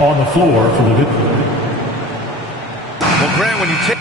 On the floor for the victory. Well, Grant, when you take...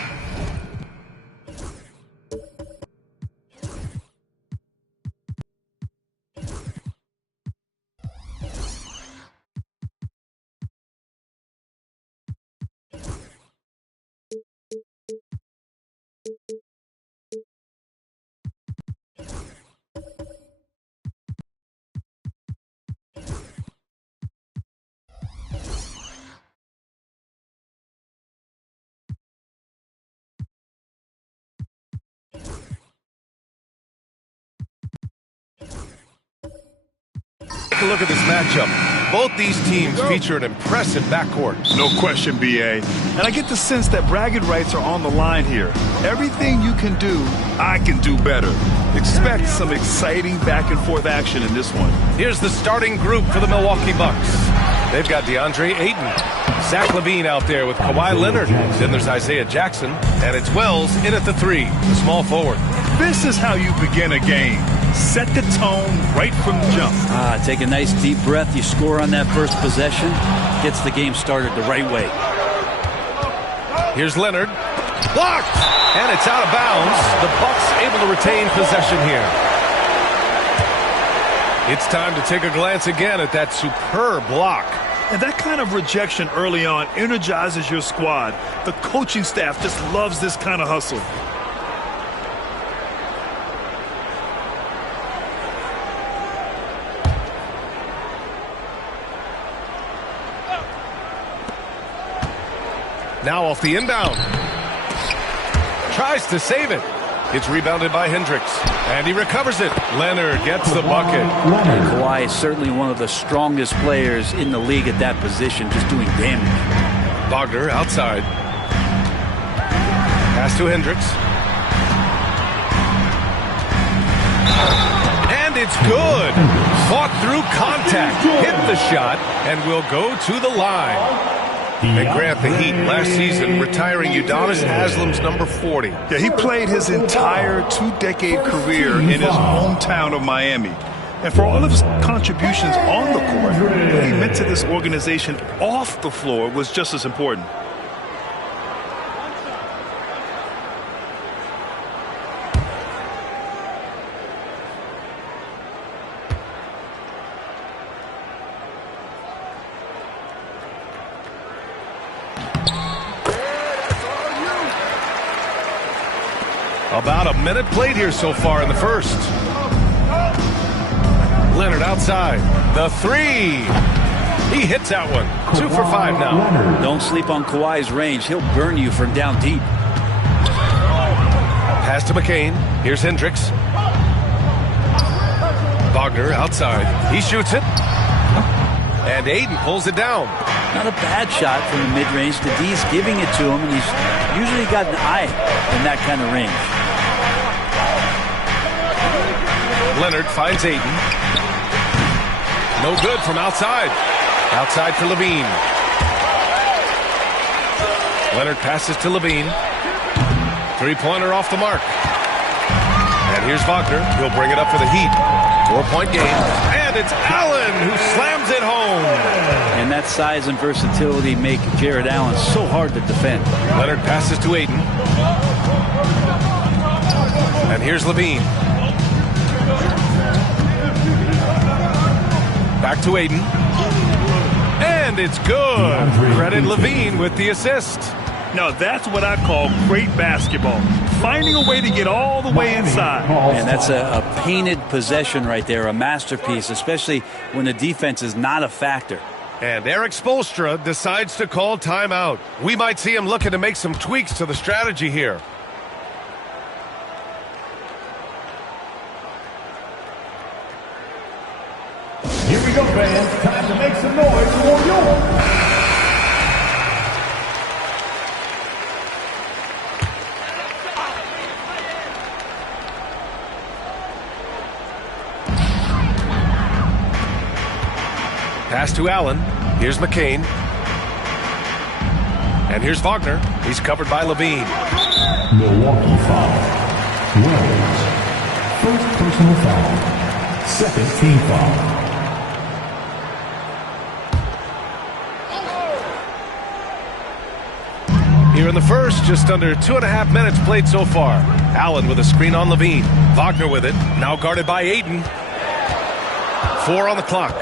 Take a look at this matchup. Both these teams feature an impressive backcourt. No question, B.A. And I get the sense that bragging rights are on the line here. Everything you can do, I can do better. Expect some exciting back-and-forth action in this one. Here's the starting group for the Milwaukee Bucks. They've got DeAndre Ayton, Zach LaVine out there with Kawhi Leonard. Then there's Isaiah Jackson, and it's Wells in at the 3, the small forward. This is how you begin a game. Set the tone right from jump. Take a nice deep breath. You score on that first possession. Gets the game started the right way. Here's Leonard. Blocked! And it's out of bounds. The Bucks able to retain possession here. It's time to take a glance again at that superb block. And that kind of rejection early on energizes your squad. The coaching staff just loves this kind of hustle. Now off the inbound. Tries to save it. It's rebounded by Hendricks. And he recovers it. Leonard gets the bucket. Kawhi is certainly one of the strongest players in the league at that position, just doing damage. Wagner outside. Pass to Hendricks. And it's good. Fought through contact. Hit the shot and will go to the line. And Grant, the Heat last season retiring Udonis Haslam's number 40. Yeah, he played his entire two-decade career in his hometown of Miami. And for all of his contributions on the court, what he meant to this organization off the floor was just as important. About a minute played here so far in the first. Leonard outside. The 3. He hits that one. 2 for 5 now. Don't sleep on Kawhi's range. He'll burn you from down deep. Pass to McCain. Here's Hendricks. Wagner outside. He shoots it. And Ayton pulls it down. Not a bad shot from the mid-range. The D's giving it to him, and he's usually got an eye in that kind of range. Leonard finds Ayton. No good from outside. Outside for LaVine. Leonard passes to LaVine. Three-pointer off the mark. And here's Wagner. He'll bring it up for the Heat. 4-point game. And it's Allen who slams it home. And that size and versatility make Jared Allen so hard to defend. Leonard passes to Ayton. And here's Levine. Back to Ayton. And it's good. Credit Levine with the assist. Now that's what I call great basketball. Finding a way to get all the way inside. And that's a painted possession right there, a masterpiece, especially when the defense is not a factor. And Eric Spoelstra decides to call timeout. We might see him looking to make some tweaks to the strategy here. Here we go, fans. Time to make some noise for your... Pass to Allen. Here's McCain. And here's Wagner. He's covered by Levine. Milwaukee foul. Wells. First personal foul. Second team foul. Here in the first, just under 2.5 minutes played so far. Allen with a screen on Levine. Wagner with it. Now guarded by Ayton. 4 on the clock.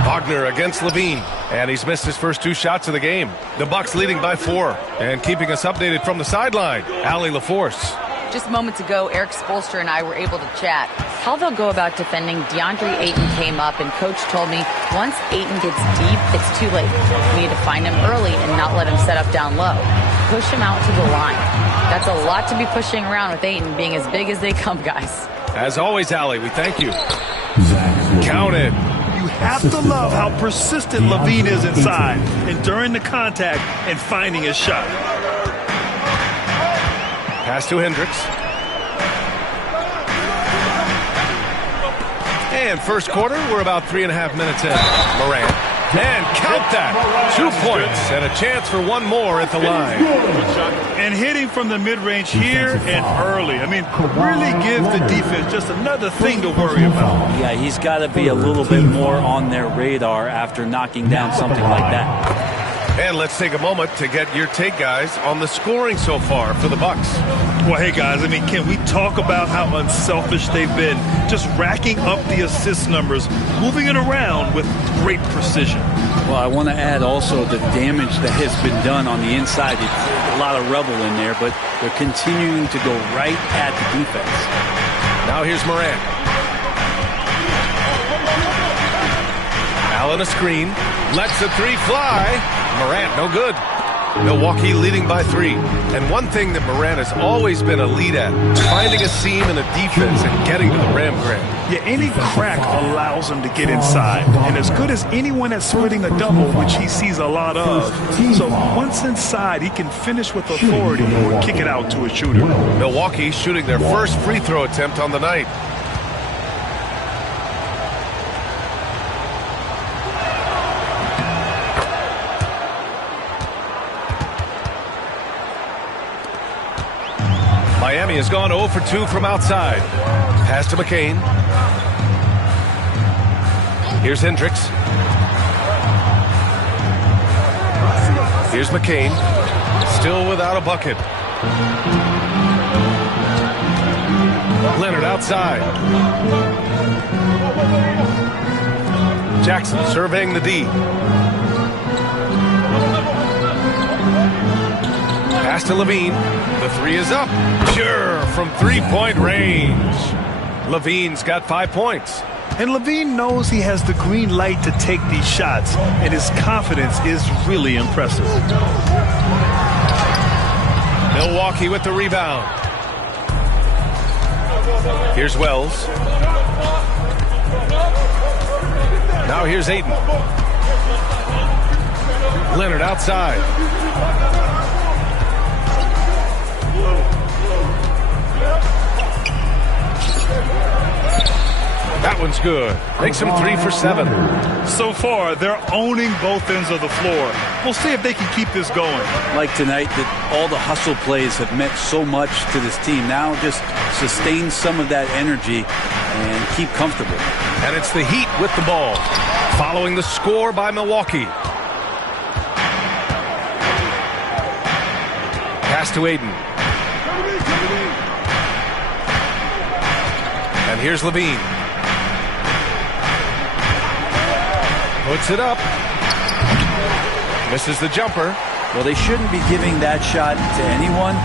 Wagner against Levine, and he's missed his first 2 shots of the game. The Bucks leading by 4, and keeping us updated from the sideline, Allie LaForce. Just moments ago, Eric Spoelstra and I were able to chat. How they'll go about defending DeAndre Ayton came up, and Coach told me once Ayton gets deep, it's too late. We need to find him early and not let him set up down low. Push him out to the line. That's a lot to be pushing around with Ayton being as big as they come, guys. As always, Allie, we thank you. Count it. You have to love how persistent Levine is inside, enduring the contact and finding his shot. Pass to Hendricks. And first quarter, we're about 3.5 minutes in. Morant. And count that. 2 points and a chance for one more at the line. And hitting from the mid-range here and early. I mean, really give the defense just another thing to worry about. Yeah, he's got to be a little bit more on their radar after knocking down something like that. And let's take a moment to get your take, guys, on the scoring so far for the Bucks. Well, hey, guys, I mean, can we talk about how unselfish they've been? Just racking up the assist numbers, moving it around with great precision. Well, I want to add also the damage that has been done on the inside. It's a lot of rubble in there, but they're continuing to go right at the defense. Now here's Morant. Allen a screen. Lets the 3 fly. Morant, no good. Milwaukee leading by 3. And one thing that Morant has always been a lead at, finding a seam in a defense and getting to the rim, Grant. Yeah, any crack allows him to get inside. And as good as anyone at splitting a double, which he sees a lot of. So once inside, he can finish with authority or kick it out to a shooter. Milwaukee shooting their first free throw attempt on the night. Miami has gone 0 for 2 from outside. Pass to McCain. Here's Hendricks. Here's McCain. Still without a bucket. Leonard outside. Jackson surveying the D. Pass to Levine. The 3 is up. Sure, from 3-point range. Levine's got 5 points. And Levine knows he has the green light to take these shots, and his confidence is really impressive. Milwaukee with the rebound. Here's Wells. Now here's Ayton. Leonard outside. That one's good. Makes them 3 for 7. So far, they're owning both ends of the floor. We'll see if they can keep this going. Like tonight, that all the hustle plays have meant so much to this team. Now just sustain some of that energy and keep comfortable. And it's the Heat with the ball, following the score by Milwaukee. Pass to Aiden. And here's Levine. Puts it up. Misses the jumper. Well, they shouldn't be giving that shot to anyone,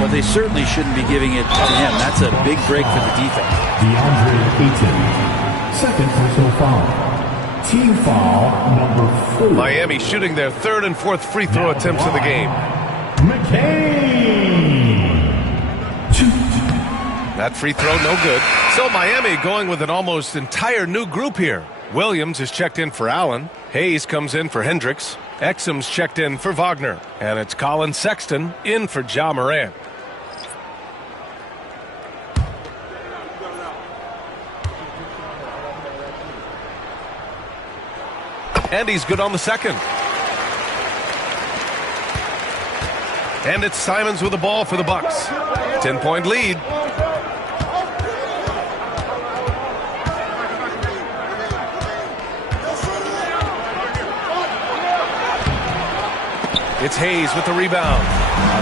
but they certainly shouldn't be giving it to him. That's a big break for the defense. DeAndre Ayton, second personal foul. Team foul number 4. Miami shooting their third and fourth free throw attempts of the game. McCain. That free throw no good. So Miami going with an almost entire new group here. Williams is checked in for Allen. Hayes comes in for Hendricks. Exum's checked in for Wagner. And it's Colin Sexton in for Ja Morant. And he's good on the second. And it's Simons with the ball for the Bucks. 10-point lead. It's Hayes with the rebound.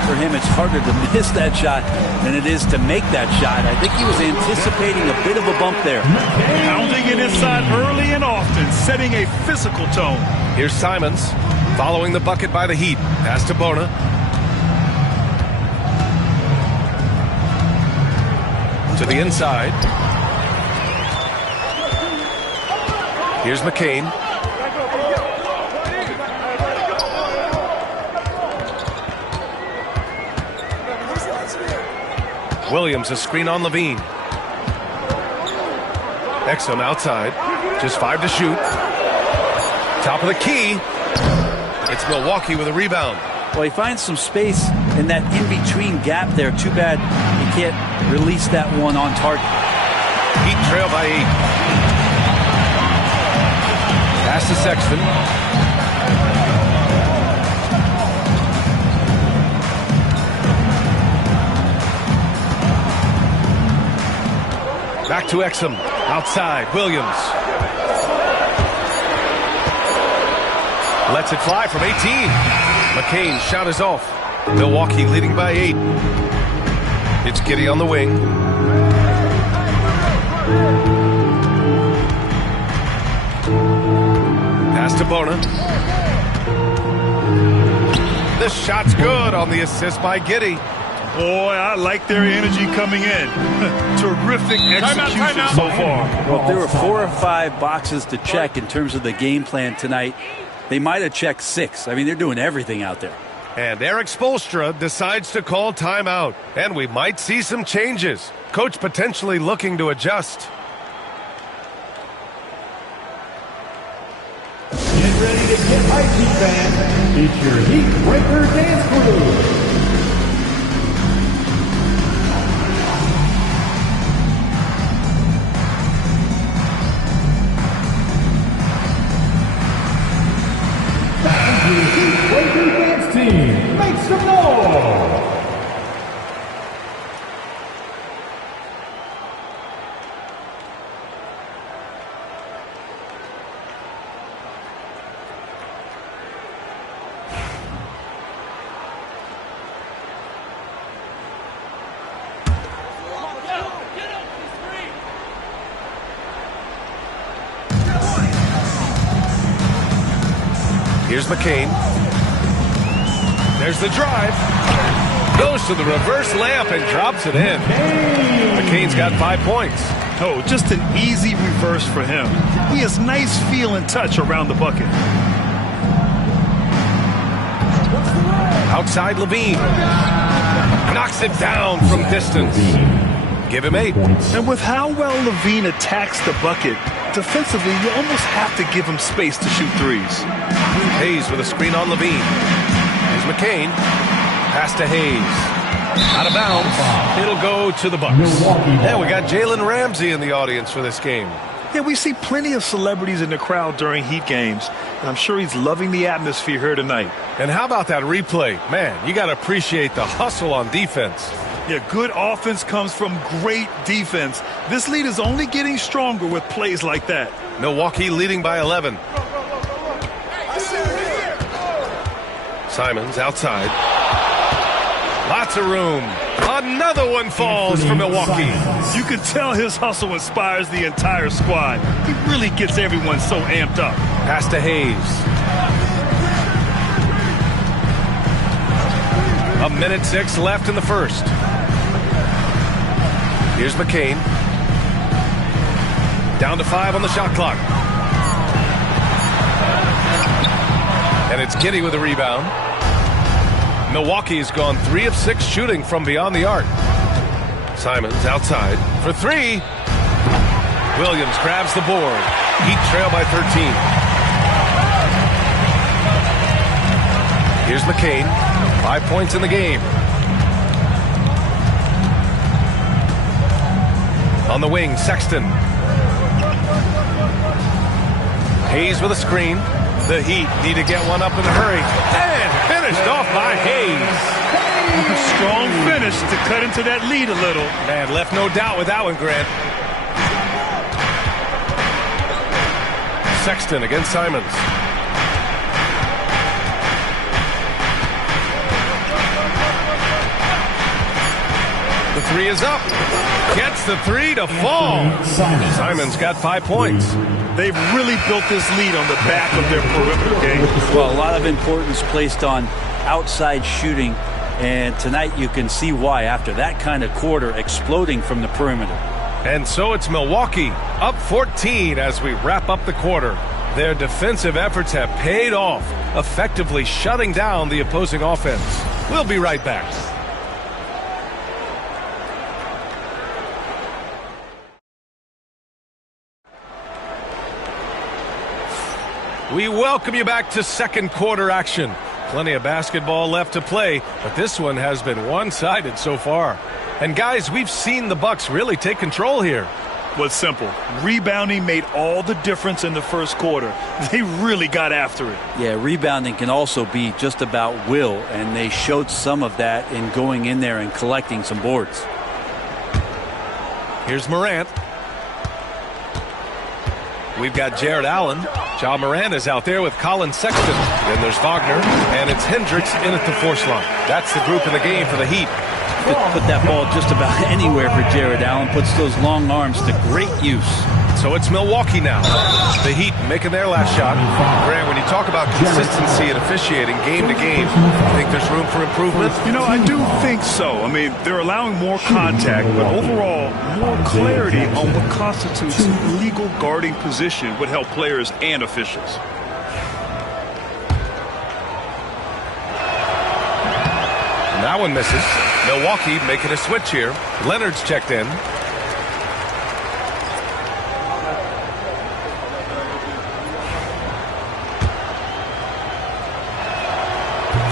For him, it's harder to miss that shot than it is to make that shot. I think he was anticipating a bit of a bump there. Pounding it inside early and often, setting a physical tone. Here's Simons following the bucket by the Heat. Pass to Bona. To the inside. Here's McCain. Williams, a screen on Levine. Exum outside. Just 5 to shoot. Top of the key. It's Milwaukee with a rebound. Well, he finds some space in that in-between gap there. Too bad he can't release that one on target. Heat trail by 8. Pass to Sexton. Back to Exum. Outside. Williams. Lets it fly from 18. McCain's shot is off. Milwaukee leading by 8. It's Giddey on the wing. Pass to Bona. This shot's good on the assist by Giddey. Boy, I like their energy coming in. Terrific execution so far. Well, if there were 4 or 5 boxes to check in terms of the game plan tonight, they might have checked 6. I mean, they're doing everything out there. And Eric Spoelstra decides to call timeout. And we might see some changes. Coach potentially looking to adjust. Get ready to get hype, Heat fans. It's your Heat Breaker Dance Crew. Heat Breaker Dance Team, make some noise! Here's McCain. There's the drive. Goes to the reverse layup and drops it in. McCain's got 5 points. Oh, just an easy reverse for him. He has nice feel and touch around the bucket. Outside Levine. Knocks it down from distance. Give him 8. And with how well Levine attacks the bucket, defensively, you almost have to give him space to shoot threes. Hayes with a screen on Levine. Here's McCain. Pass to Hayes. Out of bounds. It'll go to the Bucks. And we got Jalen Ramsey in the audience for this game. Yeah, we see plenty of celebrities in the crowd during Heat games, and I'm sure he's loving the atmosphere here tonight. And how about that replay? Man, you got to appreciate the hustle on defense. Yeah, good offense comes from great defense. This lead is only getting stronger with plays like that. Milwaukee leading by 11. Simons outside. Lots of room. Another one falls for Milwaukee. You can tell his hustle inspires the entire squad. He really gets everyone so amped up. Pass to Hayes. 1:06 left in the first. Here's McCain. Down to 5 on the shot clock. And it's Giddey with a rebound. Milwaukee has gone 3 of 6 shooting from beyond the arc. Simons outside for 3. Williams grabs the board. Heat trail by 13. Here's McCain. 5 points in the game. On the wing, Sexton. Hayes with a screen. The Heat need to get one up in a hurry. And finished off by Hayes. Strong finish to cut into that lead a little. Man, left no doubt with that one, Grant. Sexton against Simons. The 3 is up. Gets the 3 to fall. Simons got 5 points. They've really built this lead on the back of their perimeter game. Well, a lot of importance placed on outside shooting, and tonight you can see why after that kind of quarter exploding from the perimeter. And so it's Milwaukee up 14 as we wrap up the quarter. Their defensive efforts have paid off, effectively shutting down the opposing offense. We'll be right back. We welcome you back to second quarter action. Plenty of basketball left to play, but this one has been one-sided so far. And guys, we've seen the Bucks really take control here. Well, it's simple. Rebounding made all the difference in the first quarter. They really got after it. Yeah, rebounding can also be just about will, and they showed some of that in going in there and collecting some boards. Here's Morant. We've got Jared Allen. Ja Morant is out there with Colin Sexton. Then there's Wagner, and it's Hendricks in at the force line. That's the group in the game for the Heat. Could put that ball just about anywhere for Jared Allen. Puts those long arms to great use. So it's Milwaukee now. The Heat making their last shot. Grant, when you talk about consistency and officiating game to game, you think there's room for improvement? You know, I do think so. I mean, they're allowing more contact, but overall, more clarity on what constitutes a legal guarding position would help players and officials. And that one misses. Milwaukee making a switch here. Leonard's checked in.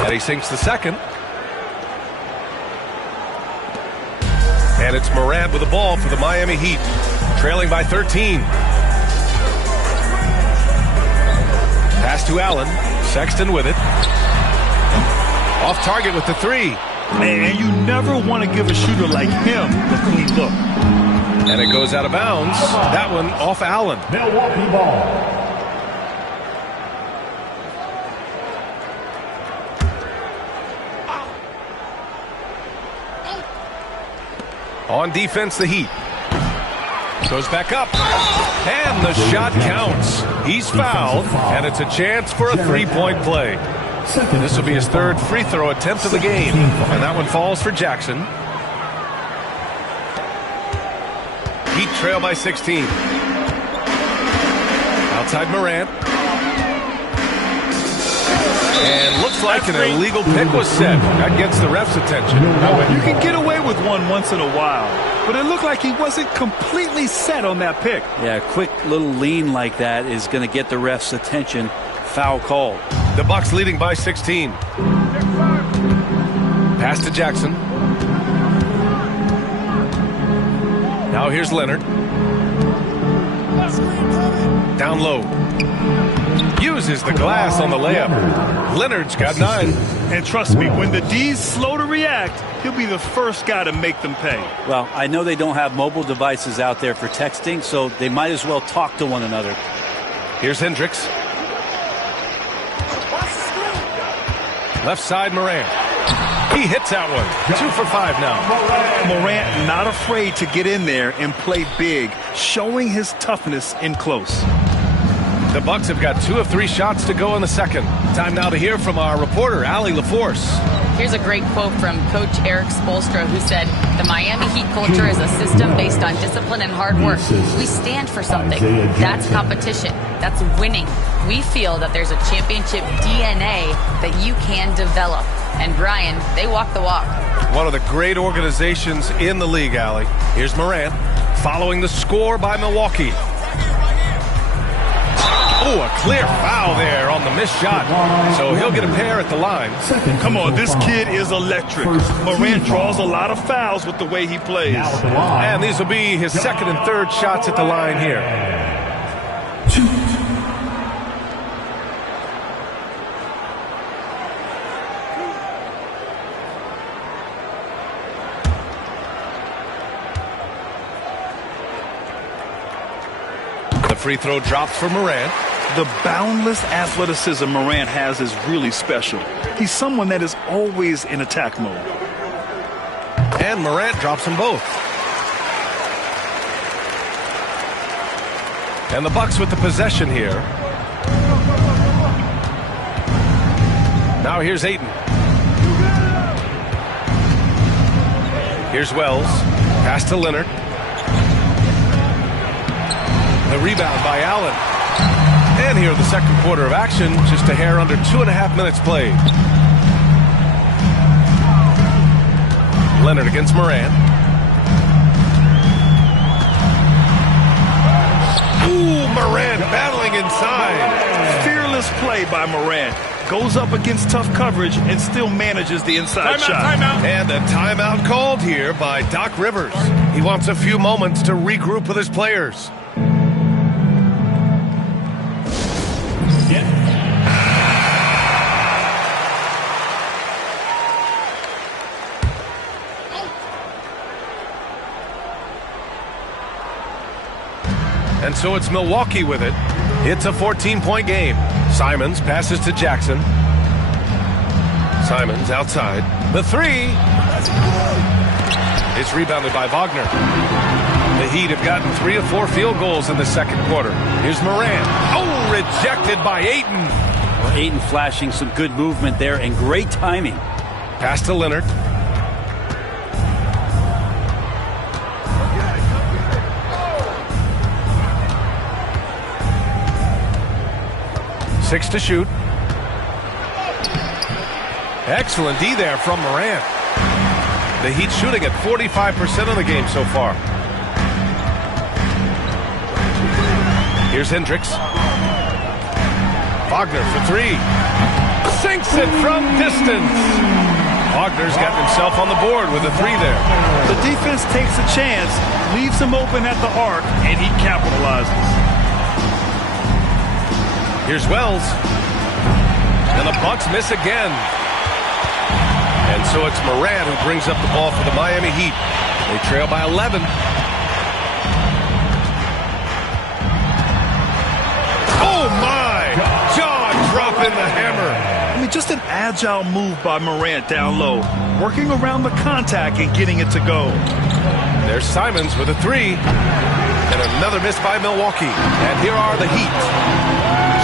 And he sinks the second. And it's Morant with the ball for the Miami Heat, trailing by 13. Pass to Allen. Sexton with it. Off target with the 3. And you never want to give a shooter like him a clean look. And it goes out of bounds. That one off Allen. Milwaukee ball. On defense, the Heat. Goes back up. And the shot counts. He's fouled, and it's a chance for a three-point play. This will be his third free throw attempt of the game. And that one falls for Jackson. Heat trail by 16. Outside Morant. And looks like an illegal pick was set. That gets the ref's attention. You can get away with one once in a while, but it looked like he wasn't completely set on that pick. Yeah, a quick little lean like that is going to get the ref's attention. Foul called. The Bucks leading by 16. Pass to Jackson. Now here's Leonard. Down low. Uses the glass on the layup. Leonard's got 9. And trust me, when the D's slow to react, he'll be the first guy to make them pay. Well, I know they don't have mobile devices out there for texting, so they might as well talk to one another. Here's Hendricks. Left side, Morant. He hits that one. 2 for 5 now. Morant not afraid to get in there and play big, showing his toughness in close. The Bucks have got 2 of 3 shots to go in the second. Time now to hear from our reporter, Allie LaForce. Here's a great quote from Coach Eric Spoelstra, who said, "The Miami Heat culture is a system based on discipline and hard work. We stand for something. That's competition. That's winning. We feel that there's a championship DNA that you can develop." And Brian, they walk the walk. One of the great organizations in the league, Allie. Here's Morant, following the score by Milwaukee. Oh, a clear foul there on the missed shot. So he'll get a pair at the line. Come on, this kid is electric. Morant draws a lot of fouls with the way he plays. And these will be his second and third shots at the line here. The free throw drops for Morant. The boundless athleticism Morant has is really special. He's someone that is always in attack mode. And Morant drops them both. And the Bucks with the possession here. Now here's Ayton. Here's Wells. Pass to Leonard. The rebound by Allen. And here the second quarter of action, just a hair under 2.5 minutes played. Leonard against Morant. Ooh, Morant battling inside. Fearless play by Morant. Goes up against tough coverage and still manages the inside shot. Timeout. And a timeout called here by Doc Rivers. He wants a few moments to regroup with his players. And so it's Milwaukee with it. It's a 14-point game. Simons passes to Jackson. Simons outside. The three. It's rebounded by Wagner. The Heat have gotten 3 of 4 field goals in the second quarter. Here's Morant. Oh, rejected by Ayton. Well, Ayton flashing some good movement there and great timing. Pass to Leonard. Six to shoot. Excellent D there from Morant. The Heat shooting at 45% of the game so far. Here's Hendricks. Wagner for 3. Sinks it from distance. Wagner's got himself on the board with a 3 there. The defense takes a chance, leaves him open at the arc, and he capitalizes. Here's Wells. And the Bucks miss again. And so it's Morant who brings up the ball for the Miami Heat. They trail by 11. Oh, my! Jaw dropping the hammer. I mean, just an agile move by Morant down low, working around the contact and getting it to go. There's Simons with a 3. And another miss by Milwaukee. And here are the Heat.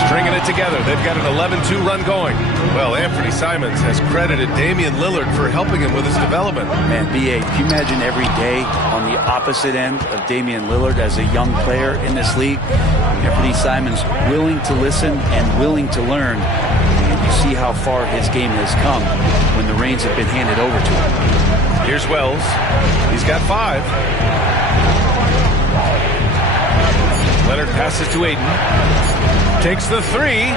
Stringing it together. They've got an 11-2 run going. Well, Anthony Simons has credited Damian Lillard for helping him with his development. Man, B.A., can you imagine every day on the opposite end of Damian Lillard as a young player in this league? Anthony Simons willing to listen and willing to learn. And you see how far his game has come when the reins have been handed over to him. Here's Wells. He's got 5. Leonard passes to Ayton. Takes the 3.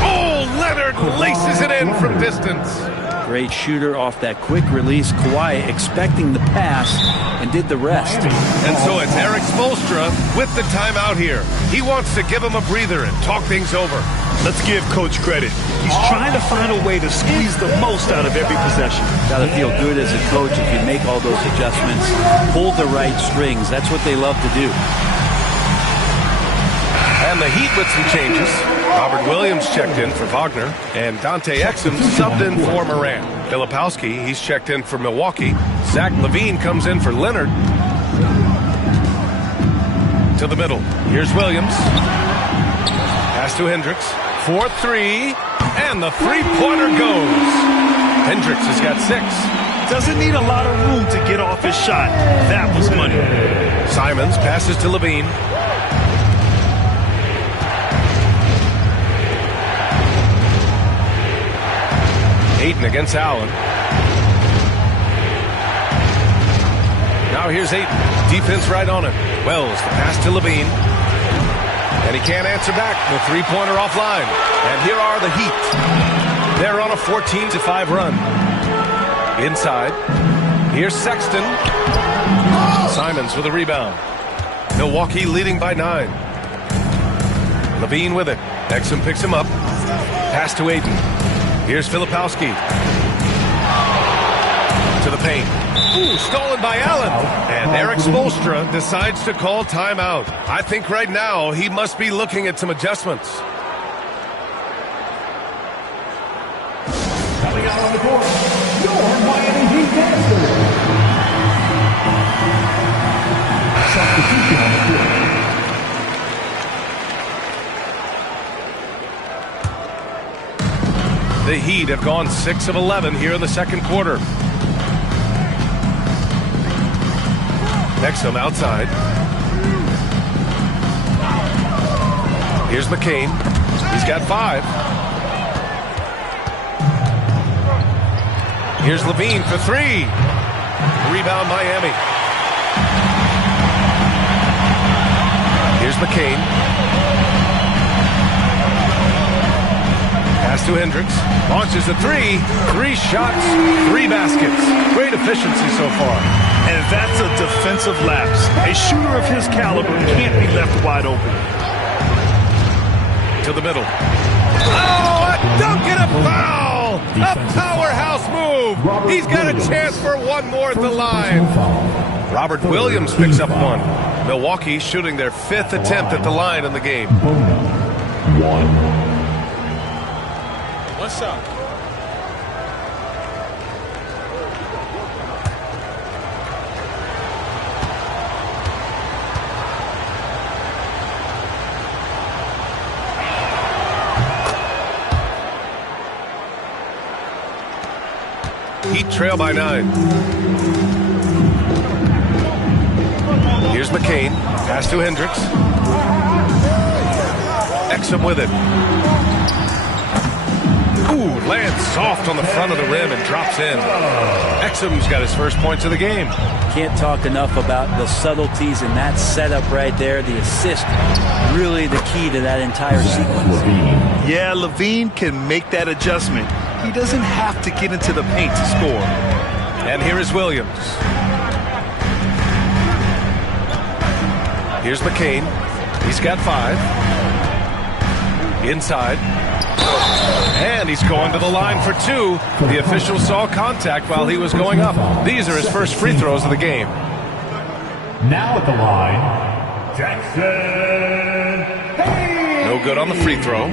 Oh, Leonard laces it in from distance. Great shooter off that quick release. Kawhi expecting the pass and did the rest. And so it's Eric Spoelstra with the timeout here. He wants to give him a breather and talk things over. Let's give Coach credit. He's trying to find a way to squeeze the most out of every possession. Got to feel good as a coach if you make all those adjustments, pull the right strings. That's what they love to do. And the Heat with some changes. Robert Williams checked in for Wagner, and Dante Exum subbed in for Morant. Filipowski, he's checked in for Milwaukee. Zach LaVine comes in for Leonard. To the middle. Here's Williams. Pass to Hendricks. 4-3, and the three-pointer goes. Hendricks has got 6. Doesn't need a lot of room to get off his shot. That was money. Simons passes to LaVine. Ayton against Allen. Now here's Ayton. Defense right on him. Wells, the pass to LaVine. And he can't answer back. The three-pointer offline. And here are the Heat. They're on a 14-5 run. Inside. Here's Sexton. Simons with a rebound. Milwaukee leading by 9. LaVine with it. Exum picks him up. Pass to Ayton. Here's Filipowski. To the paint. Ooh, stolen by Allen. And Eric Spoelstra decides to call timeout. I think right now he must be looking at some adjustments. Coming out on the court, your Miami Heat dancers. Substitution on the court. The Heat have gone 6 of 11 here in the second quarter. Exum outside. Here's McCain. He's got 5. Here's LaVine for 3. Rebound Miami. Here's McCain. Pass to Hendricks. Launches a 3. 3 shots, 3 baskets. Great efficiency so far. And that's a defensive lapse. A shooter of his caliber can't be left wide open. To the middle. Oh, a dunk and a foul! A powerhouse move! He's got a chance for one more at the line. Robert Williams picks up 1. Milwaukee shooting their 5th attempt at the line in the game. 1. What's up? Heat trail by 9. Here's McCain. Pass to Hendricks. Exum with it. Ooh, lands soft on the front of the rim and drops in. Exum's got his first points of the game. Can't talk enough about the subtleties in that setup right there. The assist, really the key to that entire sequence. Yeah, LaVine can make that adjustment. He doesn't have to get into the paint to score. And here is Williams. Here's McCain. He's got 5. Inside. And he's going to the line for 2. The official saw contact while he was going up. These are his first free throws of the game. Now at the line, Jackson Hayes. No good on the free throw.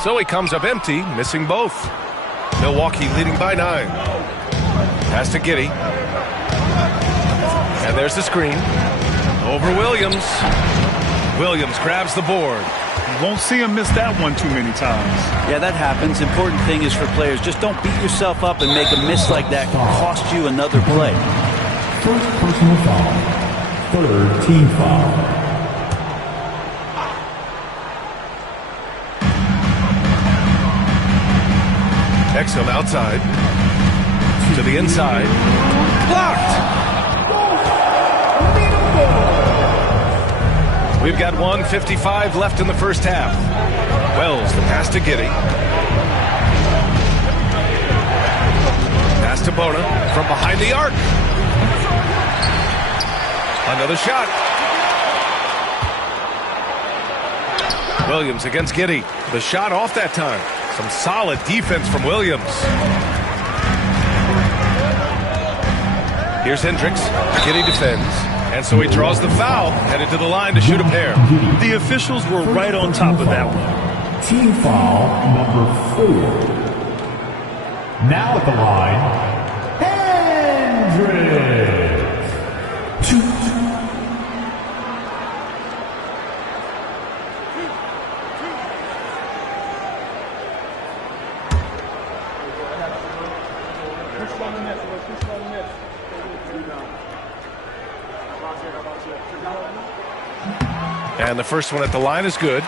So he comes up empty, missing both. Milwaukee leading by 9. Pass to Giddey. And there's the screen. Over Williams. Williams grabs the board. You won't see him miss that one too many times. Yeah, that happens. Important thing is for players, just don't beat yourself up and make a miss like that can cost you another play. First personal foul. Third team foul. Exum outside. To the inside. Blocked! We've got 1:55 left in the first half. Wells, the pass to Giddey. Pass to Bona from behind the arc. Another shot. Williams against Giddey. The shot off that time. Some solid defense from Williams. Here's Hendricks. Giddey defends. And so he draws the foul, headed to the line to shoot a pair. The officials were right on top of that one. Team foul number 4. Now at the line, Hendricks. 2. And the first one at the line is good.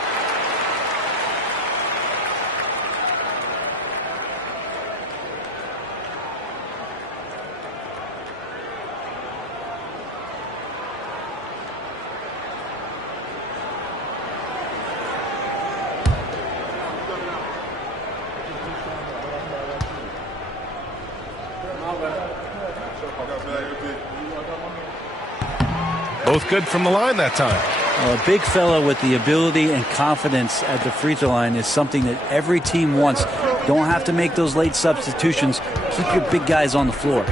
Both good from the line that time. Well, a big fella with the ability and confidence at the free throw line is something that every team wants. Don't have to make those late substitutions. Keep your big guys on the floor.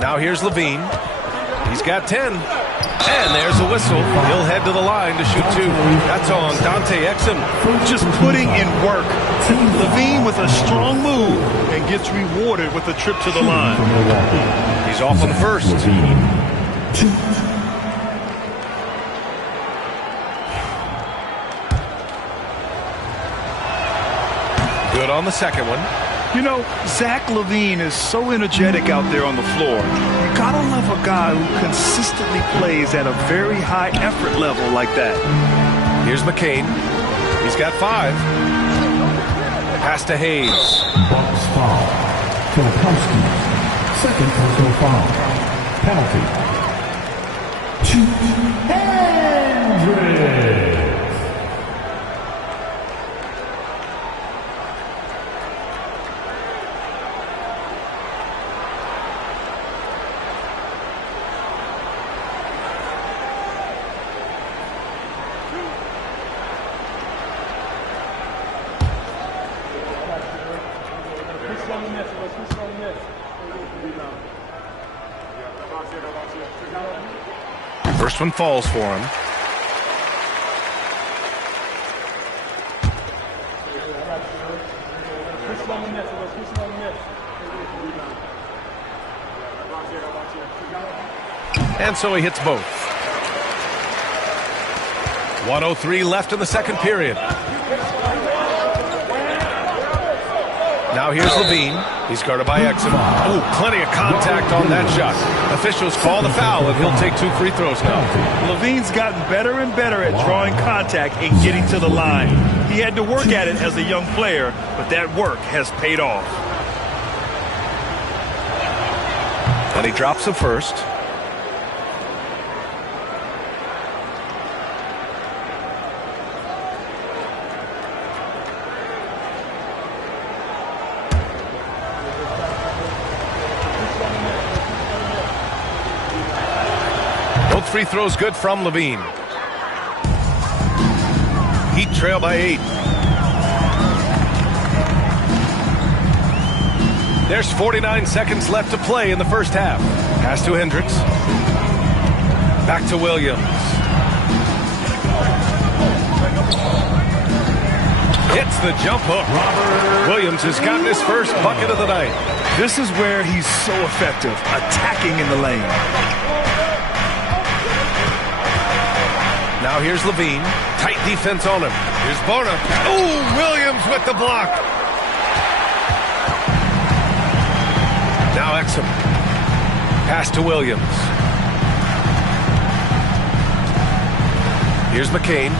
Now here's Levine. He's got 10. And there's a whistle. He'll head to the line to shoot 2. That's on Dante Exum. Just putting in work. Levine with a strong move and gets rewarded with a trip to the line. He's off on the first. Good on the second one. You know, Zach LaVine is so energetic out there on the floor. You gotta love a guy who consistently plays at a very high effort level like that. Here's McCain. He's got 5. Pass to Hayes. Bucks foul. Filipowski. Second personal foul. Penalty. 2. Hendricks. First one falls for him. And so he hits both. 1:03 left in the second period. Now here's Levine. He's guarded by Exum. Oh, plenty of contact on that shot. Officials call the foul, and he'll take 2 free throws now. Levine's gotten better and better at drawing contact and getting to the line. He had to work at it as a young player, but that work has paid off. And he drops the first. Free throws good from Levine. Heat trail by 8. There's 49 seconds left to play in the first half. Pass to Hendricks. Back to Williams. Hits the jump hook. Williams has gotten his first bucket of the night. This is where he's so effective, attacking in the lane. Now here's Levine. Tight defense on him. Here's Bona. Oh, Williams with the block. Now Exum. Pass to Williams. Here's McCain.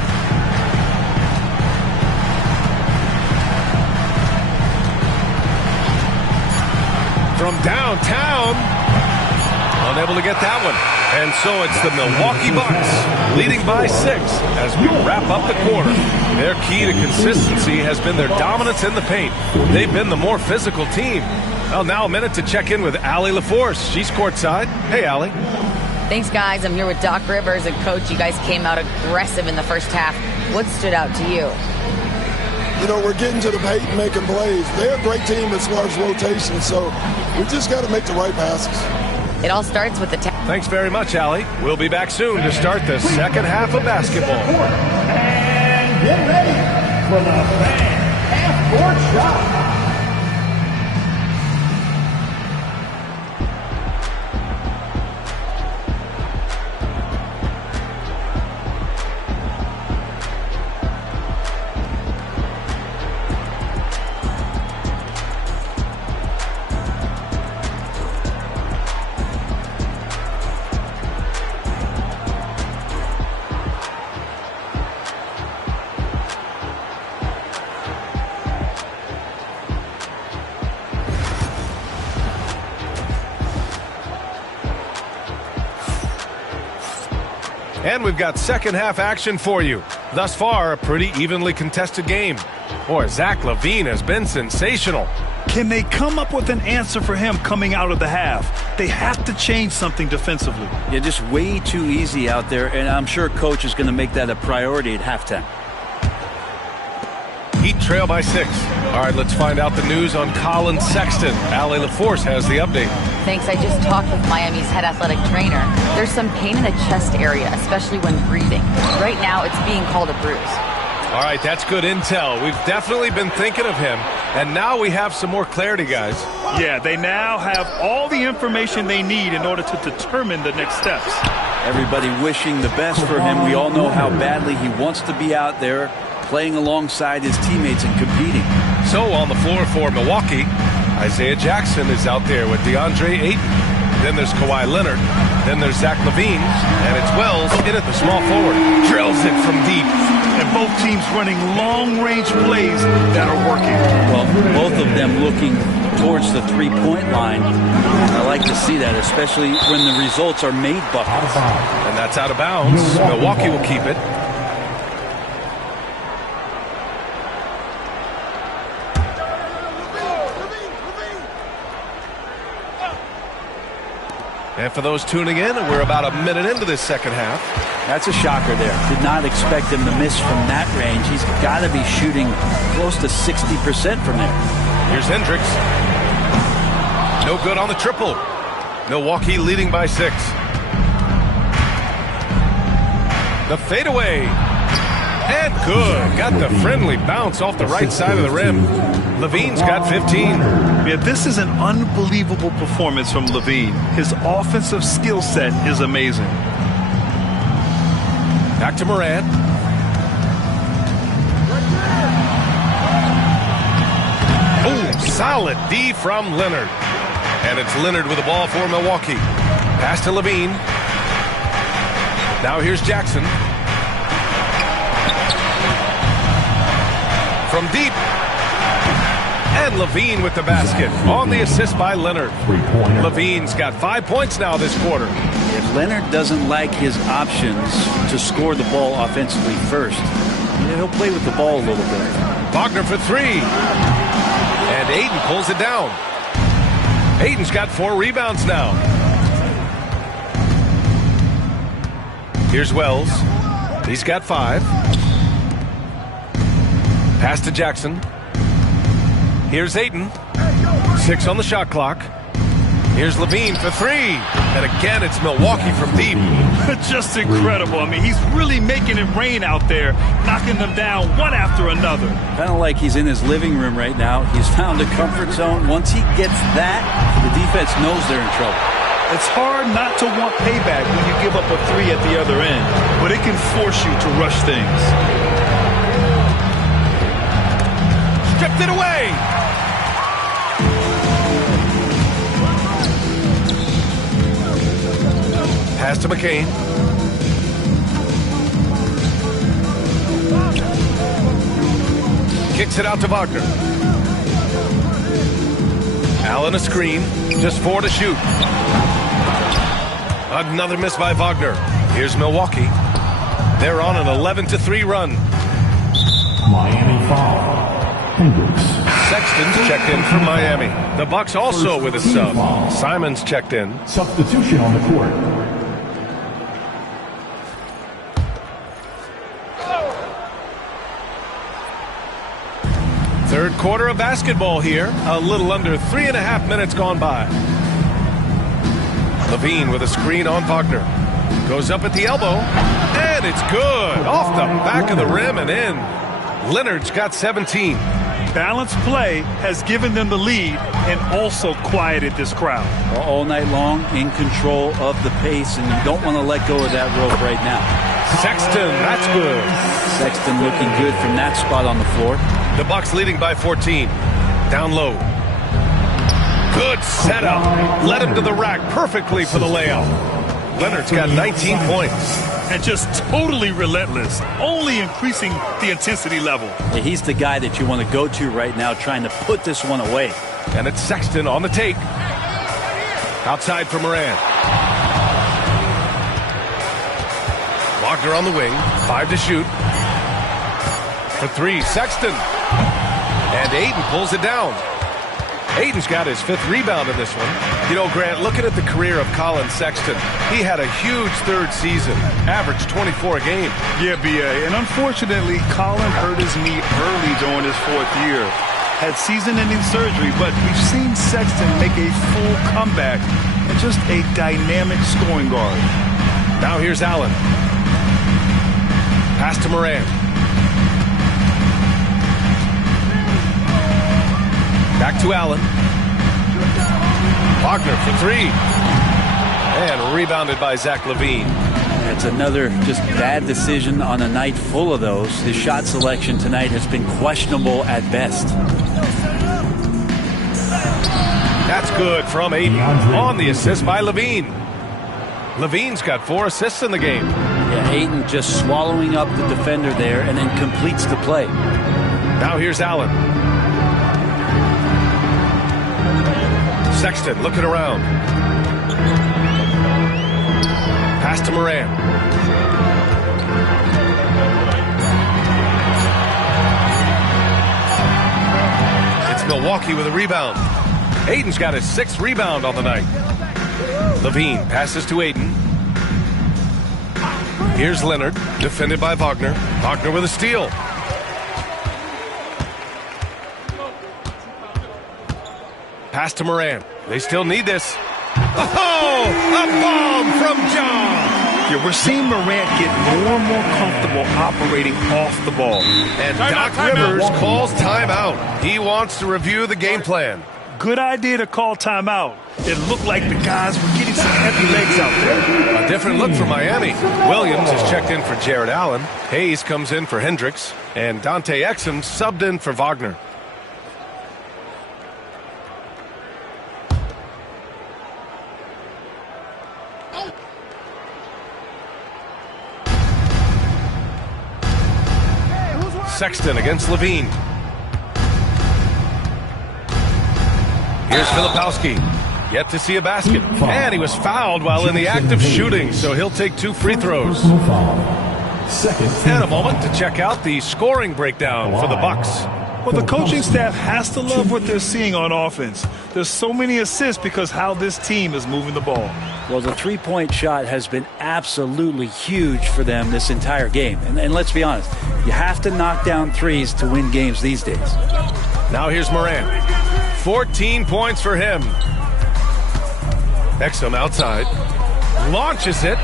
from downtown. Unable to get that one. And so it's the Milwaukee Bucks leading by 6 as we wrap up the quarter. Their key to consistency has been their dominance in the paint. They've been the more physical team. Well, now a minute to check in with Allie LaForce. She's courtside. Hey, Allie. Thanks, guys. I'm here with Doc Rivers. And, Coach, you guys came out aggressive in the first half. What stood out to you? You know, we're getting to the paint and making plays. They're a great team as far as rotation, so we just got to make the right passes. It all starts with the Thanks very much, Allie. We'll be back soon to start the second half of basketball. And get ready for the fan half-court shot. And we've got second half action for you. Thus far, a pretty evenly contested game. Boy, Zach LaVine has been sensational. Can they come up with an answer for him coming out of the half? They have to change something defensively. Yeah, just way too easy out there, and I'm sure Coach is going to make that a priority at halftime. Heat trail by 6. All right, let's find out the news on Colin Sexton. Allie LaForce has the update. Thanks. I just talked with Miami's head athletic trainer. There's some pain in the chest area, especially when breathing. Right now, it's being called a bruise. All right, that's good intel. We've definitely been thinking of him, and now we have some more clarity, guys. Yeah, they now have all the information they need in order to determine the next steps. Everybody wishing the best for him. We all know how badly he wants to be out there, playing alongside his teammates and competing. So on the floor for Milwaukee, Isaiah Jackson is out there with DeAndre Ayton. Then there's Kawhi Leonard. Then there's Zach LaVine. And it's Wells in at the small forward. Drills it from deep. And both teams running long-range plays that are working. Well, both of them looking towards the three-point line. I like to see that, especially when the results are made buckets. And that's out of bounds. Milwaukee will keep it. And for those tuning in, we're about a minute into this second half. That's a shocker there. Did not expect him to miss from that range. He's got to be shooting close to 60% from there. Here's Hendricks. No good on the triple. Milwaukee leading by 6. The fadeaway. And good. Got the friendly bounce off the right side of the rim. LaVine's got 15. Yeah, this is an unbelievable performance from LaVine. His offensive skill set is amazing. Back to Morant. Oh, solid D from Leonard. And it's Leonard with the ball for Milwaukee. Pass to LaVine. Now here's Jackson. From deep. And LaVine with the basket on the assist by Leonard. LaVine's got 5 points now this quarter. If Leonard doesn't like his options to score the ball offensively first, he'll play with the ball a little bit. Wagner for 3. And Ayton pulls it down. Ayton's got 4 rebounds now. Here's Wells. He's got 5. Pass to Jackson. Here's Ayton. 6 on the shot clock. Here's LaVine for 3. And again, it's Milwaukee from deep. Just incredible. I mean, he's really making it rain out there, knocking them down one after another. Kind of like he's in his living room right now. He's found a comfort zone. Once he gets that, the defense knows they're in trouble. It's hard not to want payback when you give up a 3 at the other end, but it can force you to rush things. Stripped it away. Pass to McCain. Kicks it out to Wagner. Allen a screen. Just 4 to shoot. Another miss by Wagner. Here's Milwaukee. They're on an 11-3 run. Miami foul. Hendricks. Sexton's checked in for Miami. The Bucks also with a sub. Simons checked in. Substitution on the court. Third quarter of basketball here. A little under 3.5 minutes gone by. Levine with a screen on Wagner. Goes up at the elbow. And it's good. Off the back of the rim and in. Leonard's got 17. Balanced play has given them the lead and also quieted this crowd. All night long, in control of the pace, and you don't want to let go of that rope right now. Sexton, that's good. Sexton looking good from that spot on the floor. The Bucks leading by 14. Down low. Good setup. Led him to the rack perfectly for the layup. Leonard's got 19 points. And just totally relentless, only increasing the intensity level. Yeah, he's the guy that you want to go to right now, trying to put this one away. And it's Sexton on the take. Outside for Moran. Wagner on the wing. 5 to shoot. For 3, Sexton. And Ayton pulls it down. Ayton's got his 5th rebound in this one. You know, Grant, looking at the career of Colin Sexton, he had a huge 3rd season, averaged 24 a game. Yeah, B.A., and unfortunately, Colin hurt his knee early during his 4th year. Had season-ending surgery, but we've seen Sexton make a full comeback and just a dynamic scoring guard. Now here's Allen. Pass to Moran. Back to Allen. Wagner for 3. And rebounded by Zach Levine. That's another just bad decision on a night full of those. His shot selection tonight has been questionable at best. That's good from Ayton on the assist by Levine. Levine's got 4 assists in the game. Yeah, Ayton just swallowing up the defender there and then completes the play. Now here's Allen. Sexton looking around. Pass to Moran. It's Milwaukee with a rebound. Ayton's got his 6th rebound on the night. Levine passes to Ayton. Here's Leonard, defended by Wagner. Wagner with a steal. Pass to Moran. They still need this. Oh, a bomb from John. Yeah, we're seeing Morant get more and more comfortable operating off the ball. And Doc Rivers calls timeout. He wants to review the game plan. Good idea to call timeout. It looked like the guys were getting some heavy legs out there. A different look for Miami. Williams is checked in for Jared Allen. Hayes comes in for Hendricks. And Dante Exum subbed in for Wagner. Sexton against Levine. Here's Filipowski. Yet to see a basket. And he was fouled while in the act of shooting, so he'll take 2 free throws. And a moment to check out the scoring breakdown for the Bucks. Well, the coaching staff has to love what they're seeing on offense. There's so many assists because how this team is moving the ball. Well, the 3-point shot has been absolutely huge for them this entire game. And let's be honest, you have to knock down threes to win games these days. Now here's Moran. 14 points for him. Exum outside. Launches it.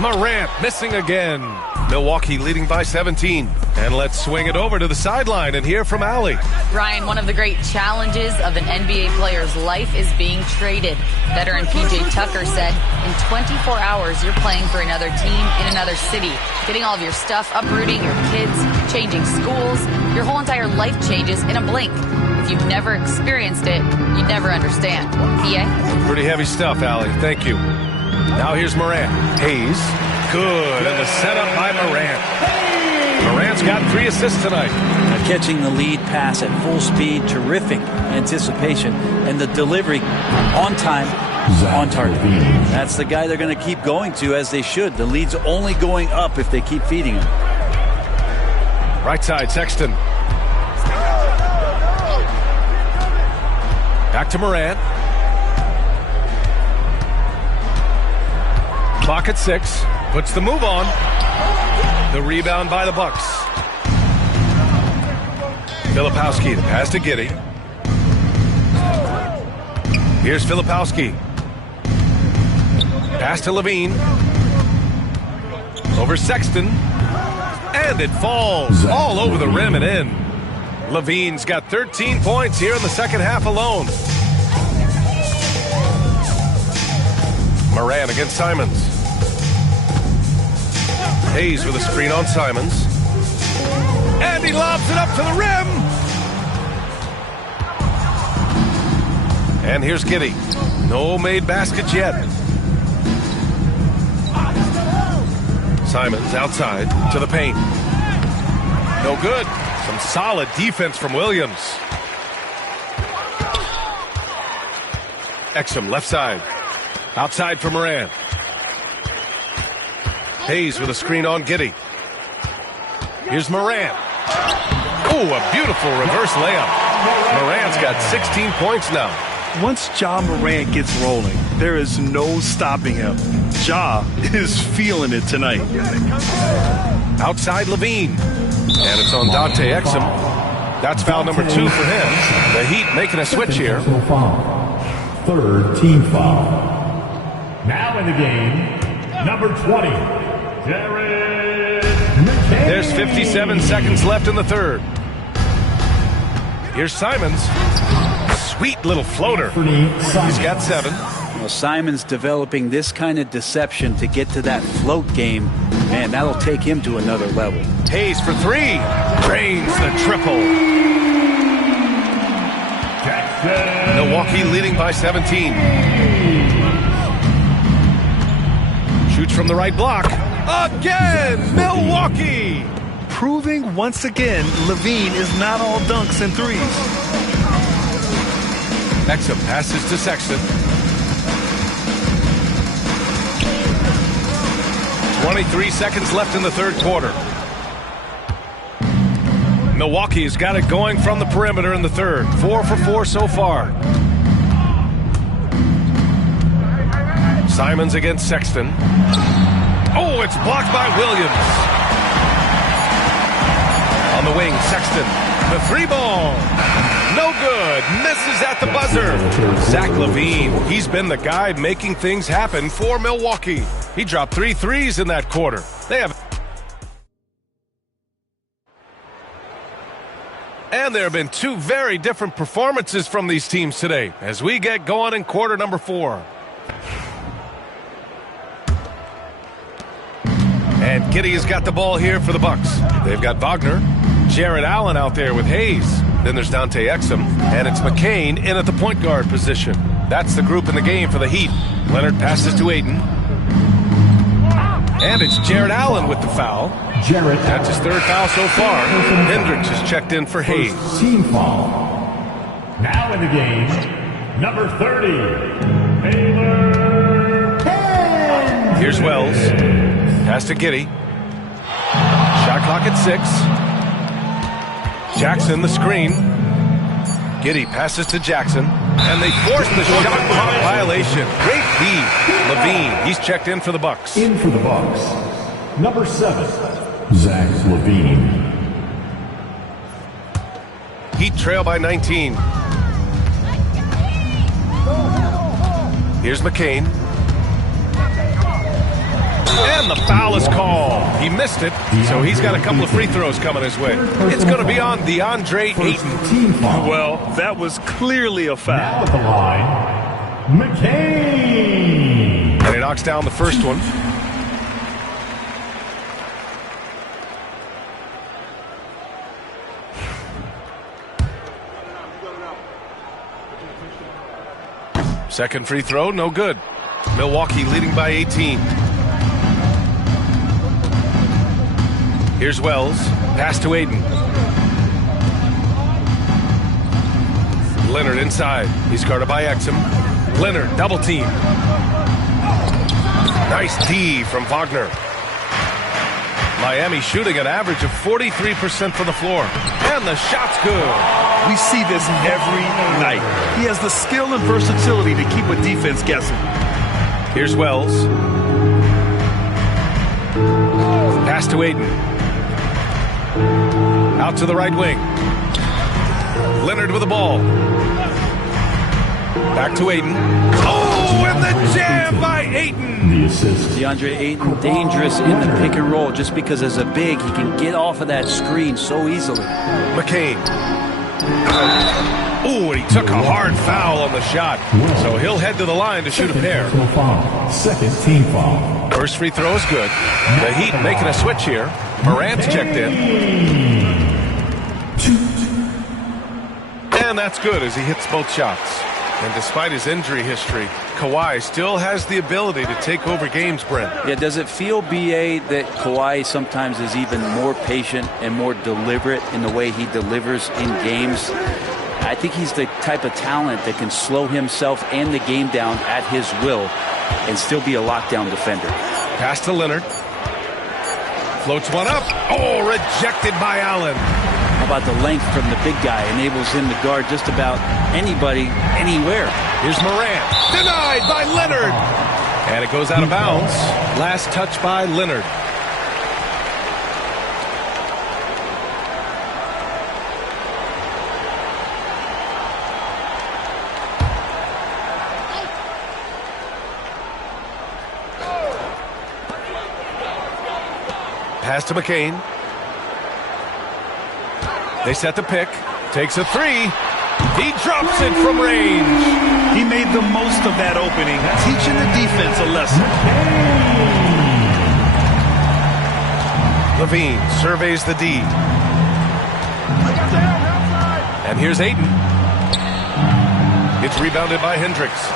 Morant missing again. Milwaukee leading by 17. And let's swing it over to the sideline and hear from Allie. Ryan, one of the great challenges of an NBA player's life is being traded. Veteran P.J. Tucker said, in 24 hours, you're playing for another team in another city, getting all of your stuff, uprooting your kids, changing schools. Your whole entire life changes in a blink. If you've never experienced it, you'd never understand. PA? Pretty heavy stuff, Allie. Thank you. Now here's Morant. Hayes. Good. And the setup by Morant. Morant's got 3 assists tonight. Catching the lead pass at full speed, terrific anticipation, and the delivery on time, on target. That's the guy they're going to keep going to, as they should. The lead's only going up if they keep feeding him. Right side, Sexton. Back to Morant. Clock at 6. Puts the move on. The rebound by the Bucks. Filipowski, the pass to Giddey. Here's Filipowski. Pass to Levine. Over Sexton. And it falls all over the rim and in. Levine's got 13 points here in the second half alone. Moran against Simons. Hayes with a screen on Simons. And he lobs it up to the rim. And here's Giddey. No made baskets yet. Simons outside to the paint. No good. Some solid defense from Williams. Exum left side. Outside for Moran. Hayes with a screen on Giddey. Here's Moran. Oh, a beautiful reverse layup. Moran's got 16 points now. Once Ja Morant gets rolling, there is no stopping him. Ja is feeling it tonight. Outside Levine. And it's on Dante Exum. That's foul number 2 for him. The Heat making a switch here. Third team foul. Now in the game, number 20, Jared McCain. There's 57 seconds left in the third. Here's Simons. Sweet little floater. He's got 7. Well, Simons developing this kind of deception to get to that float game. Man, that'll take him to another level. Hayes for 3. Drains the triple. Milwaukee leading by 17. Shoots from the right block. Again, Milwaukee! Proving once again, Levine is not all dunks and threes. Exum passes to Sexton. 23 seconds left in the third quarter. Milwaukee's got it going from the perimeter in the third. 4 for 4 so far. Simons against Sexton. Oh, it's blocked by Williams. On the wing, Sexton. The 3-ball. No good. Misses at the buzzer. Zach LaVine. He's been the guy making things happen for Milwaukee. He dropped 3 threes in that quarter. They have. And there have been 2 very different performances from these teams today as we get going in quarter number 4. And Giddey has got the ball here for the Bucks. They've got Wagner, Jared Allen out there with Hayes. Then there's Dante Exum, and it's McCain in at the point guard position. That's the group in the game for the Heat. Leonard passes to Ayton. And it's Jared Allen with the foul. That's his 3rd foul so far. Hendricks has checked in for Hayes. Team foul. Now in the game, number 30, Taylor Hendricks. Here's Wells. Pass to Giddey. Shot clock at 6. Jackson the screen. Giddey passes to Jackson. And they force the shot clock violation. Great D. Levine. He's checked in for the Bucks. In for the Bucks, number 7, Zach LaVine. Heat trail by 19. Here's McCain. And the foul is called. He missed it, so he's got a couple of free throws coming his way. It's going to be on DeAndre Ayton. Well, that was clearly a foul. Now at the line, McCain. And he knocks down the first one. Second free throw, no good. Milwaukee leading by 18. Here's Wells. Pass to Aiden. Leonard inside. He's guarded by Exum. Leonard, double team. Nice D from Wagner. Miami shooting an average of 43% from the floor. And the shot's good. We see this every night. He has the skill and versatility to keep a defense guessing. Here's Wells. Pass to Aiden. Out to the right wing. Leonard with the ball. Back to Aiden. Oh, and the jam by Ayton. The assist. DeAndre Ayton, dangerous in the pick and roll just because as a big, he can get off of that screen so easily. McCain. Oh, and he took a hard foul on the shot. So he'll head to the line to shoot a pair. Second team foul. First free throw is good. The Heat making a switch here. Morant's checked in. And that's good as he hits both shots. And despite his injury history, Kawhi still has the ability to take over games, Brent. Yeah, does it feel, B.A., that Kawhi sometimes is even more patient and more deliberate in the way he delivers in games? I think he's the type of talent that can slow himself and the game down at his will and still be a lockdown defender. Pass to Leonard. Floats one up. Oh, rejected by Allen. How about the length from the big guy enables him to guard just about anybody, anywhere. Here's Morant. Denied by Leonard. And it goes out of bounds. Last touch by Leonard. Pass to McCain. They set the pick. Takes a three. He drops it from range. He made the most of that opening, teaching the defense a lesson. Levine surveys the D. And here's Ayton. It's rebounded by Hendricks.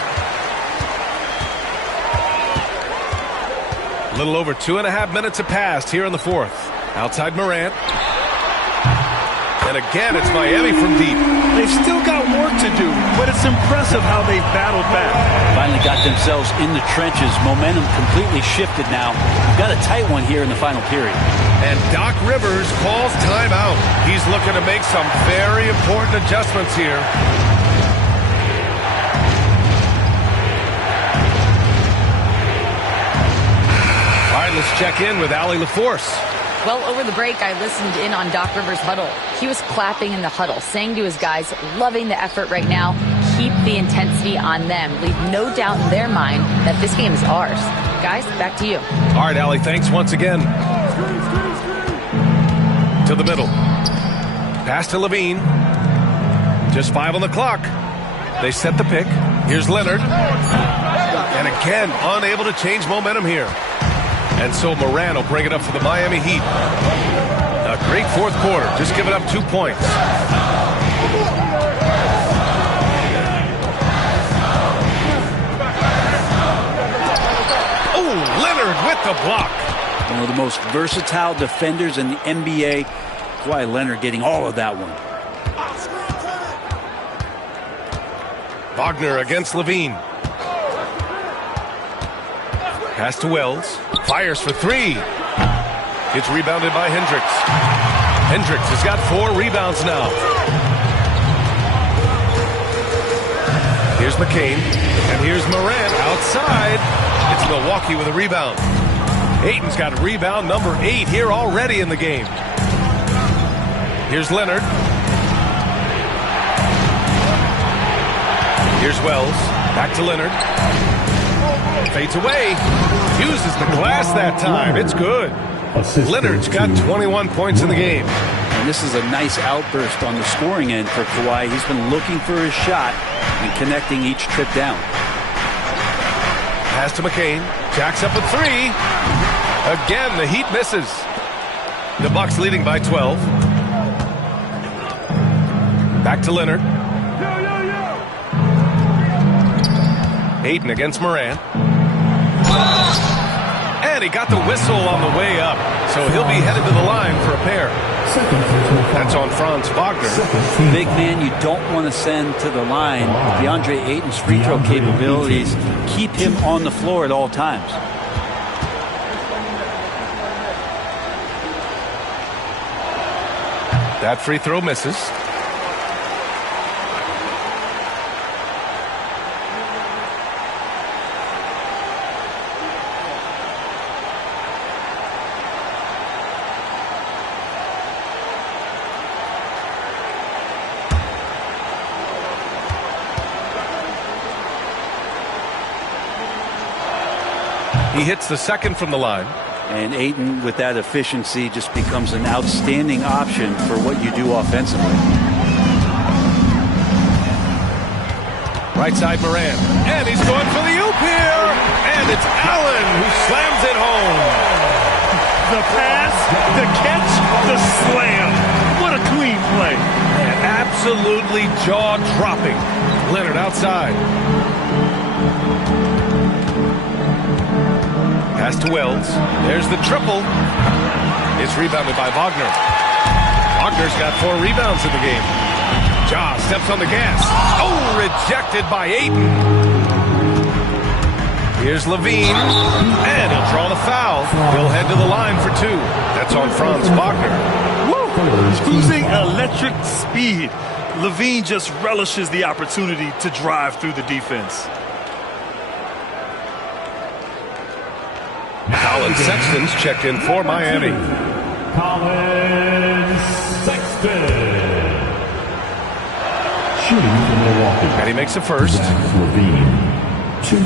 A little over 2.5 minutes have passed here in the fourth. Outside Morant. And again, it's Miami from deep. They've still got work to do, but it's impressive how they've battled back. Finally got themselves in the trenches. Momentum completely shifted now. We've got a tight one here in the final period. And Doc Rivers calls timeout. He's looking to make some very important adjustments here. All right, let's check in with Allie LaForce. Well, over the break, I listened in on Doc Rivers' huddle. He was clapping in the huddle, saying to his guys, loving the effort right now. Keep the intensity on them. Leave no doubt in their mind that this game is ours. Guys, back to you. All right, Allie, thanks once again. To the middle. Pass to Levine. Just 5 on the clock. They set the pick. Here's Leonard. And again, unable to change momentum here. And so Morant will bring it up for the Miami Heat. A great fourth quarter, just giving up 2 points. Oh, Leonard with the block. One of the most versatile defenders in the NBA. Kawhi Leonard getting all of that one. Wagner against Levine. Pass to Wells. Fires for 3. It's rebounded by Hendricks. Hendricks has got 4 rebounds now. Here's McCain. And here's Morant outside. It's Milwaukee with a rebound. Ayton's got rebound number 8 here already in the game. Here's Leonard. Here's Wells. Back to Leonard. Fades away. Uses the glass that time. It's good. Leonard's got 21 points in the game. And this is a nice outburst on the scoring end for Kawhi. He's been looking for his shot and connecting each trip down. Pass to McCain. Jacks up a 3. Again, the Heat misses. The Bucks leading by 12. Back to Leonard. Ayton against Morant. And he got the whistle on the way up. So he'll be headed to the line for a pair. That's on Franz Wagner. Big man you don't want to send to the line. DeAndre Ayton's free throw capabilities keep him on the floor at all times. That free throw misses. He hits the second from the line. And Ayton, with that efficiency, just becomes an outstanding option for what you do offensively. Right side Morant. And he's going for the oop here. And it's Allen who slams it home. The pass, the catch, the slam. What a clean play. And absolutely jaw-dropping. Leonard outside. Pass to Wells. There's the triple. It's rebounded by Wagner. Wagner's got 4 rebounds in the game. Ja steps on the gas. Oh, rejected by Ayton. Here's Levine. And he'll draw the foul. He'll head to the line for 2. That's on Franz Wagner. Woo! Cruising electric speed. Levine just relishes the opportunity to drive through the defense. Colin Sexton's checked in for Miami. Colin Sexton. Shooting for Milwaukee. And he makes a first. Zach Levine. 2.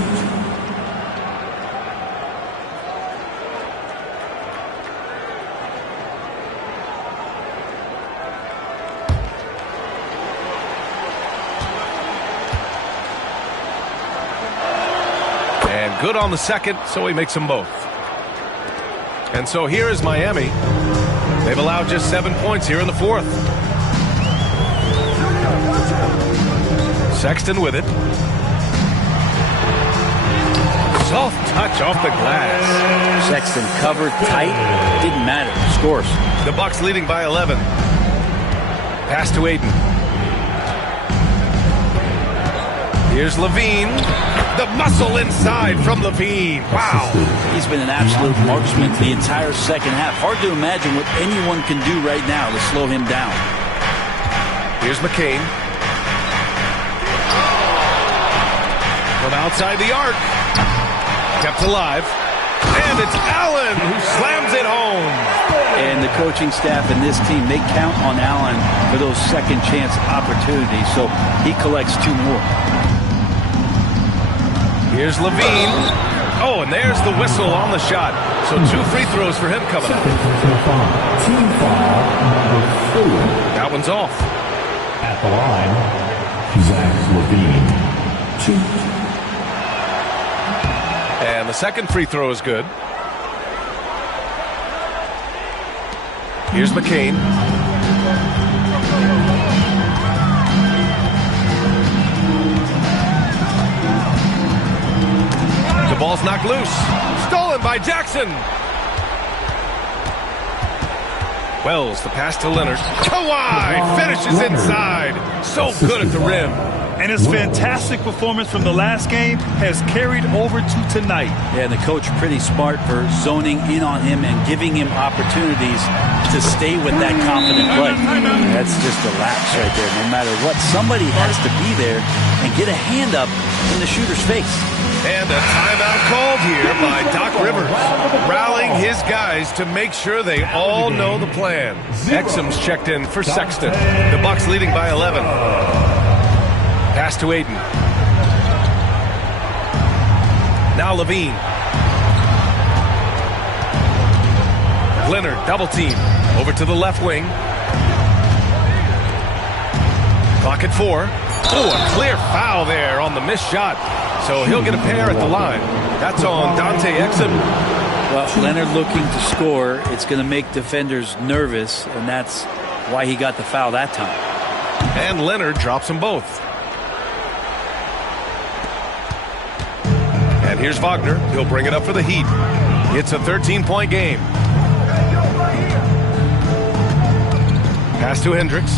And good on the second, so he makes them both. And so here is Miami. They've allowed just 7 points here in the fourth. Sexton with it. Soft touch off the glass. Sexton covered tight. Didn't matter. Scores. The Bucks leading by 11. Pass to Ayton. Here's Levine. The muscle inside from Levine. Wow. He's been an absolute marksman the entire second half. Hard to imagine what anyone can do right now to slow him down. Here's McCain. From outside the arc. Kept alive. And it's Allen who slams it home. And the coaching staff and this team, they count on Allen for those second chance opportunities. So he collects 2 more. Here's Levine. Oh, and there's the whistle on the shot. So 2 free throws for him coming up. Team foul number 4. That one's off. At the line, Zach Levine. 2. And the second free throw is good. Here's McCain. The ball's knocked loose. Stolen by Jackson. Wells, the pass to Leonard. Kawhi finishes inside. So good at the rim. And his fantastic performance from the last game has carried over to tonight. Yeah, and the coach pretty smart for zoning in on him and giving him opportunities to stay with that confident play. That's just a lapse right there. No matter what, somebody has to be there and get a hand up in the shooter's face. And a timeout called here by Doc Rivers, rallying his guys to make sure they all know the plan. Exum's checked in for Sexton. The Bucks leading by 11. Pass to Ayton. Now Levine. Leonard, double team. Over to the left wing. Clock at 4. Oh, a clear foul there on the missed shot. So he'll get a pair at the line. That's on Dante Exum. Well, Leonard looking to score. It's going to make defenders nervous, and that's why he got the foul that time. And Leonard drops them both. And here's Wagner. He'll bring it up for the Heat. It's a 13-point game. Pass to Hendricks.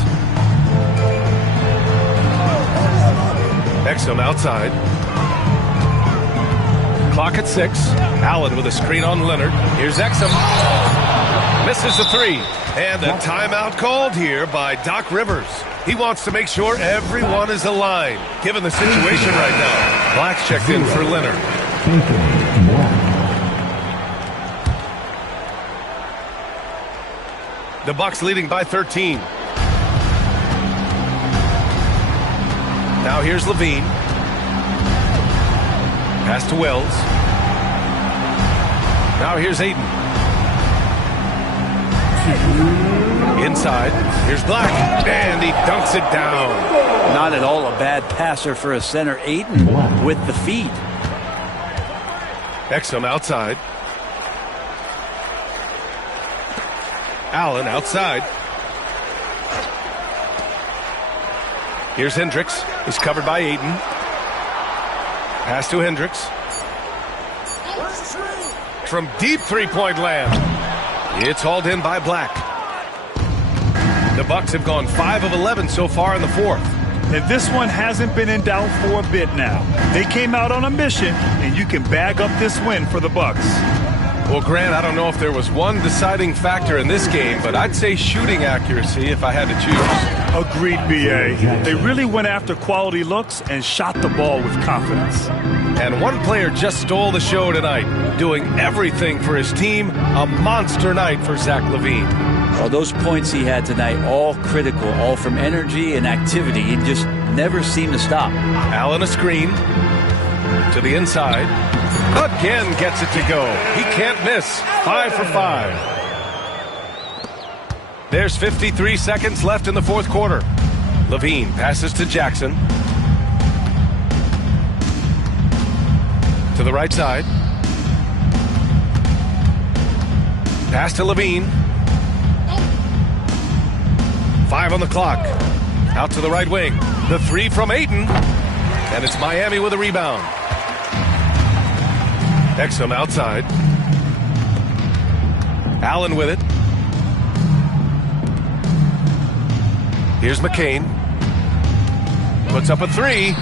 Exum outside. Clock at 6. Allen with a screen on Leonard. Here's Exum. Misses the 3. And a timeout called here by Doc Rivers. He wants to make sure everyone is aligned, given the situation right now. Black's checked in for Leonard. The Bucks leading by 13. Now here's Levine. Pass to Wells. Now here's Ayton. Inside. Here's Black. And he dunks it down. Not at all a bad passer for a center. Ayton with the feet. Exum outside. Allen outside. Here's Hendricks. He's covered by Ayton. Pass to Hendricks. From deep three-point land. It's hauled in by Black. The Bucks have gone 5 of 11 so far in the fourth. And this one hasn't been in doubt for a bit now. They came out on a mission, and you can bag up this win for the Bucks. Well, Grant, I don't know if there was one deciding factor in this game, but I'd say shooting accuracy if I had to choose. Agreed, B.A. They really went after quality looks and shot the ball with confidence. And one player just stole the show tonight, doing everything for his team. A monster night for Zach LaVine. Well, those points he had tonight, all critical, all from energy and activity. He just never seemed to stop. Allen a screen to the inside. Again gets it to go. He can't miss. 5 for 5. There's 53 seconds left in the fourth quarter. LaVine passes to Jackson. To the right side. Pass to LaVine. 5 on the clock. Out to the right wing. The 3 from Ayton. And it's Miami with a rebound. Exum outside. Allen with it. Here's McCain. Puts up a 3.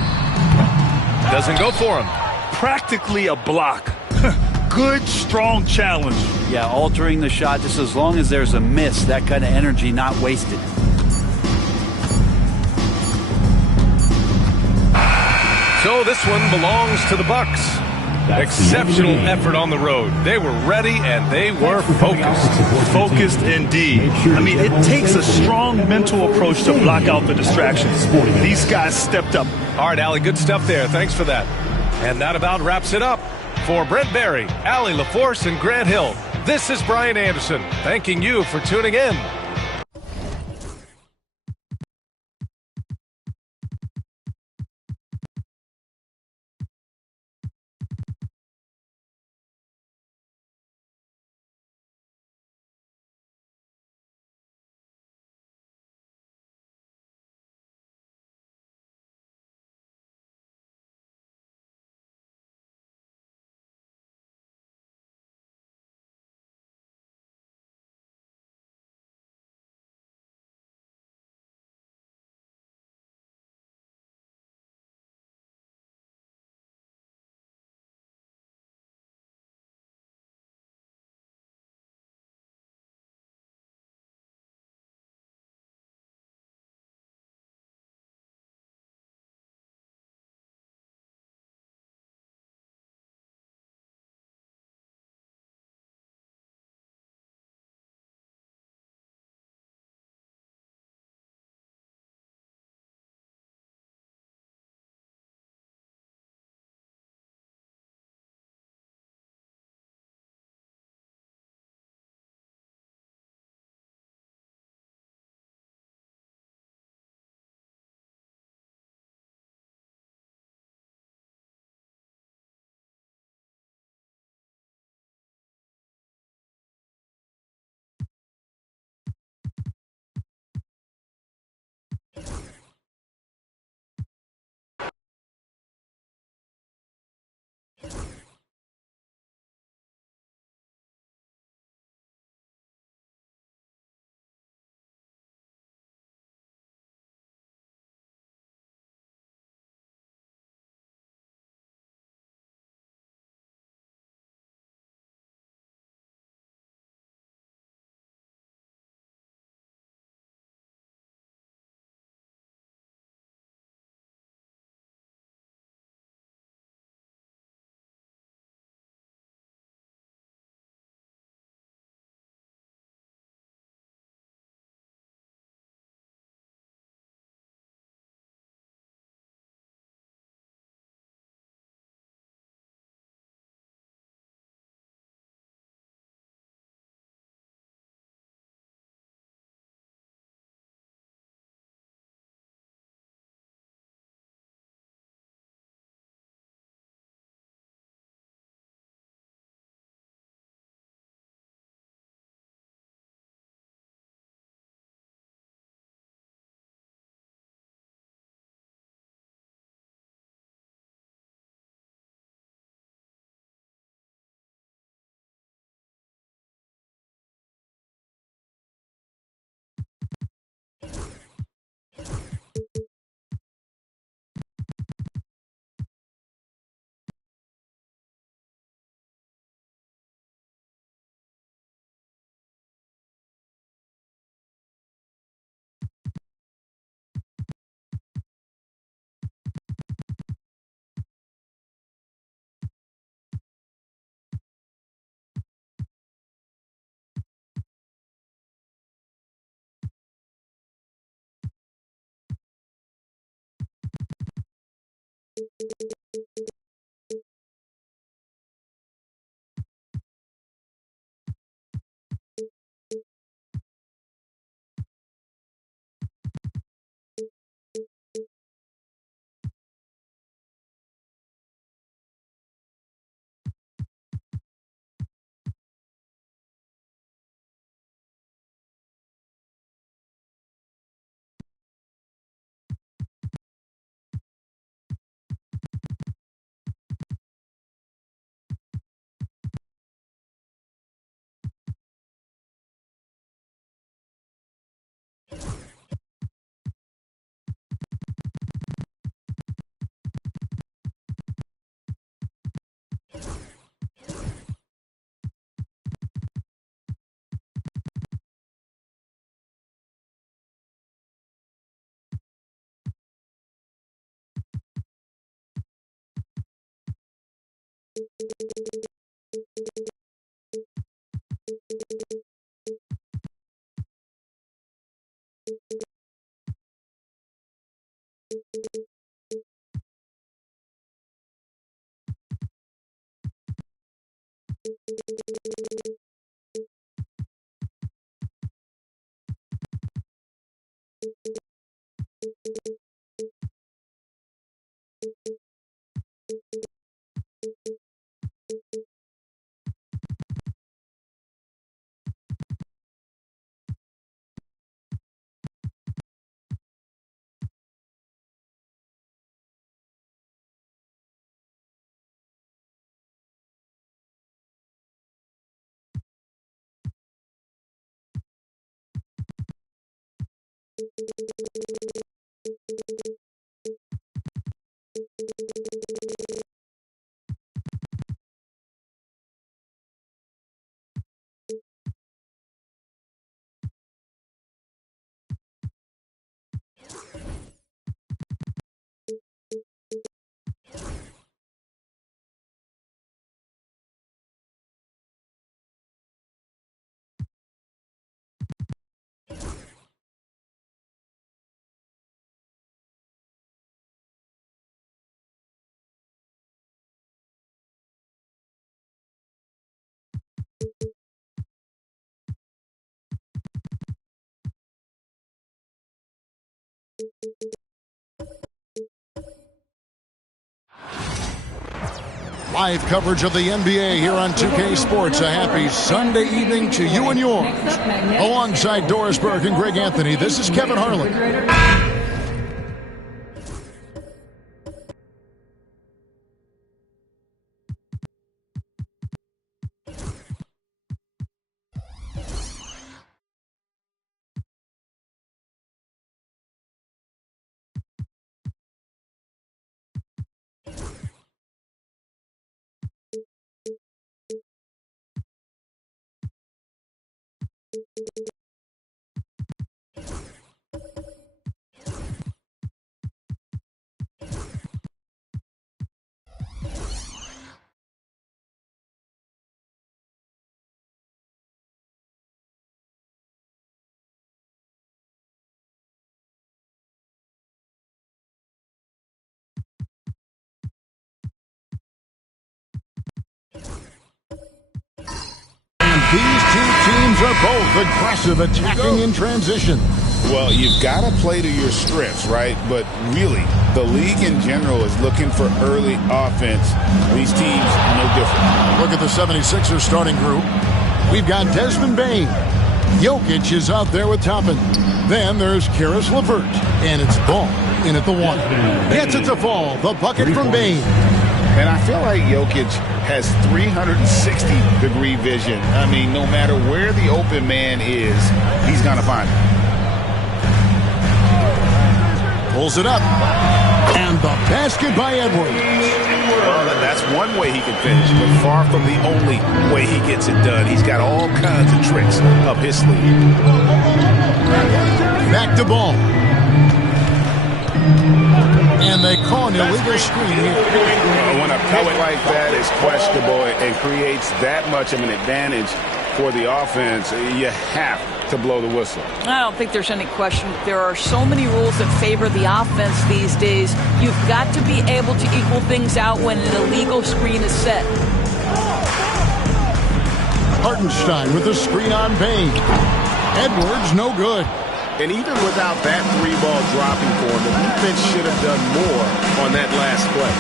Doesn't go for him. Practically a block. Good, strong challenge. Yeah, altering the shot just as long as there's a miss. That kind of energy not wasted. So this one belongs to the Bucks. Exceptional effort on the road. They were ready and they were focused. Focused indeed. I mean, it takes a strong mental approach to block out the distractions. These guys stepped up. All right, Allie, good stuff there. Thanks for that. And that about wraps it up. For Brent Barry, Allie LaForce, and Grant Hill, this is Brian Anderson, thanking you for tuning in. Live coverage of the NBA here on 2K Sports. A happy Sunday evening to you and yours. Alongside Doris Burke and Greg Anthony, this is Kevin Harlan. These two teams are both aggressive, attacking in transition. Well, you've got to play to your strengths, right? But really, the league in general is looking for early offense. These teams, no different. Look at the 76ers starting group. We've got Desmond Bain. Jokic is out there with Toppin. Then there's Karis LeVert. And it's Ball in at the one. Gets it to fall. The bucket from Bain. And I feel like Jokic has 360-degree vision. I mean, no matter where the open man is, he's going to find it. Pulls it up. And the basket by Edwards. Well, that's one way he can finish, but far from the only way he gets it done. He's got all kinds of tricks up his sleeve. Back to Ball. And they call an illegal screen here. When a play like that is questionable and creates that much of an advantage, for the offense, you have to blow the whistle. I don't think there's any question. There are so many rules that favor the offense these days. You've got to be able to equal things out when an illegal screen is set. Hartenstein with the screen on Bain. Edwards, no good. And even without that 3-ball dropping for him, the defense should have done more on that last play.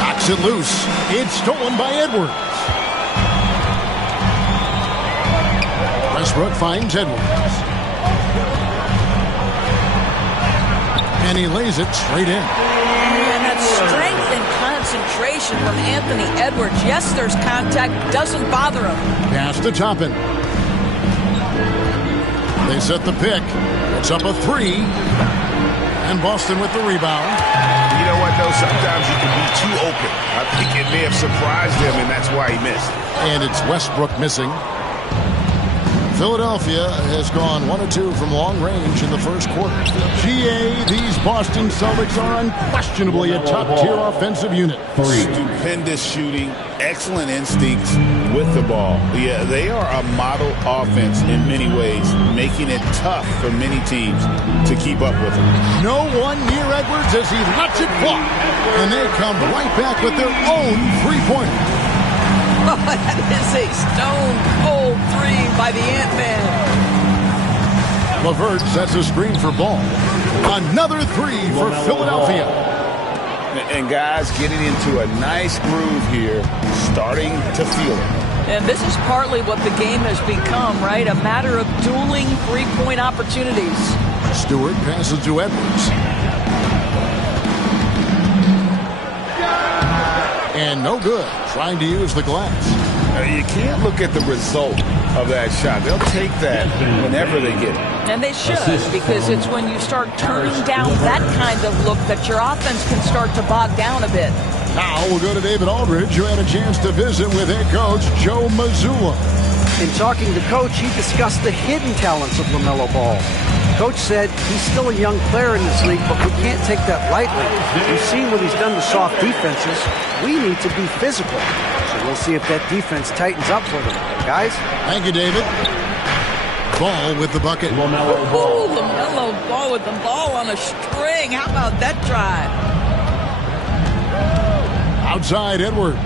Knocks it loose. It's stolen by Edwards. Westbrook finds Edwards. And he lays it straight in. And that strength and concentration from Anthony Edwards. Yes, there's contact. Doesn't bother him. Pass to Toppin. They set the pick. It's up a 3. And Boston with the rebound. You know what, though? Sometimes you can be too open. I think it may have surprised him, and that's why he missed. And it's Westbrook missing. Philadelphia has gone 1 of 2 from long range in the first quarter. GA, these Boston Celtics are unquestionably a top-tier offensive unit. Stupendous shooting, excellent instincts with the ball. Yeah, they are a model offense in many ways, making it tough for many teams to keep up with them. No one near Edwards as he lets it fly. And they come right back with their own three-pointer. Oh, that is a stone-cold 3 by the Ant-Man. LeVert sets a screen for Ball. Another 3 for Philadelphia. And guys getting into a nice groove here, starting to feel it. And this is partly what the game has become, right? A matter of dueling three-point opportunities. Stewart passes to Edwards. And no good, trying to use the glass. You can't look at the result of that shot. They'll take that whenever they get it. And they should, because it's when you start turning down that kind of look that your offense can start to bog down a bit. Now we'll go to David Aldridge, who had a chance to visit with head coach Joe Mazzulla. In talking to Coach, he discussed the hidden talents of LaMelo Ball. Coach said he's still a young player in this league, but we can't take that lightly. We've seen what he's done to soft defenses. We need to be physical. So we'll see if that defense tightens up for them. Guys? Thank you, David. Ball with the bucket. LaMelo Ball with the ball on a string. How about that drive? Outside Edwards.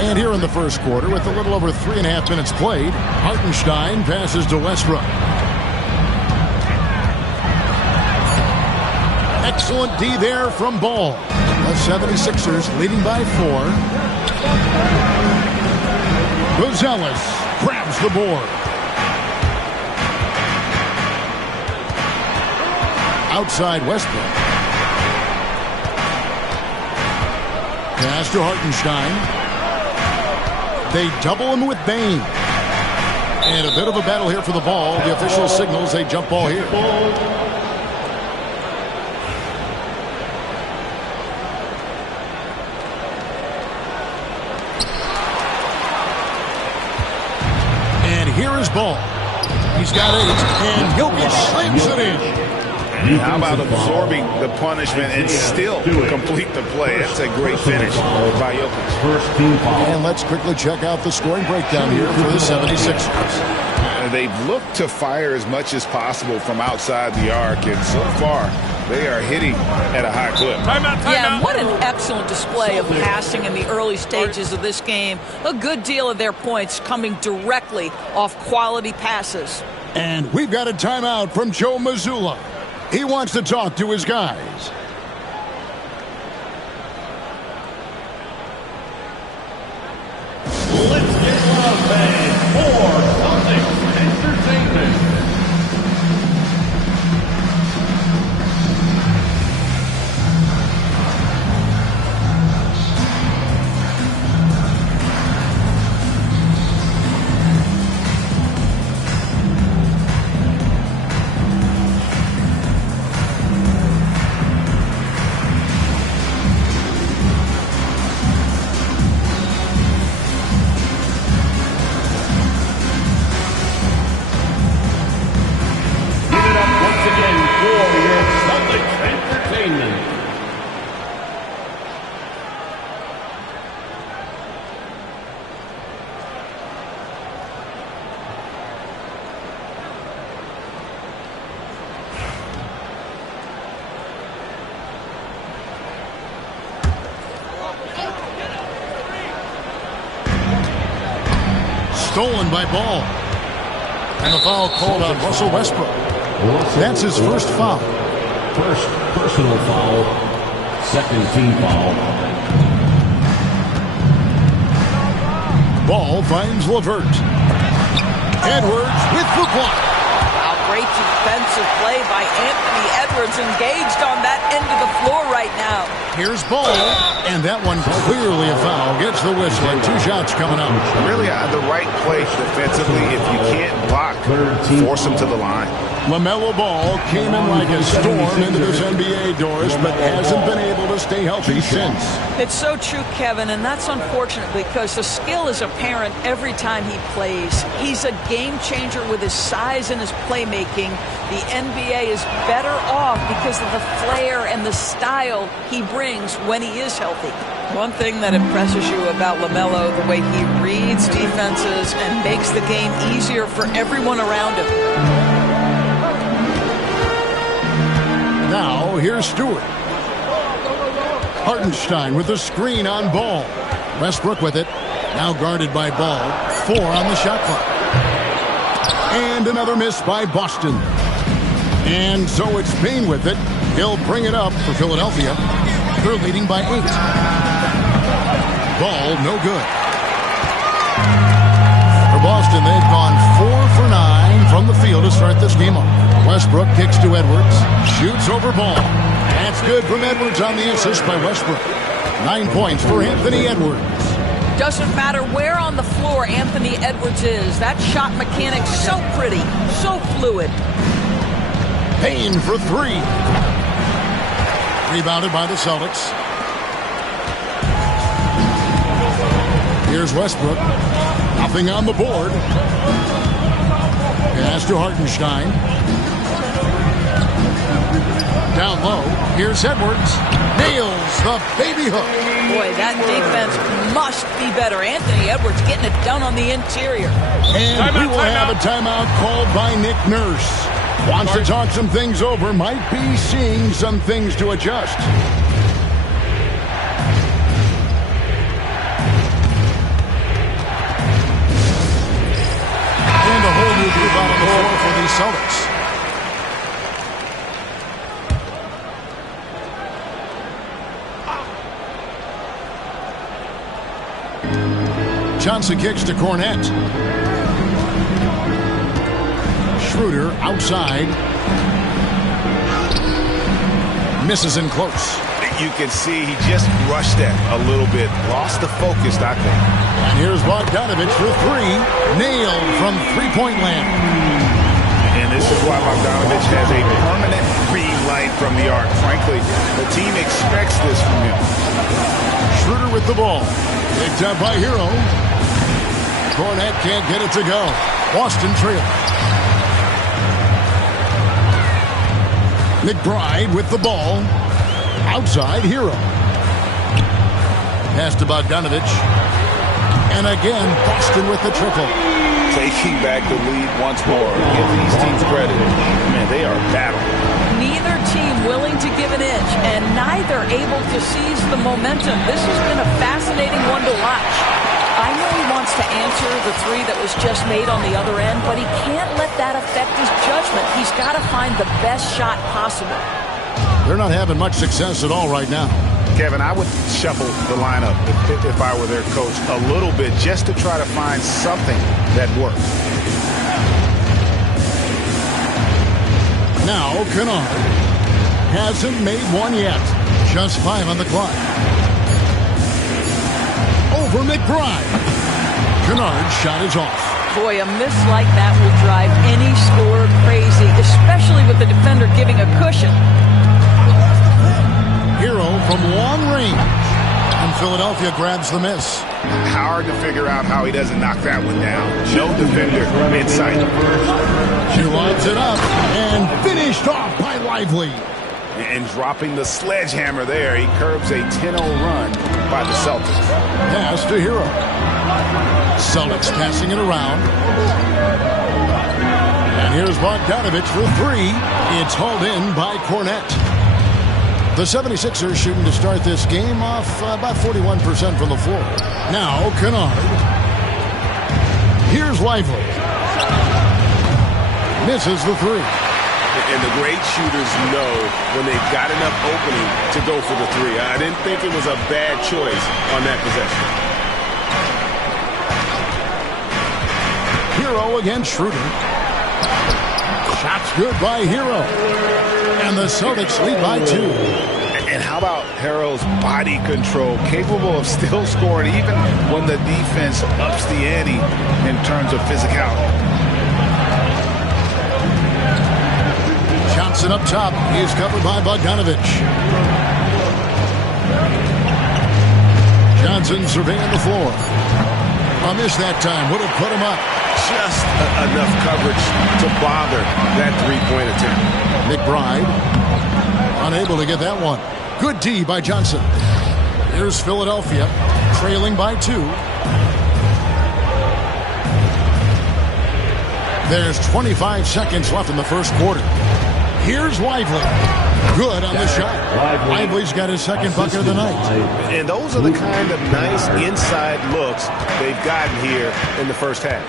And here in the first quarter, with a little over 3.5 minutes played, Hartenstein passes to Westbrook. Excellent D there from Ball. The 76ers leading by 4. Gonzalez grabs the board. Outside Westbrook. Pass to Hartenstein. They double him with Bain. And a bit of a battle here for the ball. The official signals a jump ball here. And here is Ball. He's got 8, and Jokic slams it in. How about absorbing the punishment and still complete the play? That's a great finish by Jokic. And let's quickly check out the scoring breakdown here for the 76ers. They've looked to fire as much as possible from outside the arc, and so far they are hitting at a high clip. Yeah, what an excellent display of passing in the early stages of this game. A good deal of their points coming directly off quality passes. And we've got a timeout from Joe Mazzulla. He wants to talk to his guys. Let's get loud, fans, for Celtics Entertainment. Stolen by Ball. And the foul called on Russell Westbrook. That's his first foul. First personal foul. Second team foul. Ball finds LeVert. Edwards with the block. Wow, great defensive play by Anthony Edwards, engaged on that end of the floor right now. Here's Ball, and that one clearly a foul. Gets the whistle, and 2 shots coming up. Really the right place defensively. If you can't block, force him to the line. LaMelo Ball came in like a storm into this NBA, Doris, but hasn't been able to stay healthy since. It's so true, Kevin, and that's unfortunate because the skill is apparent every time he plays. He's a game changer with his size and his playmaking. The NBA is better off because of the flair and the style he brings when he is healthy. One thing that impresses you about LaMelo, the way he reads defenses and makes the game easier for everyone around him. Now, here's Stewart. Hartenstein with the screen on Ball. Westbrook with it. Now guarded by Ball. 4 on the shot clock. And another miss by Boston. And so it's Payne with it. He'll bring it up for Philadelphia. They're leading by 8. Ball, no good. For Boston, they've gone 4 for 9 from the field to start this game off. Westbrook kicks to Edwards. Shoots over Ball. That's good from Edwards on the assist by Westbrook. 9 points for Anthony Edwards. Doesn't matter where on the floor Anthony Edwards is. That shot mechanic's so pretty, so fluid. Payne for 3. Rebounded by the Celtics. Here's Westbrook. Nothing on the board. Pass to Hartenstein. Down low. Here's Edwards. Nails the baby hook. Boy, that defense must be better. Anthony Edwards getting it done on the interior. And we will have a timeout called by Nick Nurse. Wants to talk some things over. Might be seeing some things to adjust. And a whole new group out on the floor for the Celtics. Johnson kicks to Cornette. Schroeder outside. Misses in close. You can see he just rushed that a little bit. Lost the focus, I think. And here's Bogdanovich for 3. Nailed from three-point land. And this is why Bogdanovich has a permanent green light from the arc. Frankly, the team expects this from him. Schroeder with the ball. Picked up by Hero. Cornette can't get it to go. Boston trails. McBride with the ball. Outside, Hero. Pass to Bogdanovich. And again, Boston with the triple. Taking back the lead once more. Give these teams credit. Man, they are battling. Neither team willing to give an inch, and neither able to seize the momentum. This has been a fascinating one to watch. I know he wants to answer the 3 that was just made on the other end, but he can't let that affect his judgment. He's got to find the best shot possible. They're not having much success at all right now. Kevin, I would shuffle the lineup if I were their coach a little bit just to try to find something that works. Now, Kennard hasn't made one yet. Just 5 on the clock. Over McBride. Kennard's shot is off. Boy, a miss like that will drive any scorer crazy, especially with the defender giving a cushion. Hero from long range. And Philadelphia grabs the miss. Hard to figure out how he doesn't knock that one down. No defender in sight. She lobs it up and finished off by Lively. And dropping the sledgehammer there, he curbs a 10-0 run by the Celtics. Pass to Hero. Celtics passing it around. And here's Bogdanovich for 3. It's hauled in by Cornette. The 76ers shooting to start this game off about 41% from the floor. Now Kennard. Here's Lively. Misses the three. And the great shooters know when they've got enough opening to go for the three. I didn't think it was a bad choice on that possession. Hero against Schroeder. Shots good by Hero. And the Celtics lead by 2. And how about Hero's body control, capable of still scoring even when the defense ups the ante in terms of physicality. Johnson up top. He's covered by Bogdanovich. Johnson surveying the floor. A miss that time. Would have put him up. Just enough coverage to bother that three-point attempt. McBride unable to get that one. Good D by Johnson. Here's Philadelphia trailing by 2. There's 25 seconds left in the first quarter. Here's Lively. Good on the shot. Lively's got his second bucket of the night. And those are the kind of nice inside looks they've gotten here in the first half.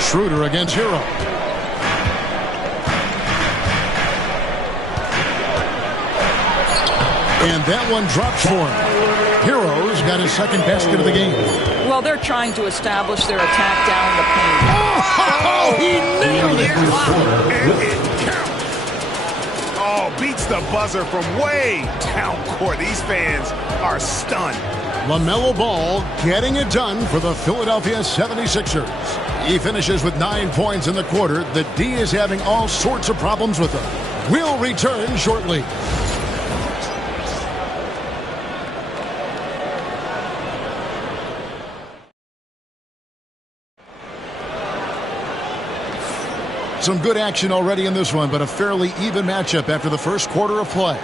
Schroeder against Hero. And that one drops for him. Hero's got his second basket of the game. Well, they're trying to establish their attack down the paint. Oh, he nailed it. And it counts. Oh, beats the buzzer from way down court. These fans are stunned. LaMelo Ball getting it done for the Philadelphia 76ers. He finishes with 9 points in the quarter. The D is having all sorts of problems with him. We'll return shortly. Some good action already in this one, but a fairly even matchup after the first quarter of play.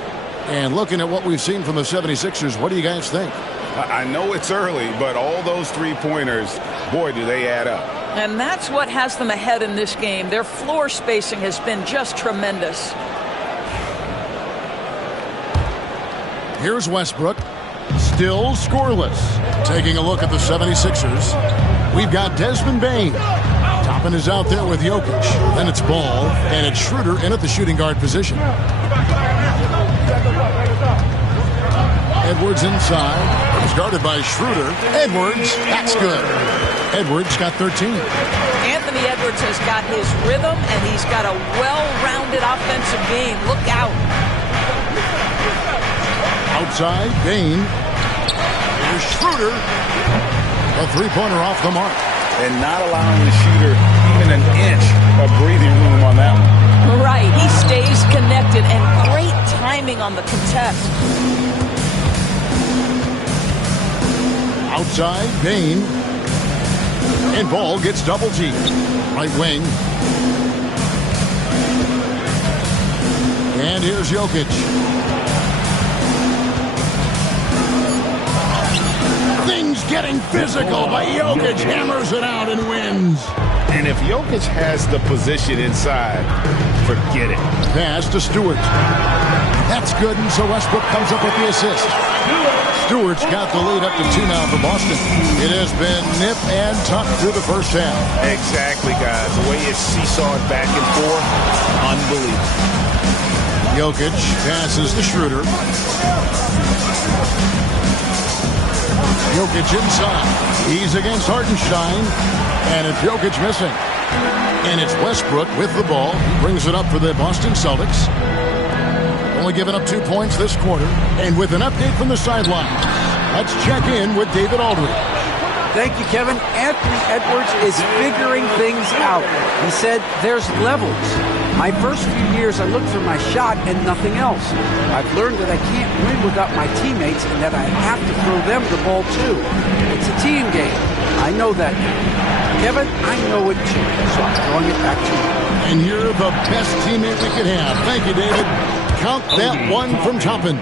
And looking at what we've seen from the 76ers, what do you guys think? I know it's early, but all those three-pointers, boy, do they add up. And that's what has them ahead in this game. Their floor spacing has been just tremendous. Here's Westbrook. Still scoreless. Taking a look at the 76ers. We've got Desmond Bane. Toppin is out there with Jokic. Then it's Ball, and it's Schroeder in at the shooting guard position. Edwards inside. He's guarded by Schroeder. Edwards, that's good. Edwards got 13. Anthony Edwards has got his rhythm, and he's got a well-rounded offensive game. Look out. Outside, Bane. Here's Schroeder. A three-pointer off the mark. And not allowing the shooter even an inch of breathing room on that one. Right. He stays connected, and great timing on the contest. Outside, Bane. And Ball gets double teamed. Right wing. And here's Jokic. Things getting physical, but Jokic hammers it out and wins. And if Jokic has the position inside, forget it. Pass to Stewart. That's good, and so Westbrook comes up with the assist. Stewart's got the lead up to 2 now for Boston. It has been nip and tuck through the first half. Exactly, guys. The way it's seesawed back and forth, unbelievable. Jokic passes to Schroeder. Jokic inside. He's against Hartenstein. And it's Jokic missing. And it's Westbrook with the ball. He brings it up for the Boston Celtics. Only giving up 2 points this quarter. And with an update from the sideline, let's check in with David Aldridge. Thank you, Kevin. Anthony Edwards is figuring things out. He said there's levels. My first few years, I looked for my shot and nothing else. I've learned that I can't win without my teammates and that I have to throw them the ball too. It's a team game. I know that now. Kevin, I know it too, so I'm throwing it back to you. And you're the best teammate we could have. Thank you, David. Count that one from Toppin.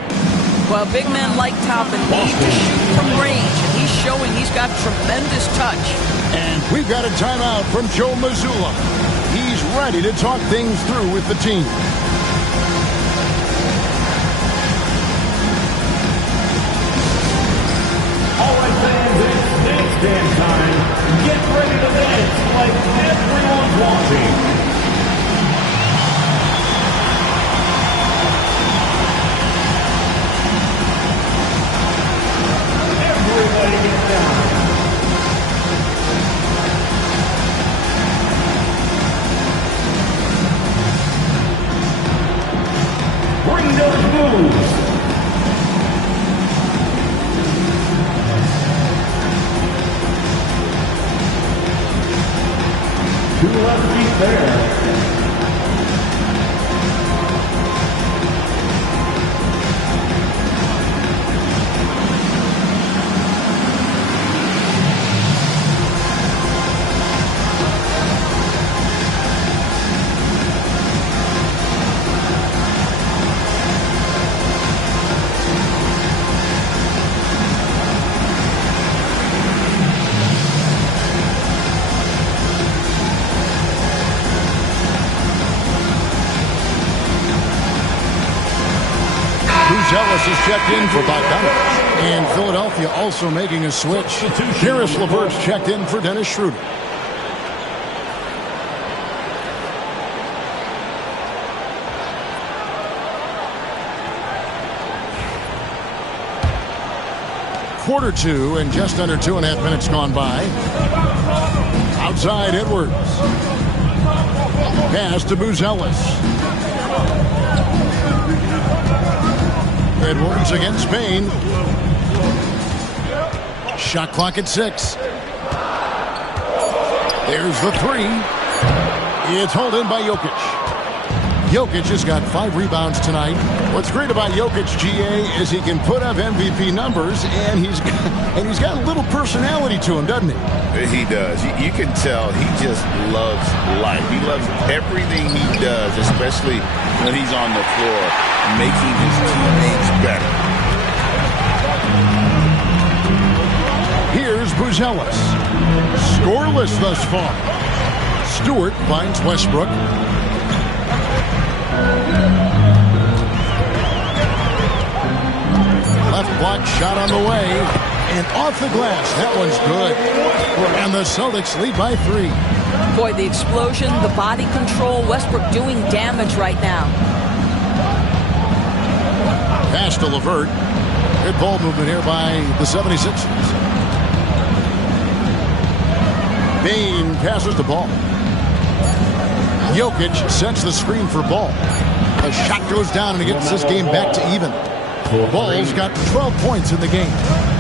Well, big men like Toppin need to shoot from range, and he's showing he's got tremendous touch. And we've got a timeout from Joe Mazzulla. He's ready to talk things through with the team. All right, fans, 2 lefties there. Ellis is checked in for Bogdanovich. And Philadelphia also making a switch. Karis LeVert's checked in for Dennis Schroeder. Quarter 2 and just under 2.5 minutes gone by. Outside Edwards. Pass to Buzelis. Edwards against Spain. Shot clock at 6. There's the 3. It's hauled in by Jokic. Jokic has got 5 rebounds tonight. What's great about Jokic, GA, is he can put up MVP numbers, and he's got a little personality to him, doesn't he? He does. You can tell he just loves life. He loves everything he does, especially when he's on the floor, making his teammates better. Here's Buzelis. Scoreless thus far. Stewart finds Westbrook. Left block shot on the way. And off the glass. That one's good. And the Celtics lead by 3. Boy, the explosion, the body control, Westbrook doing damage right now. Pass to LeVert. Good ball movement here by the 76ers. Bain passes the ball. Jokic sets the screen for Ball. A shot goes down and it gets this game back to even. Ball's got 12 points in the game.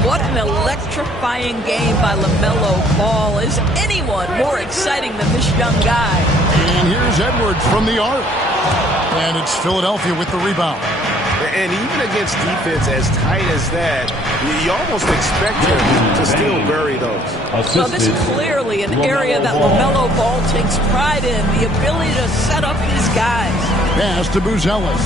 What an electrifying game by LaMelo Ball. Is anyone more exciting than this young guy? And here's Edwards from the arc. And it's Philadelphia with the rebound. And even against defense as tight as that, you almost expect him to still bury those. So this is clearly an area that LaMelo Ball takes pride in, the ability to set up his guys. Pass to Buzelis.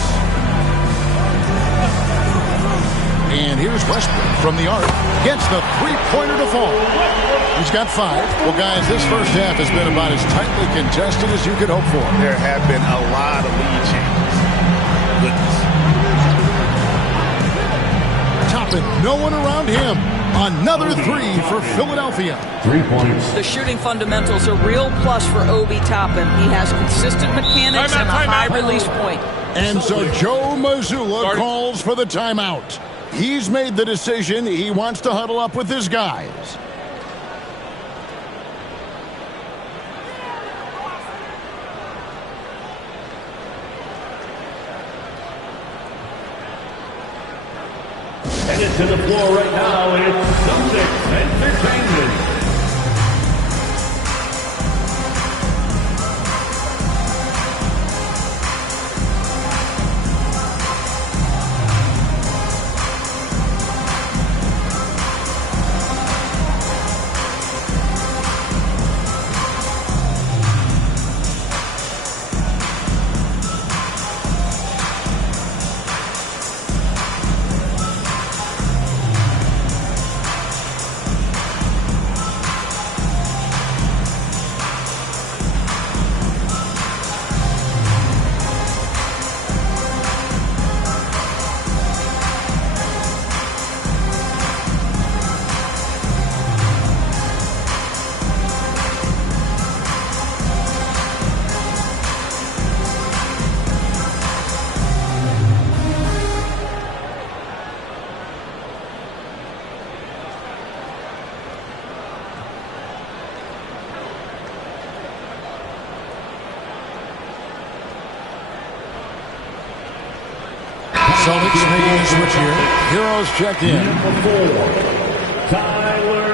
And here's Westbrook from the arc. Gets the three-pointer to fall. He's got 5. Well, guys, this first half has been about as tightly contested as you could hope for. There have been a lot of lead changes. Goodness. Toppin, no one around him. Another 3 for Philadelphia. 3 points. The shooting fundamentals are a real plus for Obi Toppin. He has consistent mechanics and a high release point. And so Joe Mazzulla calls for the timeout. He's made the decision. He wants to huddle up with his guys. Headed to the floor right now, it's Celtics Entertainment. Celtics making a switch here. Heroes check in. Number 4, Tyler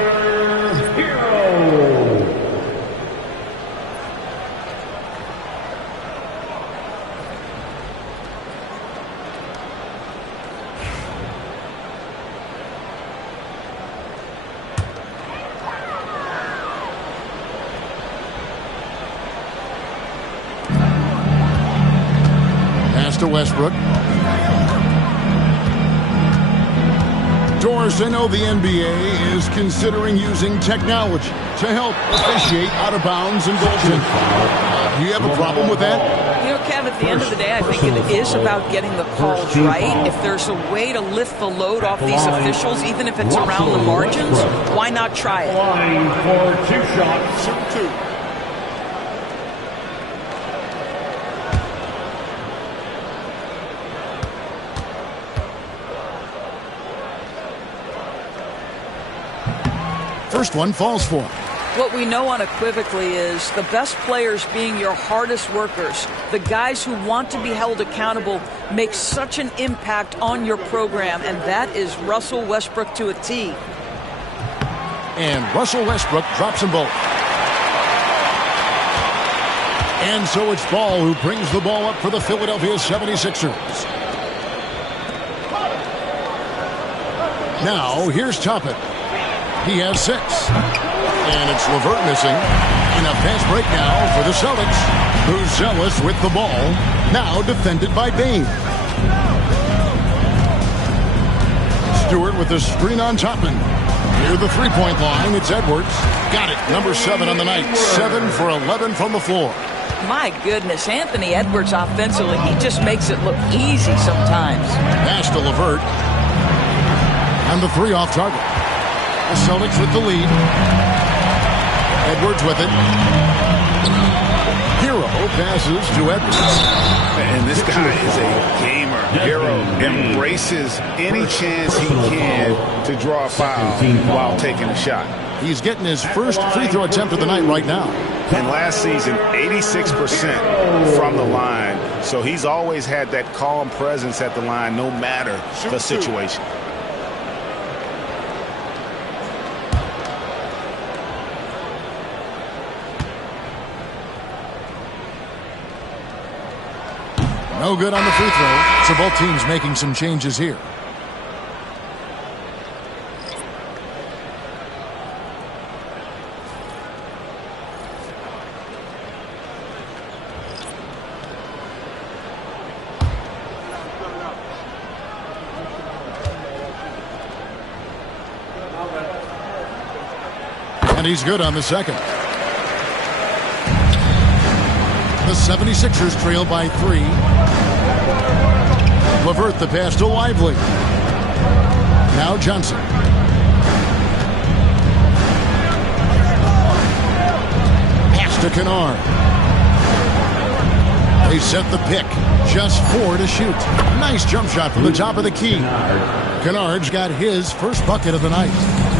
Hero. to Westbrook. Doris, I know the NBA is considering using technology to help officiate out of bounds and goaltending. Do you have a problem with that? You know, Kev, at the end of the day, I think it is about getting the calls right. If there's a way to lift the load off these officials, even if it's around the margins, why not try it? Line for 2 shots. Shoot 2. First one falls for him. What we know unequivocally is the best players being your hardest workers, the guys who want to be held accountable, make such an impact on your program, and that is Russell Westbrook to a T. And Russell Westbrook drops them both. And so it's Ball who brings the ball up for the Philadelphia 76ers. Now, here's Toppin. He has 6. And it's LeVert missing. And a fast break now for the Celtics, who's zealous with the ball. Now defended by Bain. Stewart with the screen on Toppin. Near the three-point line, it's Edwards. Got it. Number 7 on the night. 7 for 11 from the floor. My goodness, Anthony Edwards offensively, he just makes it look easy sometimes. Pass to LeVert. And the 3 off target. The Celtics with the lead. Edwards with it. Hero passes to Edwards. And this guy is a gamer. Hero embraces any chance he can to draw a foul while taking a shot. He's getting his first free throw attempt of the night right now. And last season, 86% from the line. So he's always had that calm presence at the line no matter the situation. No good on the free throw. So both teams making some changes here. And he's good on the second. The 76ers trail by 3. LeVert the pass to Lively. Now Johnson. Pass to Kennard. They set the pick. Just 4 to shoot. Nice jump shot from the top of the key. Kennard's got his first bucket of the night.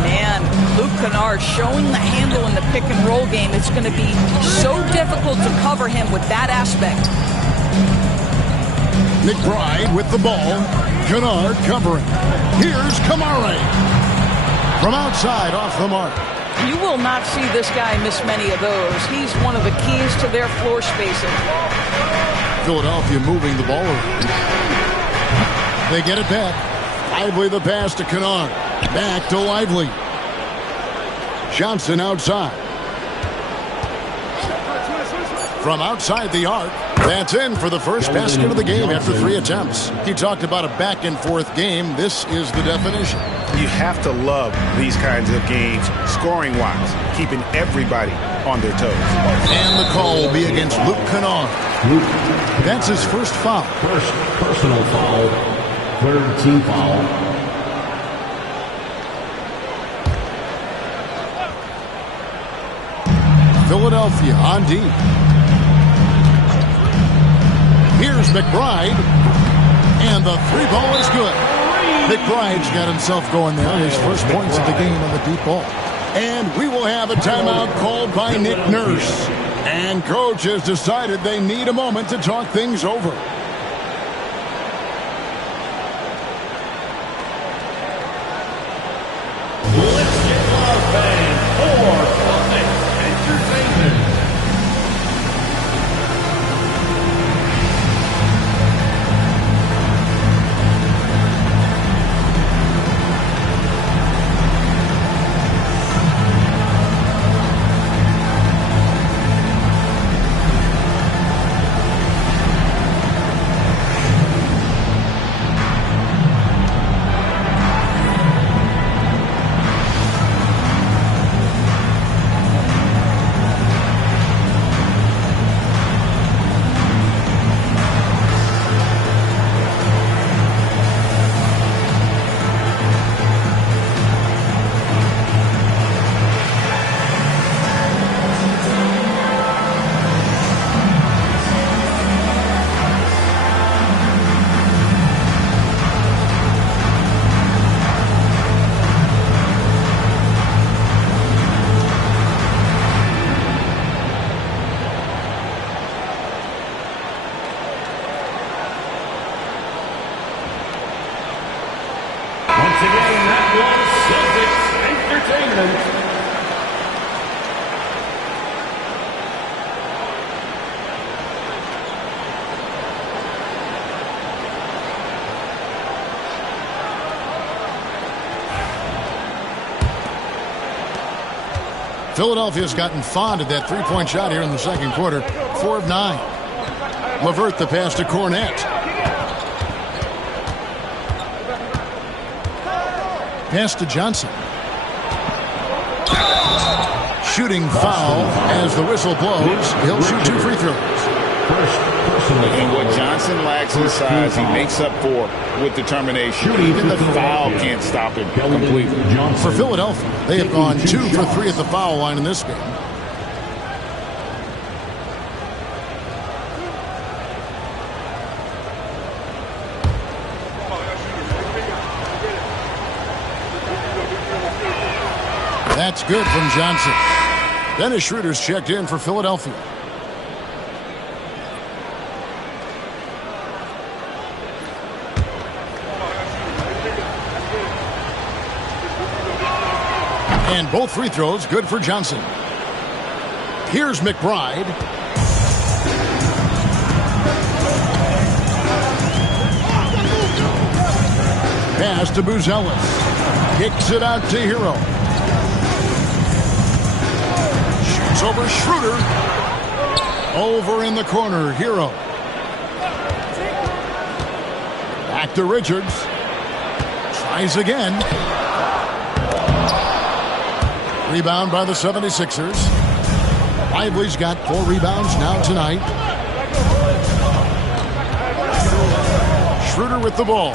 Man, Luke Kennard showing the handle in the pick and roll game. It's going to be so difficult to cover him with that aspect. McBride with the ball. Kennard covering. Here's Kamare. From outside, off the mark. You will not see this guy miss many of those. He's one of the keys to their floor spacing. Philadelphia moving the ball around. They get it back. Lively the pass to Kennard. Back to Lively. Johnson outside. From outside the arc. That's in for the first basket of the game after 3 attempts. He talked about a back-and-forth game. This is the definition. You have to love these kinds of games, scoring-wise, keeping everybody on their toes. And the call will be against Luke Kennard. That's his first foul. First personal foul. 3rd team foul. Philadelphia on D. Here's McBride. And the 3 ball is good. McBride's got himself going there. His first points of the game on the deep ball. And we will have a timeout called by Nick Nurse. And coach has decided they need a moment to talk things over. Let's get our fans for Celtics Entertainment. Philadelphia's gotten fond of that three-point shot here in the second quarter. 4 of 9. LeVert the pass to Cornette. Pass to Johnson. Shooting foul as the whistle blows. He'll shoot 2 free throws. And what Johnson lacks in size, he makes up for with determination. Even the foul can't stop him completely. For Philadelphia, they have gone 2 for 3 at the foul line in this game. That's good from Johnson. Dennis Schroeder's checked in for Philadelphia. And both free throws good for Johnson. Here's McBride. Pass to Buzelis. Kicks it out to Hero. Shoots over Schroeder. Over in the corner, Hero. Back to Richards. Tries again. Rebound by the 76ers. Lively's got 4 rebounds now tonight. Schroeder with the ball.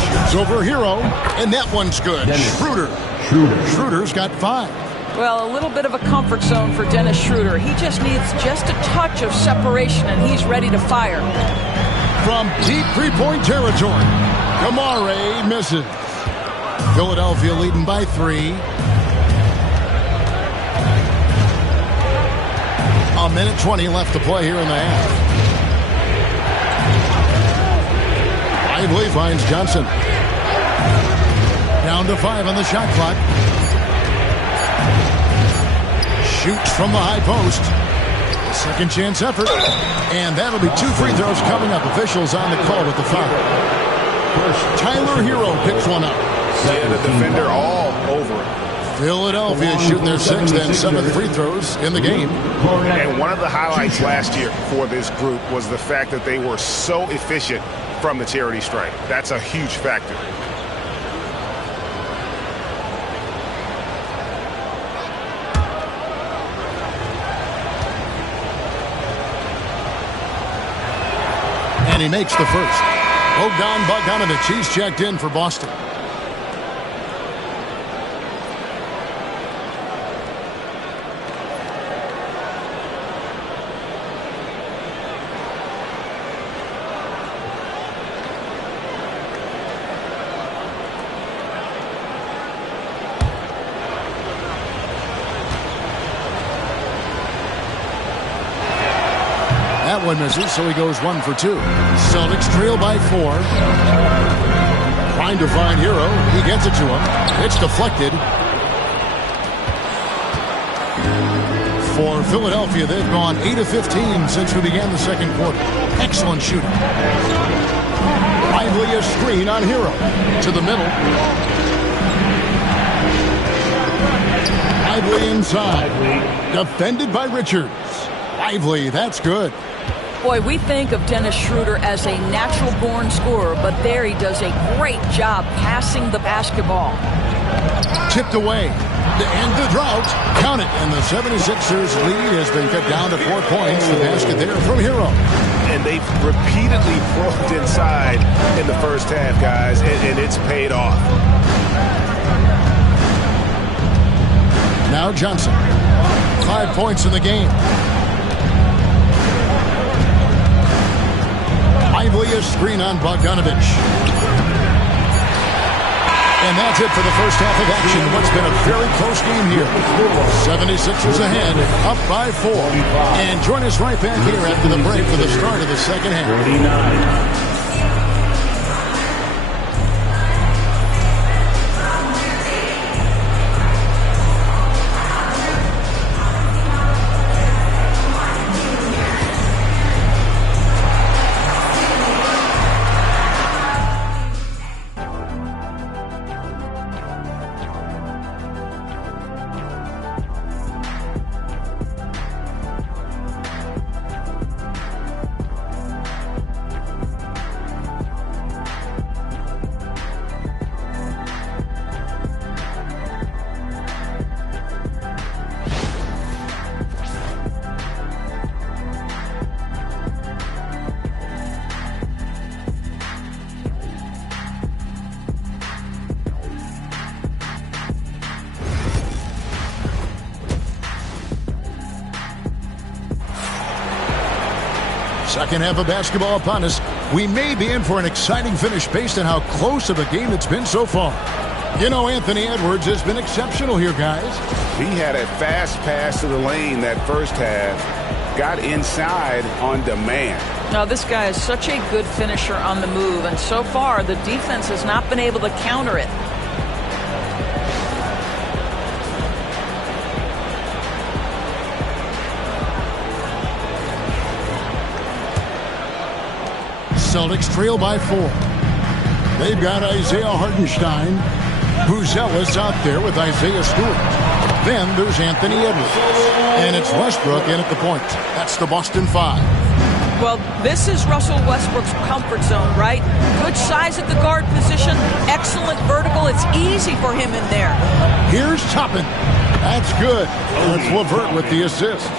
Shoots over Hero, and that one's good. Schroeder's got 5. Well, a little bit of a comfort zone for Dennis Schroeder. He just needs just a touch of separation, and he's ready to fire. From deep three-point territory, Kamare misses. Philadelphia leading by 3. A minute 20 left to play here in the half. Lively finds Johnson. Down to 5 on the shot clock. Shoots from the high post. Second chance effort. And that'll be 2 free throws coming up. Officials on the call with the foul. Tyler Hero picks one up. Yeah, the defender all over it. Philadelphia shooting their 6th and 7th free throws in the game. And one of the highlights last year for this group was the fact that they were so efficient from the charity stripe. That's a huge factor. And he makes the first. Bogdan Bogdanović, he's checked in for Boston. That one misses, so he goes 1 for 2. Celtics trail by 4. Trying to find Hero. He gets it to him. It's deflected. For Philadelphia, they've gone 8 of 15 since we began the second quarter. Excellent shooting. Lively a screen on Hero. To the middle. Lively inside. Defended by Richards. Lively, that's good. Boy, we think of Dennis Schroeder as a natural-born scorer, but there he does a great job passing the basketball. Tipped away. To end the drought. Count it. And the 76ers lead has been cut down to 4 points. The basket there from Hero. And they've repeatedly broke inside in the first half, guys, and it's paid off. Now Johnson. 5 points in the game. Lively a screen on Bogdanović. And that's it for the first half of action. What's been a very close game here. 76ers ahead, up by 4. And join us right back here after the break for the start of the second half. Second half of basketball upon us. We may be in for an exciting finish based on how close of a game it's been so far. You know, Anthony Edwards has been exceptional here, guys. He had a fast pass to the lane that first half. Got inside on demand. Now, this guy is such a good finisher on the move, and so far the defense has not been able to counter it. Celtics trail by 4. They've got Isaiah Hartenstein. Buzelis out there with Isaiah Stewart. Then there's Anthony Edwards. And it's Westbrook in at the point. That's the Boston 5. Well, this is Russell Westbrook's comfort zone, right? Good size at the guard position, excellent vertical. It's easy for him in there. Here's Toppin. That's good. That's LeVert with the assist.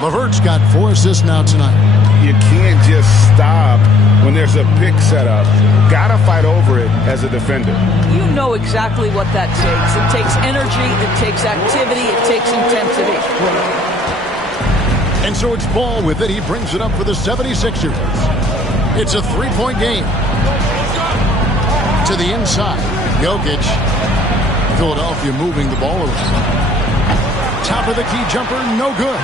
LeVert's got 4 assists now tonight. You can't just stop when there's a pick set up. Gotta fight over it as a defender. You know exactly what that takes. It takes energy, it takes activity, it takes intensity. And so it's Ball with it. He brings it up for the 76ers. It's a 3-point game. To the inside. Jokic. Philadelphia moving the ball around. Top of the key jumper, no good.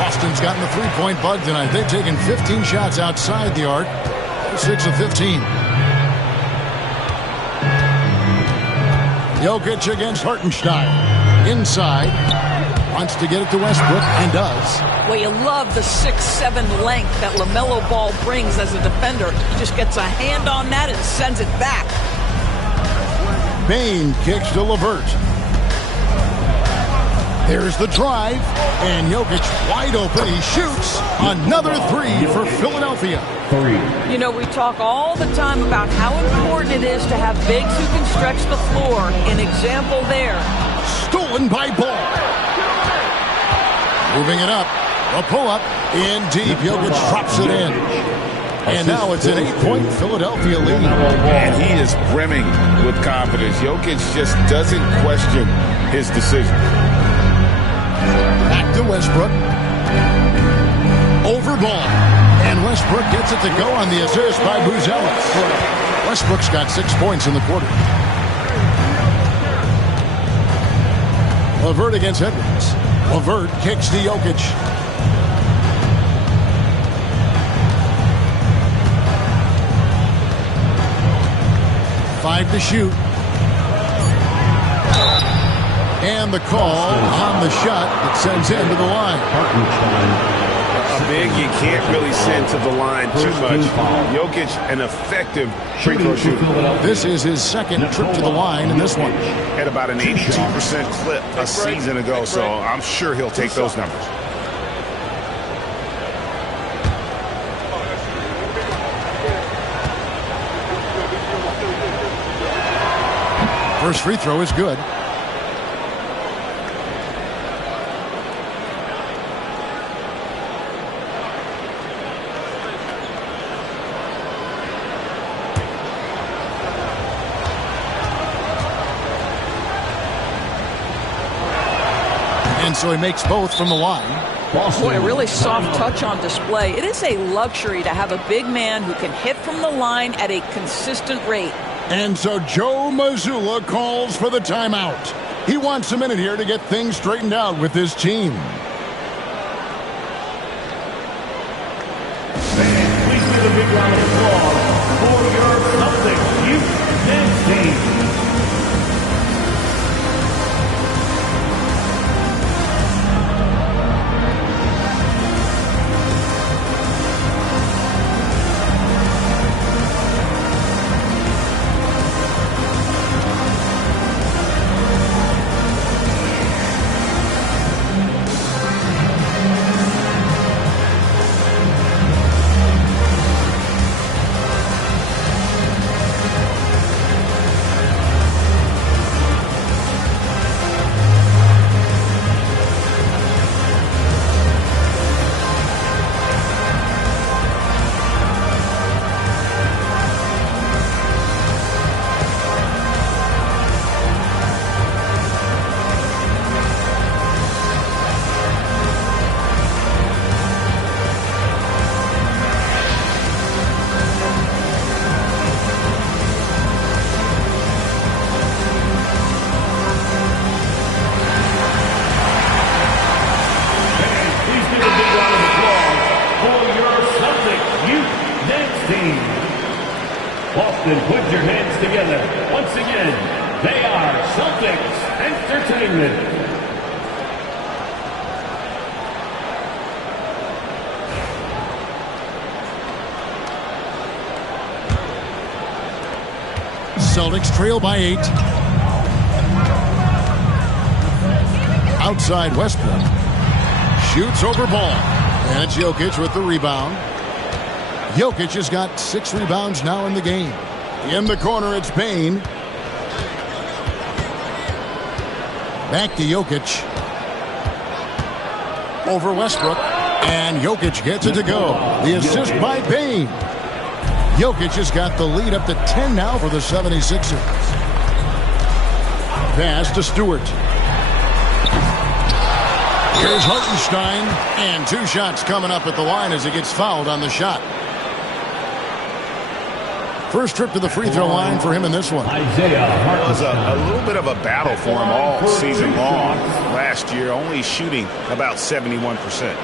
Boston's gotten the 3-point bug tonight. They've taken 15 shots outside the arc. 6 of 15. Jokic against Hartenstein. Inside. Wants to get it to Westbrook and does. Well, you love the 6'7" length that LaMelo Ball brings as a defender. He just gets a hand on that and sends it back. Bane kicks to LeVert. There's the drive, and Jokic wide open. He shoots another 3 for Philadelphia. You know, we talk all the time about how important it is to have bigs who can stretch the floor. An example there. Stolen by Ball. Moving it up. A pull-up in deep. Jokic drops it in. And now it's an 8-point Philadelphia lead. And he is brimming with confidence. Jokic just doesn't question his decision. Back to Westbrook. Over Ball. And Westbrook gets it to go on the assist by Buzelis. Westbrook's got 6 points in the quarter. LeVert against Edwards. LeVert kicks to Jokic. Five to shoot. And the call on the shot that sends him to the line. A big you can't really send to the line too much. Jokic, an effective free throw shooter. This is his second trip to the line in this one. Had about an 82% clip a season ago, so I'm sure he'll take those numbers. First free throw is good. And so he makes both from the line. Boy, a really soft touch on display. It is a luxury to have a big man who can hit from the line at a consistent rate. And so Joe Mazzulla calls for the timeout. He wants a minute here to get things straightened out with his team. Please give a big round of applause for your Celtics youth and team. Boston, put your hands together. Once again, they are Celtics Entertainment. Celtics trail by 8. Outside Westbrook. Shoots over Ball. And it's Jokic with the rebound. Jokic has got 6 rebounds now in the game. In the corner, it's Bane. Back to Jokic. Over Westbrook. And Jokic gets it to go. The assist by Bane. Jokic has got the lead up to 10 now for the 76ers. Pass to Stewart. Here's Hartenstein. And 2 shots coming up at the line as he gets fouled on the shot. First trip to the free throw line for him in this one. It was a little bit of a battle for him all season long. Last year, only shooting about 71%.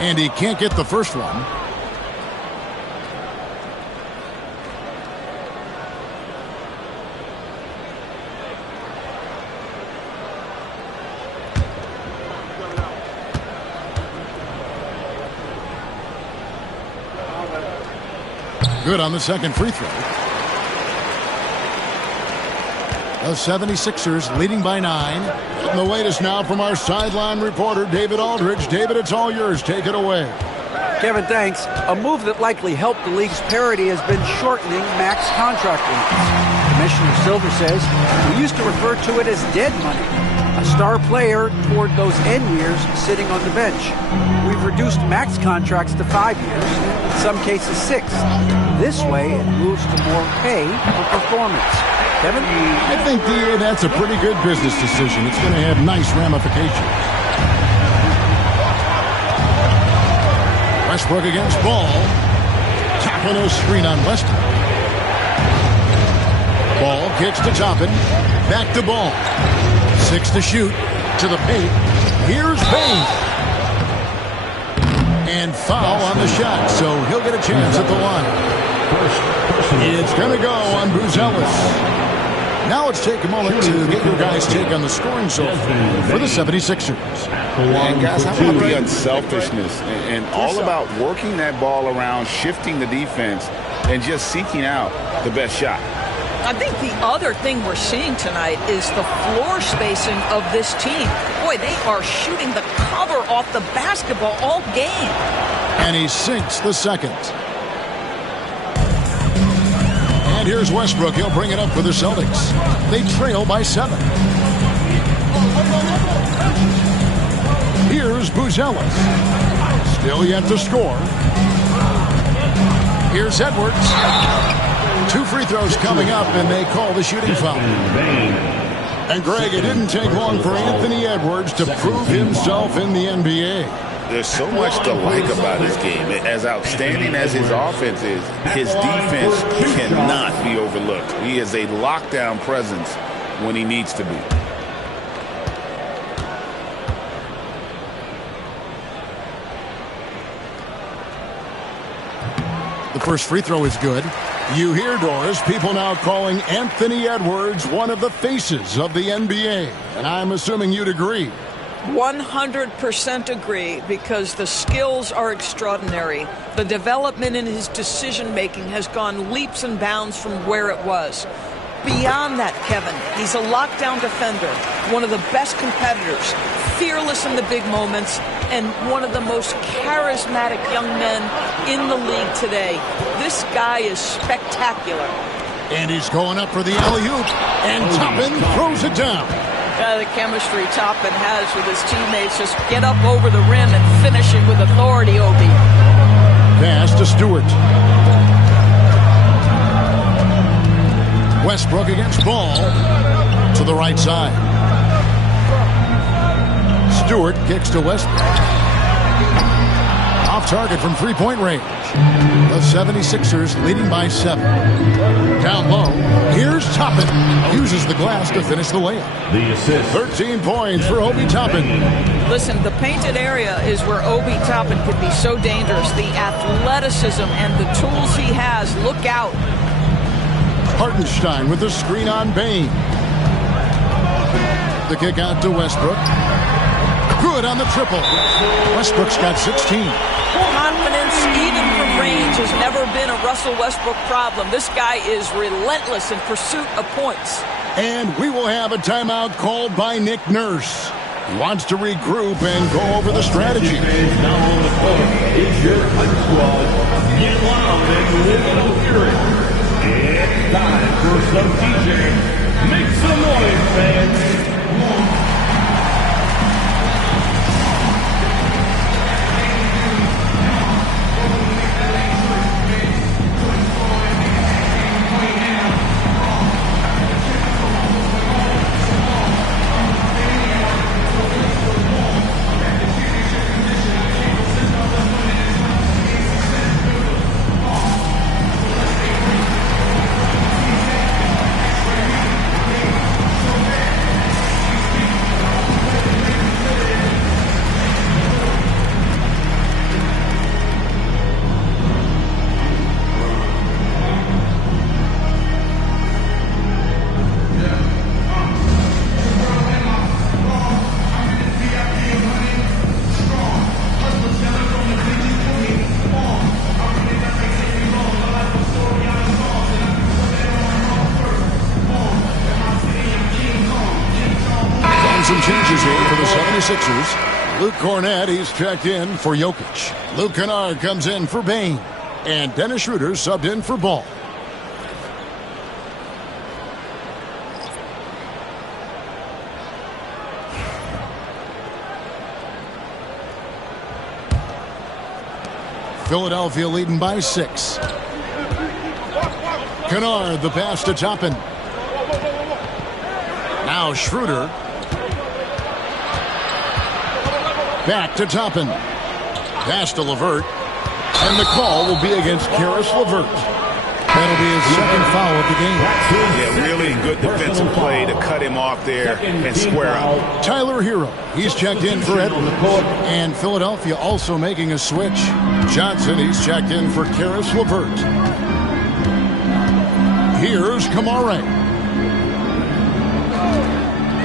And he can't get the first one. Good on the second free throw. The 76ers leading by 9. And the latest now from our sideline reporter, David Aldridge. David, it's all yours. Take it away. Kevin, thanks. A move that likely helped the league's parity has been shortening max contract limits. Commissioner Silver says we used to refer to it as dead money, a star player toward those end years sitting on the bench. We've reduced max contracts to 5 years, in some cases 6. This way, it moves to more pay for performance. Kevin? I think that's a pretty good business decision. It's going to have nice ramifications. Westbrook against Ball. Toppin a screen on Westbrook. Ball kicks to Toppin. Back to Ball. 6 to shoot. To the paint. Here's Bane. And foul on the shot, so he'll get a chance at the line. It's going to go on Buzelis. Now let's take a moment to get your guys' take on the scoring so far for the 76ers. And guys, how about the unselfishness and all about working that ball around, shifting the defense, and just seeking out the best shot? I think the other thing we're seeing tonight is the floor spacing of this team. Boy, they are shooting the cover off the basketball all game. And he sinks the second. And here's Westbrook. He'll bring it up for the Celtics. They trail by 7. Here's Buzelis. Still yet to score. Here's Edwards. 2 free throws coming up, and they call the shooting foul. And, Greg, it didn't take long for Anthony Edwards to prove himself in the NBA. There's so much to like about his game. As outstanding as his offense is, his defense cannot be overlooked. He is a lockdown presence when he needs to be. The first free throw is good. You hear, Doris, people now calling Anthony Edwards one of the faces of the NBA. And I'm assuming you'd agree. 100% agree, because the skills are extraordinary. The development in his decision-making has gone leaps and bounds from where it was. Beyond that, Kevin, he's a lockdown defender, one of the best competitors, fearless in the big moments, and one of the most charismatic young men in the league today. This guy is spectacular. And he's going up for the alley-oop, and Toppin throws it down. The chemistry Toppin has with his teammates. Just get up over the rim and finish it with authority, Obi. Pass to Stewart. Westbrook against Ball to the right side. Stewart kicks to Westbrook. off target from three-point range. The 76ers leading by 7. Down low, here's Toppin. Uses the glass to finish the layup. The assist. 13 points for Obi Toppin. Listen, the painted area is where Obi Toppin can be so dangerous. The athleticism and the tools he has. Look out. Hartenstein with the screen on Bain. The kick out to Westbrook. Good on the triple. Westbrook's got 16. Confidence, even from range, has never been a Russell Westbrook problem. This guy is relentless in pursuit of points. And we will have a timeout called by Nick Nurse. He wants to regroup and go over the strategy. Now on the court is your hype squad. Get loud and live in the spirit. It's time for some DJ. Make some noise, fans. Some changes here for the 76ers. Luke Cornett, he's checked in for Jokic. Luke Kennard comes in for Bain. And Dennis Schroeder subbed in for Ball. Philadelphia leading by 6. Kennard, the pass to Toppin. Now Schroeder. Back to Toppin. Pass to LeVert. And the call will be against Karis LeVert. That'll be his second foul of the game. Yeah, really good defensive play to cut him off there and square up. Tyler Hero, he's checked in for Edwards. And Philadelphia also making a switch. Johnson, he's checked in for Karis LeVert. Here's Kamare.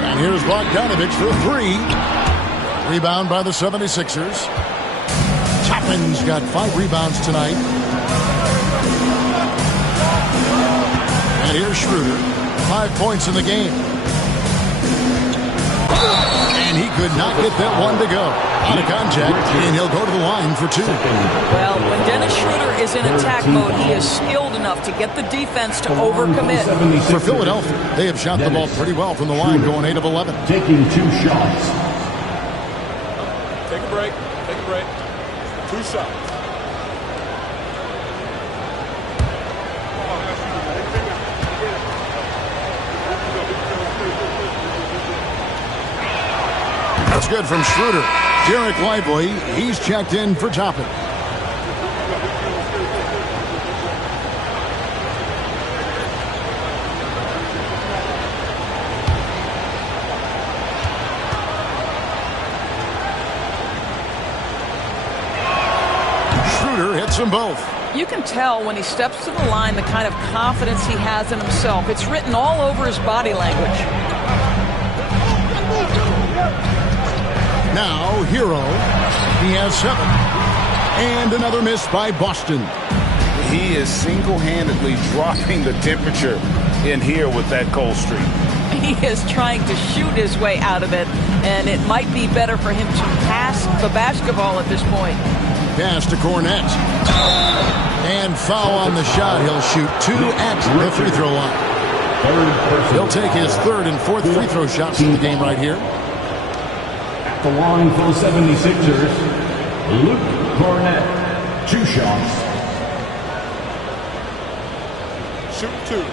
And here's Bogdanovich for 3. Rebound by the 76ers. Toppin's got 5 rebounds tonight. And here's Schroeder. 5 points in the game. And he could not get that one to go. Out of contact, and he'll go to the line for 2. Well, when Dennis Schroeder is in attack mode, he is skilled enough to get the defense to overcommit. For Philadelphia, they have shot the ball pretty well from the line, going 8 of 11. Taking 2 shots. Take a break. Take a break. 2 shots. That's good from Schroeder. Derek Lively, he's checked in for Toppin. Schroeder hits them both. You can tell when he steps to the line the kind of confidence he has in himself. It's written all over his body language. Now, Hero, he has 7. And another miss by Boston. He is single-handedly dropping the temperature in here with that cold streak. He is trying to shoot his way out of it, and it might be better for him to pass the basketball at this point. Pass to Cornett. And foul on the shot. He'll shoot 2 at the free throw line. He'll take his 3rd and 4th free throw shots in the game right here. The line for the 76ers, Luke Cornett, 2 shots. Shoot 2.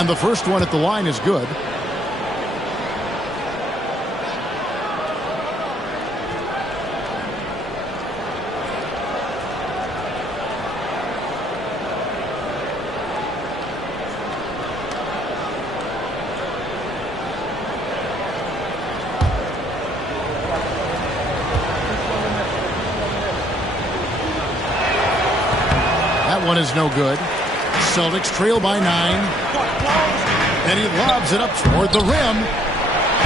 And the first one at the line is good. That one is no good. Celtics trail by 9. And he lobs it up toward the rim.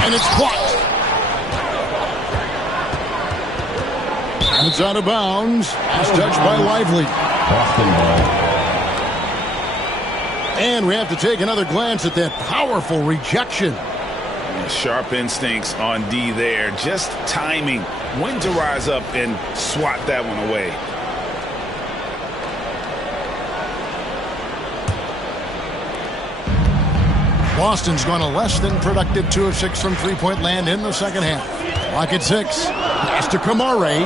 And it's blocked. And it's out of bounds. It's touched by Lively. And we have to take another glance at that powerful rejection. Sharp instincts on D there. Just timing. When to rise up and swat that one away. Boston's gone a less than productive 2 of 6 from three-point land in the second half. Clock at 6. Pass to Kamare.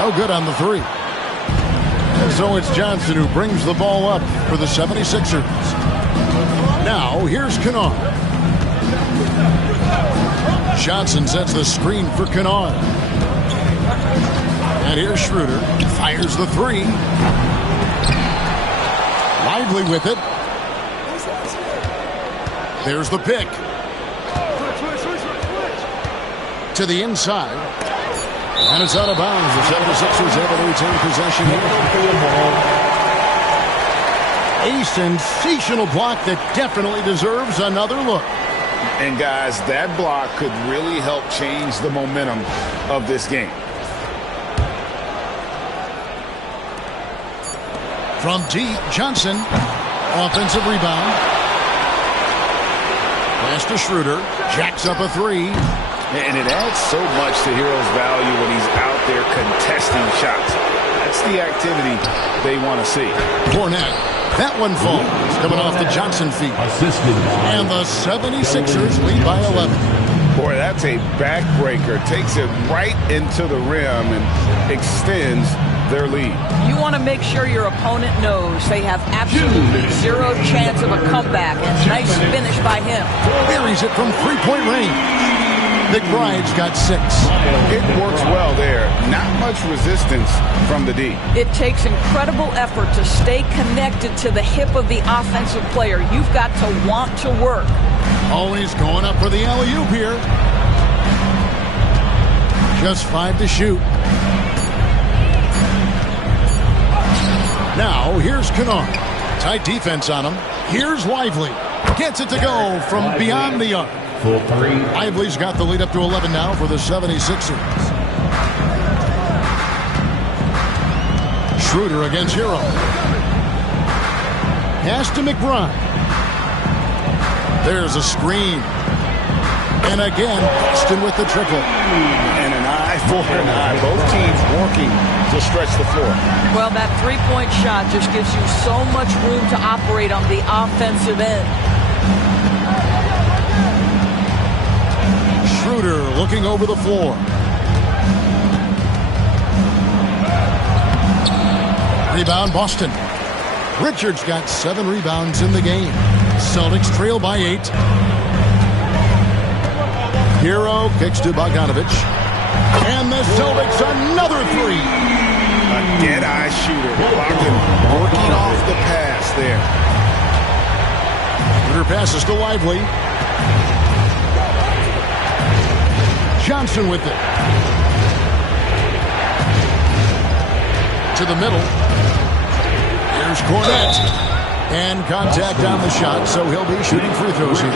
No good on the 3. And so it's Johnson who brings the ball up for the 76ers. Now here's Kennard. Johnson sets the screen for Kennard. And here's Schroeder. Fires the 3. Lively with it. There's the pick. To the inside. And it's out of bounds. The 76ers able to retain possession here. A sensational block that definitely deserves another look. And guys, that block could really help change the momentum of this game. From deep, Johnson. Offensive rebound. Pass to Schroeder. Jacks up a 3. And it adds so much to Hero's value when he's out there contesting shots. That's the activity they want to see. Fournette. That one falls. Coming off the Johnson feet. And the 76ers lead by 11. Boy, that's a backbreaker. Takes it right into the rim and extends their lead. You want to make sure your opponent knows they have absolutely zero chance of a comeback. And nice finish by him. Buries it from three-point range. McBride's got 6. It works well there. Not much resistance from the D. It takes incredible effort to stay connected to the hip of the offensive player. You've got to want to work. Always going up for the alley-oop here. Just 5 to shoot. Now, here's Kennard. Tight defense on him. Here's Lively. Gets it to go from beyond the arc. Lively's got the lead up to 11 now for the 76ers. Schroeder against Hero. Pass to McBride. There's a screen. And again, Boston with the triple. And an eye for an eye. Both teams working to stretch the floor. Well, that three-point shot just gives you so much room to operate on the offensive end. Schroeder looking over the floor. Rebound, Boston. Richards got 7 rebounds in the game. Celtics trail by 8. Hero kicks to Bogdanovich. And the Celtics another 3. A dead-eye shooter. Bogdan working off the pass there. Schroeder passes to Lively. Johnson with it. To the middle. Here's Fournette. And contact on the shot, so he'll be shooting free throws here.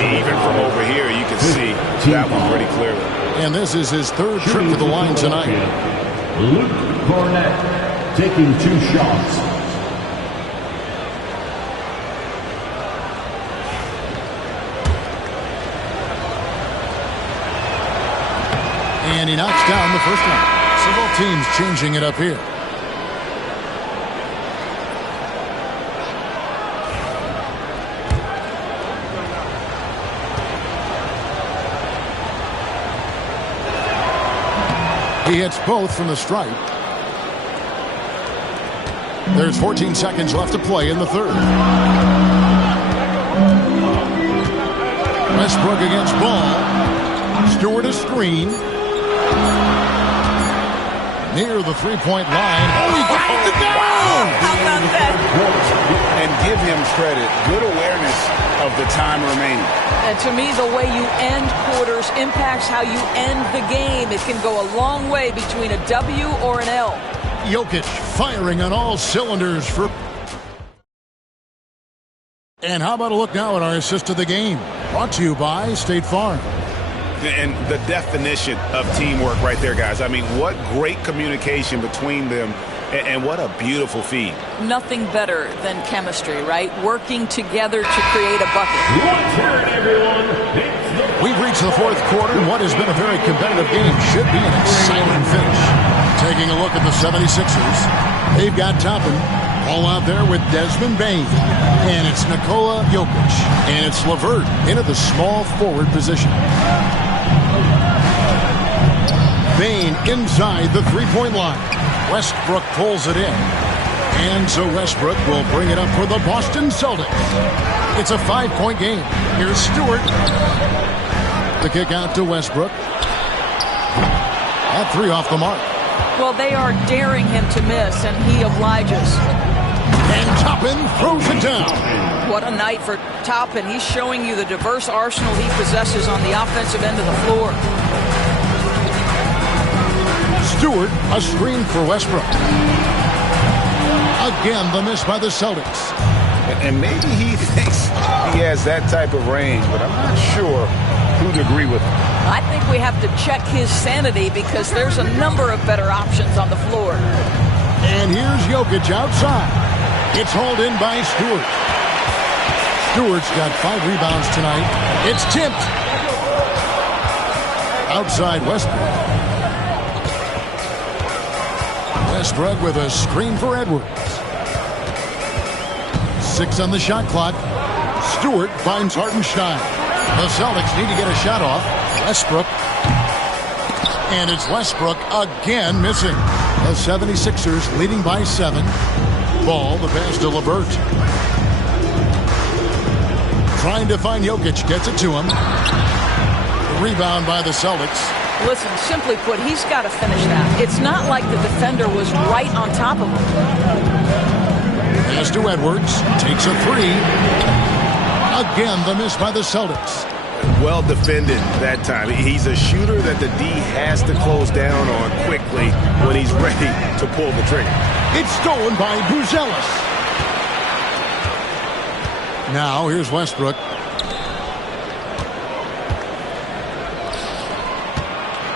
Even from over here, you can see that one pretty clearly. And this is his 3rd trip to the line tonight. Luke Fournette taking 2 shots. And he knocks down the first one. So both teams changing it up here. He hits both from the stripe. There's 14 seconds left to play in the third. Westbrook against Ball. Stewart a screen. Near the three-point line. Oh, he got it to go! How about that? And give him credit. Good awareness of the time remaining. And to me, the way you end quarters impacts how you end the game. It can go a long way between a W or an L. Jokic firing on all cylinders for... And how about a look now at our assist of the game? Brought to you by State Farm. And the definition of teamwork right there, guys. I mean, what great communication between them, and what a beautiful feed. Nothing better than chemistry, right? Working together to create a bucket. We've reached the fourth quarter. What has been a very competitive game should be an exciting finish. Taking a look at the 76ers. They've got Toppin. All out there with Desmond Bain. And it's Nikola Jokic. And it's LeVert into the small forward position. Bain inside the three-point line. Westbrook pulls it in. And so Westbrook will bring it up for the Boston Celtics. It's a 5-point game. Here's Stewart. The kick out to Westbrook. That three off the mark. Well, they are daring him to miss, and he obliges. And Toppin throws it down. What a night for Toppin. He's showing you the diverse arsenal he possesses on the offensive end of the floor. Stewart, a screen for Westbrook. Again, the miss by the Celtics. And maybe he thinks he has that type of range, but I'm not sure who'd agree with him. I think we have to check his sanity because there's a number of better options on the floor. And here's Jokic outside. It's hauled in by Stewart. Stewart's got 5 rebounds tonight. It's tipped. Outside Westbrook. Westbrook with a screen for Edwards. 6 on the shot clock. Stewart finds Hartenstein. The Celtics need to get a shot off. Westbrook. And it's Westbrook again missing. The 76ers leading by 7. Ball, the pass to LeVert. Trying to find Jokic. Gets it to him. The rebound by the Celtics. Listen, simply put, he's got to finish that. It's not like the defender was right on top of him. Pass to Edwards. Takes a 3. Again, the miss by the Celtics. Well defended that time. He's a shooter that the D has to close down on quickly when he's ready to pull the trigger. It's stolen by Buzelis. Now, here's Westbrook.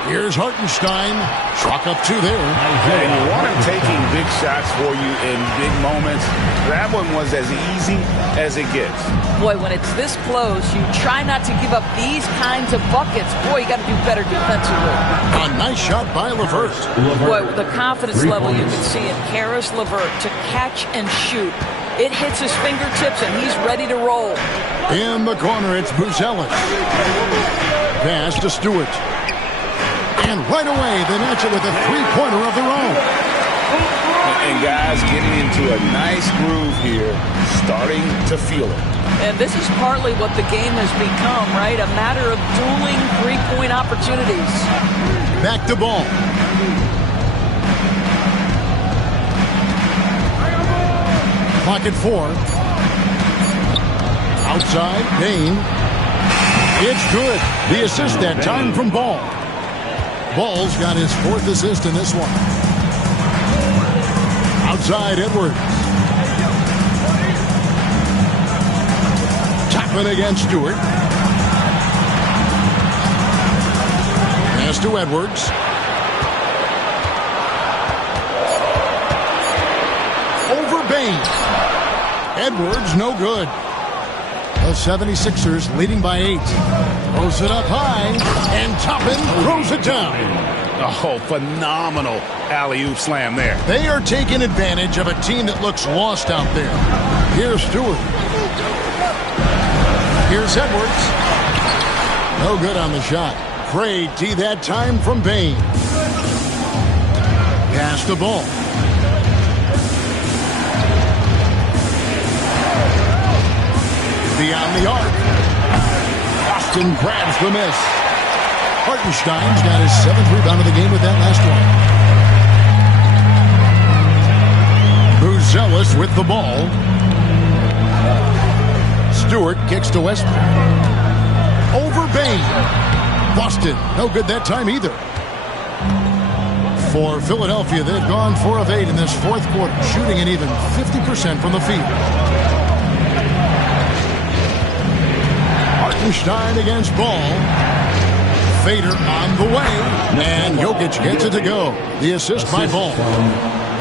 Here's Hartenstein. Chalk up 2 there. And you want him taking big shots for you in big moments. That one was as easy as it gets. Boy, when it's this close, you try not to give up these kinds of buckets. Boy, you got to do better defensively. A nice shot by LeVert. Boy, the confidence level you can see in Karis LeVert to catch and shoot. It hits his fingertips, and he's ready to roll. In the corner, it's Buzelis. Pass to Stewart. And right away, they match it with a three-pointer of their own. And guys getting into a nice groove here, starting to feel it. And this is partly what the game has become, right? A matter of dueling three-point opportunities. Back to Ball. Clock at 4. Outside, Bain. It's good. The assist that time from Ball. Ball's got his 4th assist in this one. Outside, Edwards. Toppin against Stewart. Pass to Edwards. Over Bain. Edwards, no good. The 76ers leading by 8. Throws it up high, and Toppin throws it down. Oh, phenomenal alley-oop slam there. They are taking advantage of a team that looks lost out there. Here's Stewart. Here's Edwards. No good on the shot. Great D that time from Bain. Pass the ball. Beyond the arc. Boston grabs the miss. Hartenstein's got his 7th rebound of the game with that last one. Buzelis with the ball. Stewart kicks to Westbrook. Over Bain. Boston, no good that time either. For Philadelphia, they've gone 4 of 8 in this 4th quarter, shooting an even 50% from the field. Hartenstein against Ball. Fader on the way, and Jokic gets it to go. The assist by Ball.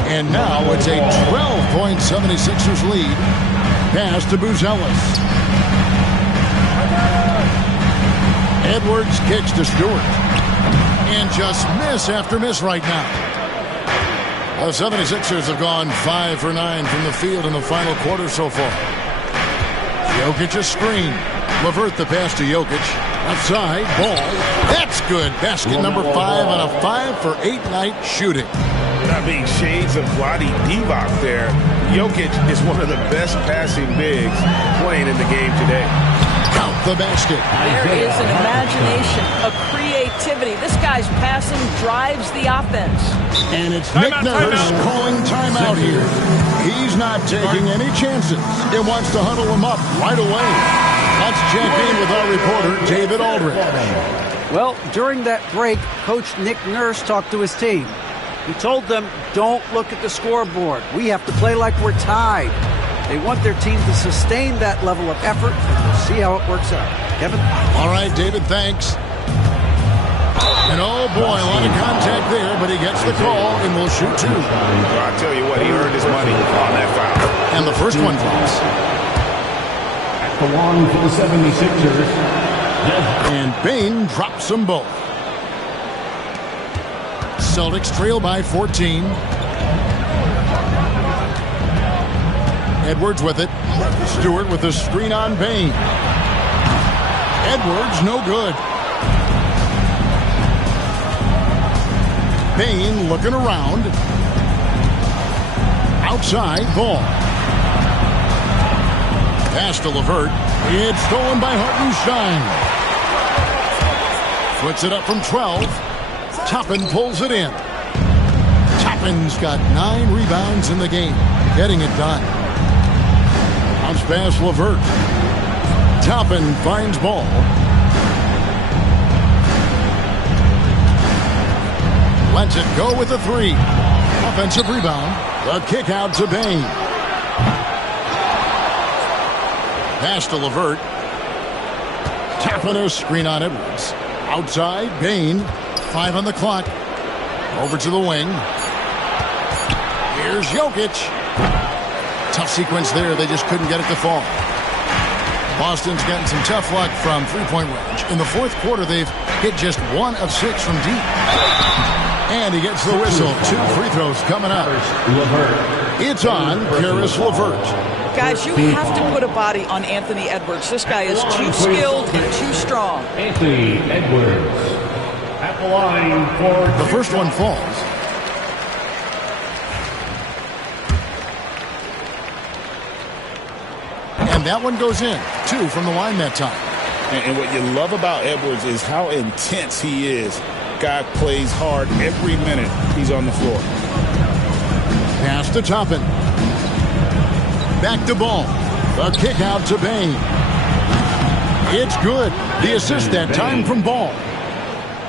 And now it's a 12-point 76ers lead. Pass to Buzelis. Edwards kicks to Stewart. And just miss after miss right now. The 76ers have gone 5 for 9 from the field in the final quarter so far. Jokic a screen. LeVert the pass to Jokic. Outside, Ball. That's good. Basket number 5 on a 5 for 8 night shooting. Not being shades of Vlade Divac there. Jokic is one of the best passing bigs playing in the game today. Count the basket. There is an imagination, a creativity. This guy's passing drives the offense. And it's Nick Nurse calling timeout here. He's not taking any chances. He wants to huddle him up right away. Let's check in with our reporter, David Aldridge. Well, during that break, Coach Nick Nurse talked to his team. He told them, don't look at the scoreboard. We have to play like we're tied. They want their team to sustain that level of effort, and we'll see how it works out. Kevin? All right, David, thanks. And oh boy, a lot of contact there, but he gets the call and will shoot 2. Well, I tell you what, he earned his money on that foul. And the first one falls. At the line for the 76ers. And Bain drops them both. Celtics trail by 14. Edwards with it. Stewart with the screen on Bain. Edwards, no good. Bain looking around. Outside, Ball. Pass to LeVert. It's stolen by Hartenstein. Flicks it up from 12. Toppin pulls it in. Toppin's got 9 rebounds in the game. Getting it done. Bounce pass LeVert. Toppin finds Ball. Lets it go with a 3. Offensive rebound. The kick out to Bain. Pass to LeVert. Toppin a screen on Edwards. Outside, Bain. 5 on the clock. Over to the wing. Here's Jokic. Tough sequence there. They just couldn't get it to fall. Boston's gotten some tough luck from three-point range. In the 4th quarter, they've hit just 1 of 6 from deep. And he gets the whistle. 2 free throws coming up. It's on Caris LeVert. Guys, you have to put a body on Anthony Edwards. This guy is too skilled and too strong. Anthony Edwards at the line for the first one falls. And that one goes in. 2 from the line that time. And what you love about Edwards is how intense he is. Guy plays hard every minute he's on the floor. Pass to Toppin. Back to Ball. The kick out to Bain. It's good. The assist that time from Ball.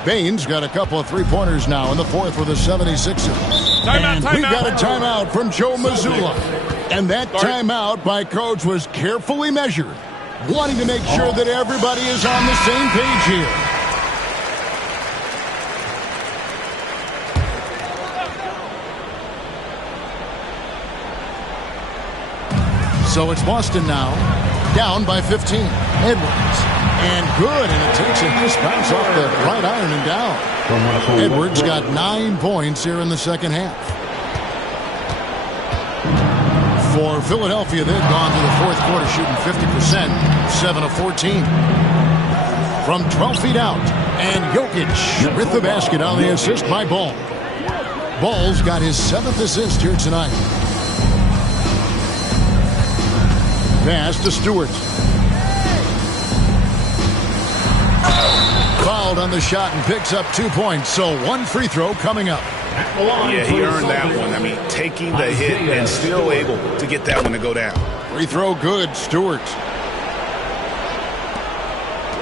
Bain's got a couple of three-pointers now in the 4th for the 76ers. And we've got a timeout from Joe Mazzulla. And that timeout by Coach was carefully measured, wanting to make sure that everybody is on the same page here. So it's Boston now, down by 15. Edwards, and good, and it takes a nice bounce off the right iron and down. Edwards got 9 points here in the second half. For Philadelphia, they've gone to the 4th quarter shooting 50%, 7 of 14. From 12 feet out, and Jokic with the basket on the assist by Ball. Ball's got his 7th assist here tonight. Pass to Stewart. on the shot and picks up 2 points. So one free throw coming up. Yeah, he earned that one. I mean, taking the hit and still able to get that one to go down. Free throw good, Stewart.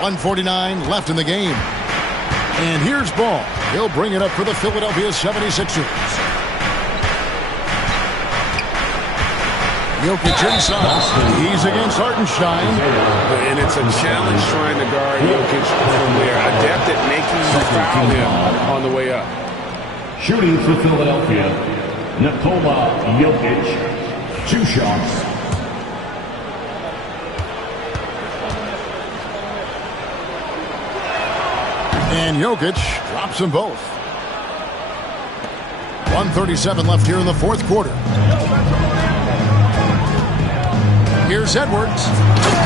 1:49 left in the game. And here's Ball. He'll bring it up for the Philadelphia 76ers. Jokic inside. He's against Hartenstein. And it's a challenge trying to guard Jokic from there. Adept at making you foul him on the way up. Shooting for Philadelphia, Nikola Jokic. 2 shots. And Jokic drops them both. 1:37 left here in the fourth quarter. Here's Edwards.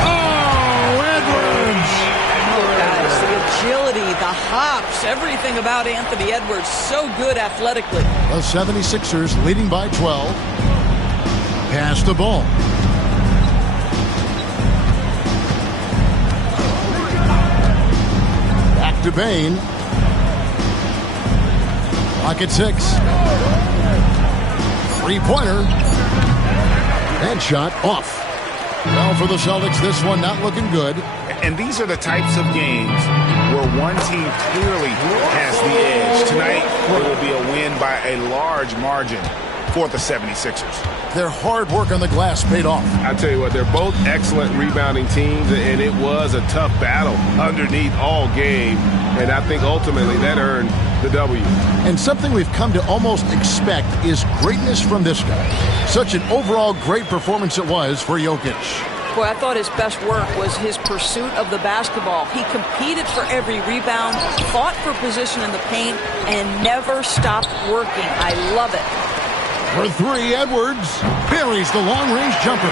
Oh, Edwards! Oh, guys, the agility, the hops, everything about Anthony Edwards, so good athletically. The 76ers leading by 12. Pass the ball. Back to Bain. Clock at 6. Three-pointer. And shot off. Well, for the Celtics, this one not looking good. And these are the types of games where one team clearly has the edge. Tonight, it will be a win by a large margin for the 76ers. Their hard work on the glass paid off. I tell you what, they're both excellent rebounding teams, and it was a tough battle underneath all game. And I think ultimately that earned the W. And something we've come to almost expect is greatness from this guy. Such an overall great performance it was for Jokic. Boy, I thought his best work was his pursuit of the basketball. He competed for every rebound, fought for position in the paint, and never stopped working. I love it. For 3, Edwards buries the long-range jumper.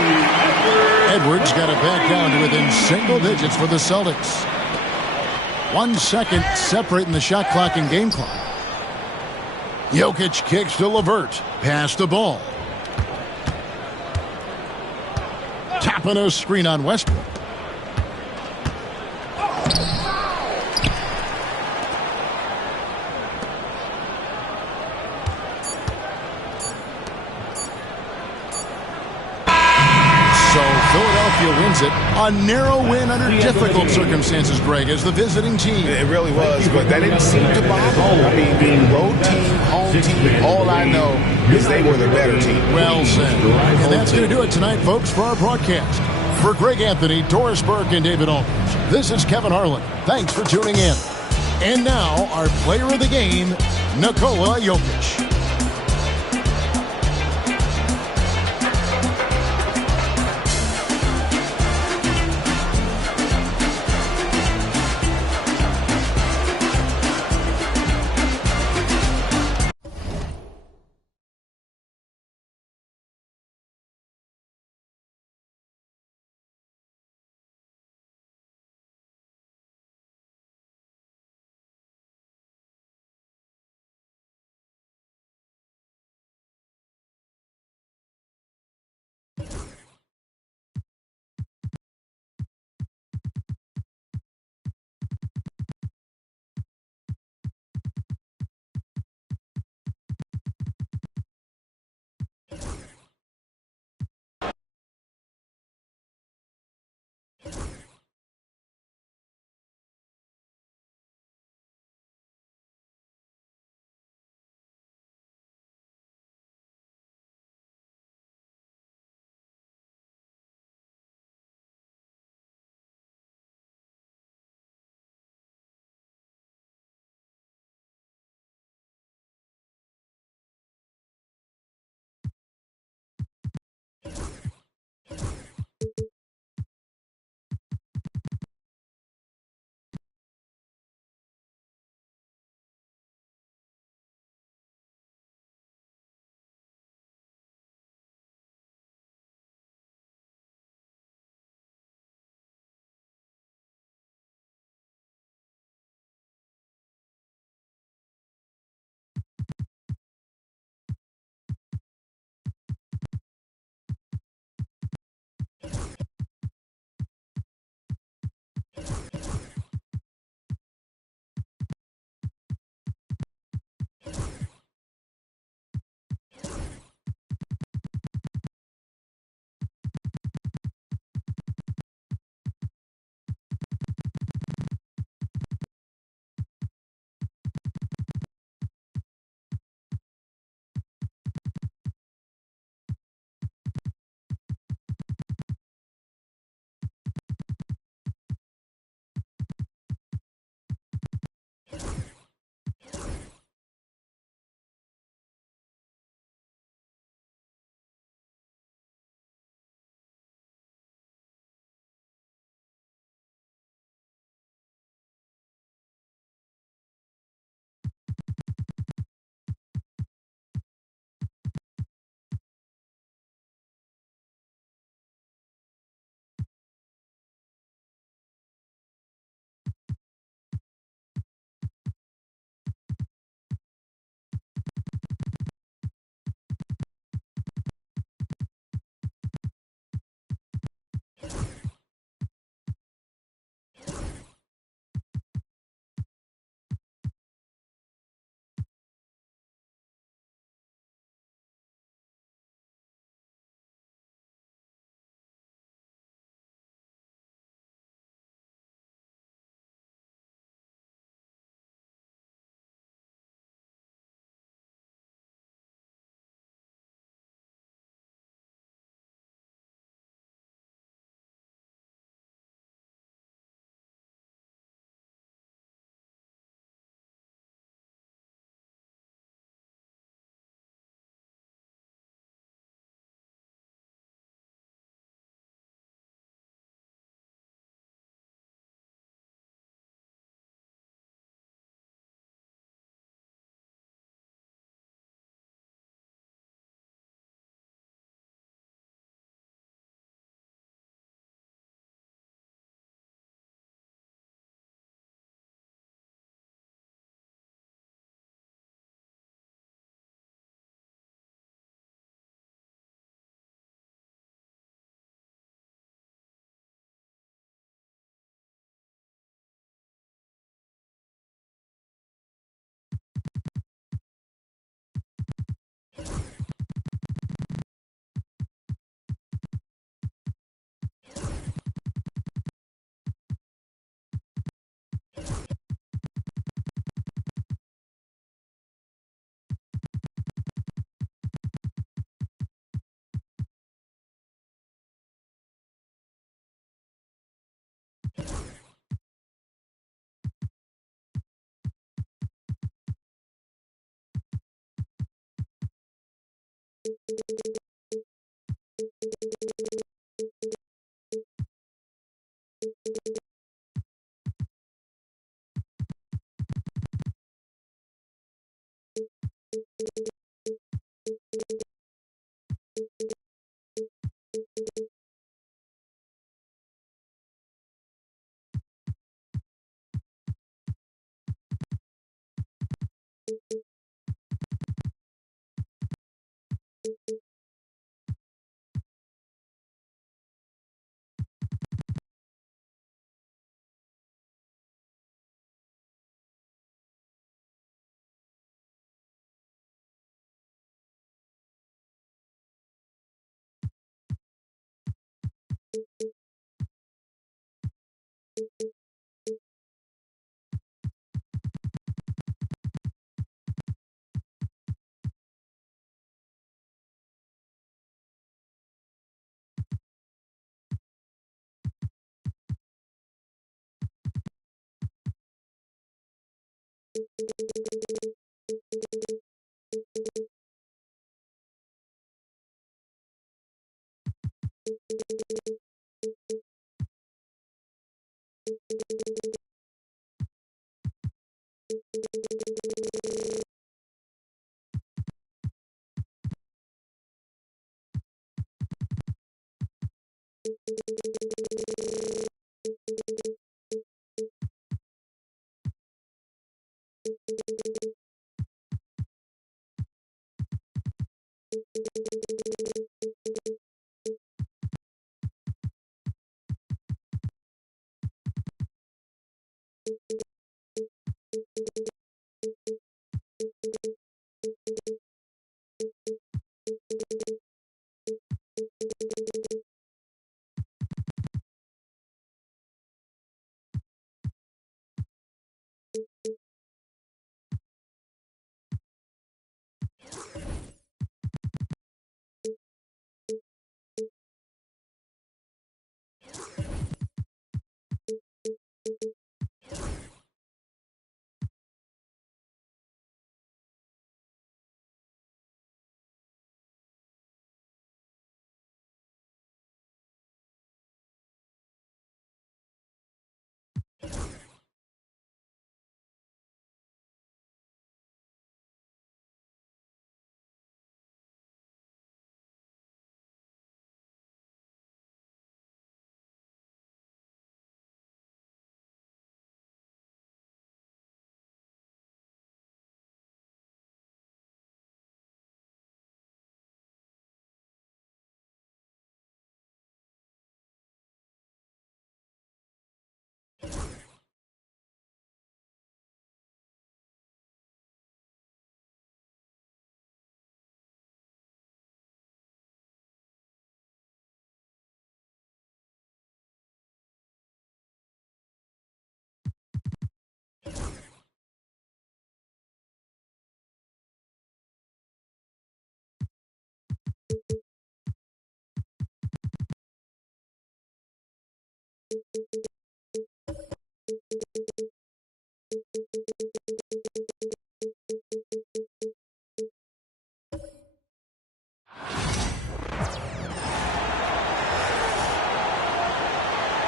Edwards got it back down to within single digits for the Celtics. 1 second separating the shot clock and game clock. Jokic kicks to LeVert. Pass the ball. Tapping a screen on Westbrook. Philadelphia wins it. A narrow win under difficult circumstances, Greg, as the visiting team. It really was, but that didn't seem to bother them. I mean, being road team, home team, all I know is they were the better team. Well said. And that's going to do it tonight, folks, for our broadcast. For Greg Anthony, Doris Burke, and David Aldridge, this is Kevin Harlan. Thanks for tuning in. And now, our player of the game, Nikola Jokic.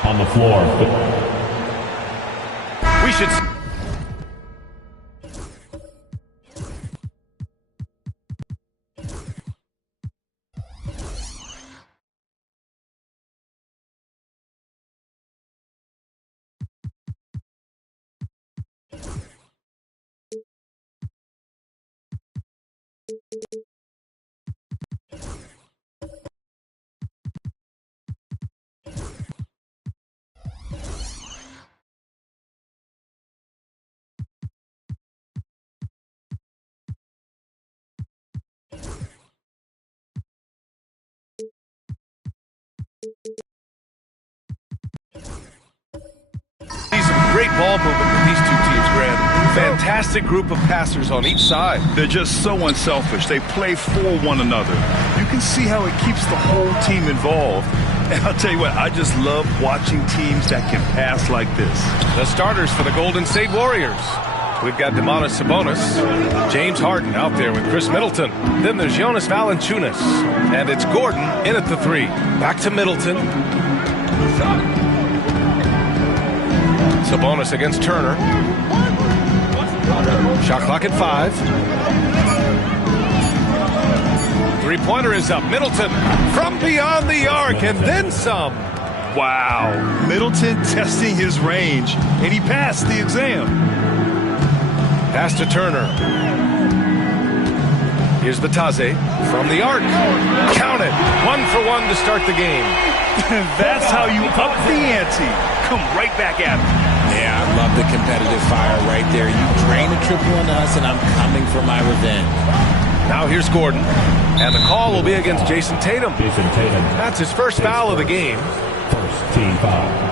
On the floor. We should... Great ball movement with these two teams, Grant. Fantastic group of passers on each side. They're just so unselfish. They play for one another. You can see how it keeps the whole team involved. And I'll tell you what, I just love watching teams that can pass like this. The starters for the Golden State Warriors. We've got Domantas Sabonis, James Harden out there with Chris Middleton. Then there's Jonas Valanciunas, and it's Gordon in at the 3. Back to Middleton. Sabonis against Turner. Shot clock at 5. Three-pointer is up. Middleton from beyond the arc and then some. Wow. Middleton testing his range, and he passed the exam. Pass to Turner. Here's Batase from the arc. Count it. 1 for 1 to start the game. That's how you up the ante. Come right back at him. Yeah, I love the competitive fire right there. You drain a triple on us, and I'm coming for my revenge. Now here's Gordon. And the call will be against Jason Tatum. That's his first foul of the game. First team foul.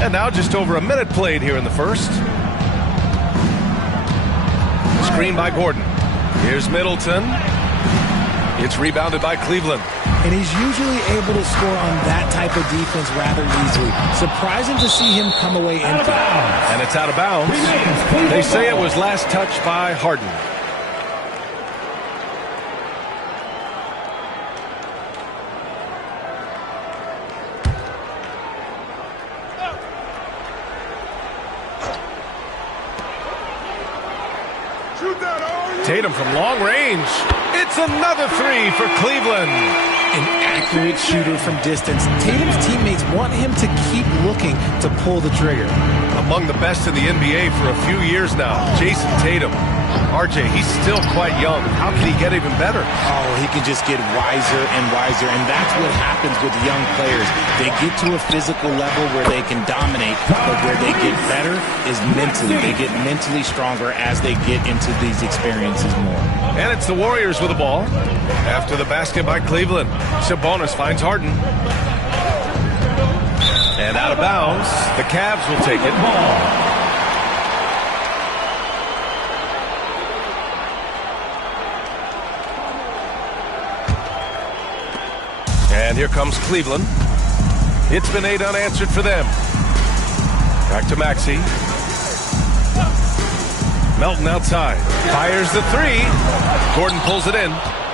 And now just over a minute played here in the first. Screen by Gordon. Here's Middleton. It's rebounded by Cleveland. And he's usually able to score on that type of defense rather easily. Surprising to see him come away empty. And it's out of bounds. They say it was last touched by Harden. Tatum from long range. It's another 3 for Cleveland. An accurate shooter from distance. Tatum's teammates want him to keep looking to pull the trigger. Among the best in the NBA for a few years now, Jason Tatum. RJ, he's still quite young. How can he get even better? Oh, he can just get wiser and wiser, and that's what happens with young players. They get to a physical level where they can dominate, but where they get better is mentally. They get mentally stronger as they get into these experiences more. And it's the Warriors with the ball. After the basket by Cleveland, Sabonis finds Harden. And out of bounds, the Cavs will take it. And here comes Cleveland. It's been 8 unanswered for them. Back to Maxey. Melton outside. Fires the 3. Gordon pulls it in.